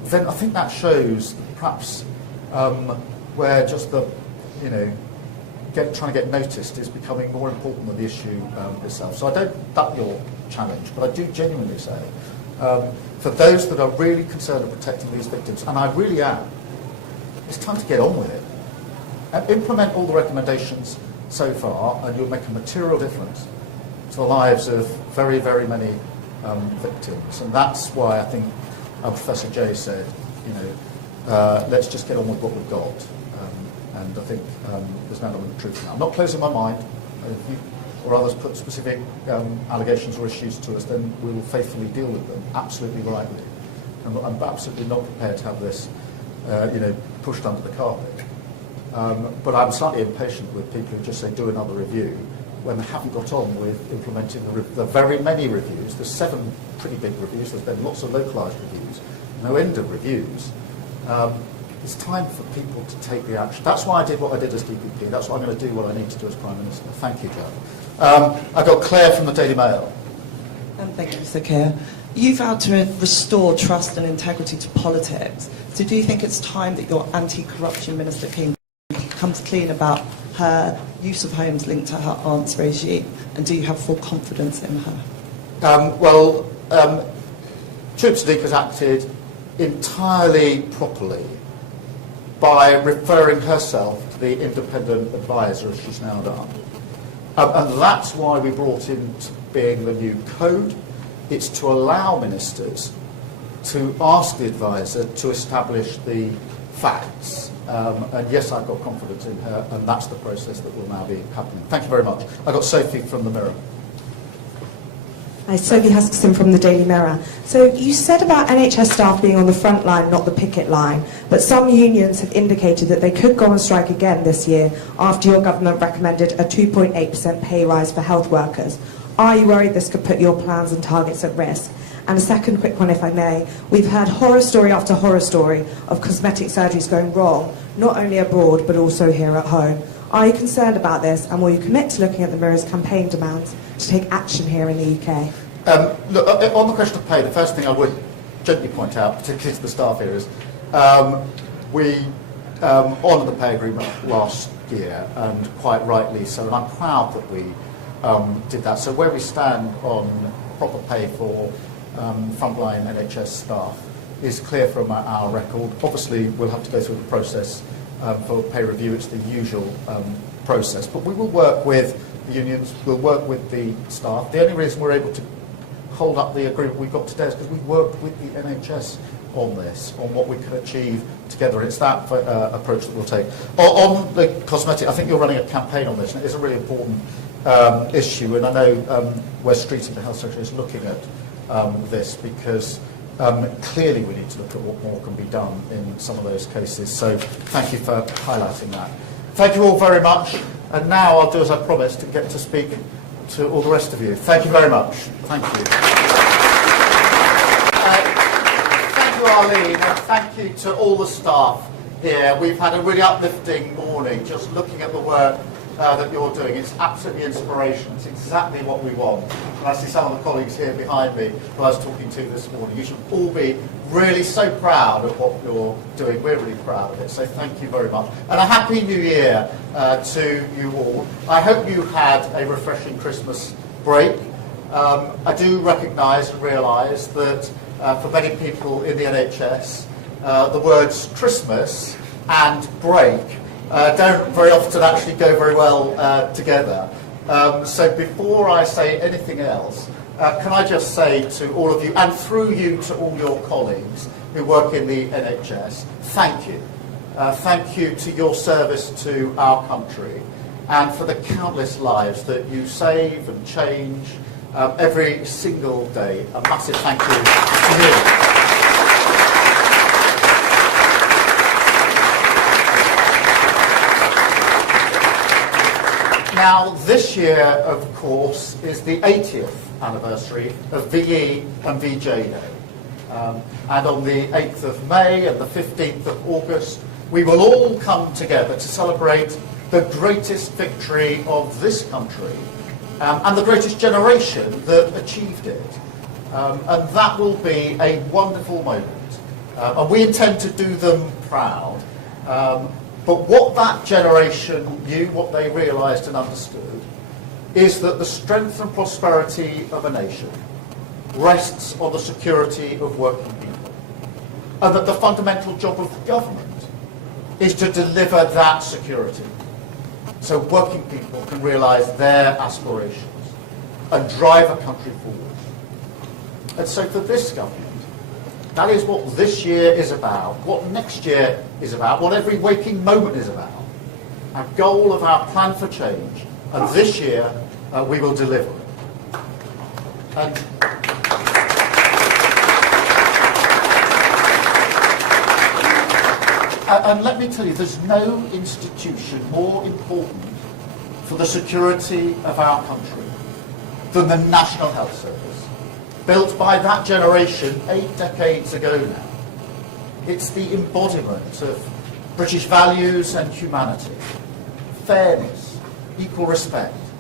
then I think that shows perhaps where just the, trying to get noticed is becoming more important than the issue itself. So I don't doubt your challenge, but I do genuinely say, for those that are really concerned with protecting these victims, and I really am, it's time to get on with it. And implement all the recommendations so far, and you'll make a material difference to the lives of very, very many victims. And that's why I think Professor Jay said, let's just get on with what we've got. And I think there's no element of truth in that. I'm not closing my mind. If you or others put specific allegations or issues to us, then we will faithfully deal with them, absolutely rightly. I'm absolutely not prepared to have this, pushed under the carpet. But I'm slightly impatient with people who just say, do another review, when they haven't got on with implementing the very many reviews. There's 7 pretty big reviews. There's been lots of localised reviews, no end of reviews. It's time for people to take the action. That's why I did what I did as DPP. That's why I'm going to do what I need to do as Prime Minister. Thank you, Joe. I've got Claire from the Daily Mail. Thank you, Mr. Keir. You vowed to restore trust and integrity to politics. So do you think it's time that your anti-corruption Minister comes clean about her use of homes linked to her aunt's regime? And do you have full confidence in her? Troop Sadiq has acted entirely properly by referring herself to the independent advisor, as she's now done. And that's why we brought into being the new code. It's to allow ministers to ask the advisor to establish the facts. And yes, I've got confidence in her, and that's the process that will now be happening. Thank you very much. I've got Sophie from the Mirror. Hi, Sophie Huskisson from the Daily Mirror. So you said about NHS staff being on the front line, not the picket line, but some unions have indicated that they could go on strike again this year after your government recommended a 2.8% pay rise for health workers. Are you worried this could put your plans and targets at risk? And a second quick one, if I may. We've heard horror story after horror story of cosmetic surgeries going wrong, not only abroad, but also here at home. Are you concerned about this, and will you commit to looking at the Mirror's campaign demands to take action here in the UK? Look, on the question of pay, the first thing I would gently point out, particularly to the staff here, is we honoured the pay agreement last year, and quite rightly so, and I'm proud that we did that. So where we stand on proper pay for frontline NHS staff is clear from our record. Obviously, we'll have to go through the process for pay review. It's the usual process, but we will work with the unions, we'll work with the staff. The only reason we're able to hold up the agreement we've got today is because we've worked with the NHS on this, on what we can achieve together. It's that approach that we'll take. On the cosmetic, I think you're running a campaign on this, and it is a really important issue, and I know Wes Streeting, the Health Secretary, is looking at this, because clearly we need to look at what more can be done in some of those cases. So thank you for highlighting that. Thank you all very much. And now I'll do as I promised and get to speak to all the rest of you. Thank you very much. Thank you. Thank you, Arlene, and thank you to all the staff here. We've had a really uplifting morning just looking at the work that you're doing. It's absolutely inspirational. It's exactly what we want. And I see some of the colleagues here behind me who I was talking to this morning. You should all be really so proud of what you're doing. We're really proud of it. So thank you very much. And a Happy New Year to you all. I hope you had a refreshing Christmas break. I do recognise and realise that for many people in the NHS, the words Christmas and break don't very often actually go very well together. So before I say anything else, can I just say to all of you, and through you to all your colleagues who work in the NHS, thank you. Thank you to your service to our country, and for the countless lives that you save and change every single day. A massive thank you to you. Now, this year, of course, is the 80th anniversary of VE and VJ Day. And on the 8th of May and the 15th of August, we will all come together to celebrate the greatest victory of this country and the greatest generation that achieved it. And that will be a wonderful moment And we intend to do them proud. But what that generation knew, what they realised and understood, is that the strength and prosperity of a nation rests on the security of working people. And that the fundamental job of government is to deliver that security, so working people can realise their aspirations and drive a country forward. And so for this government, that is what this year is about, what next year is about, what every waking moment is about. Our goal of our plan for change, and this year we will deliver it. And let me tell you, there's no institution more important for the security of our country than the National Health Service, built by that generation 8 decades ago now. It's the embodiment of British values and humanity, fairness, equal respect,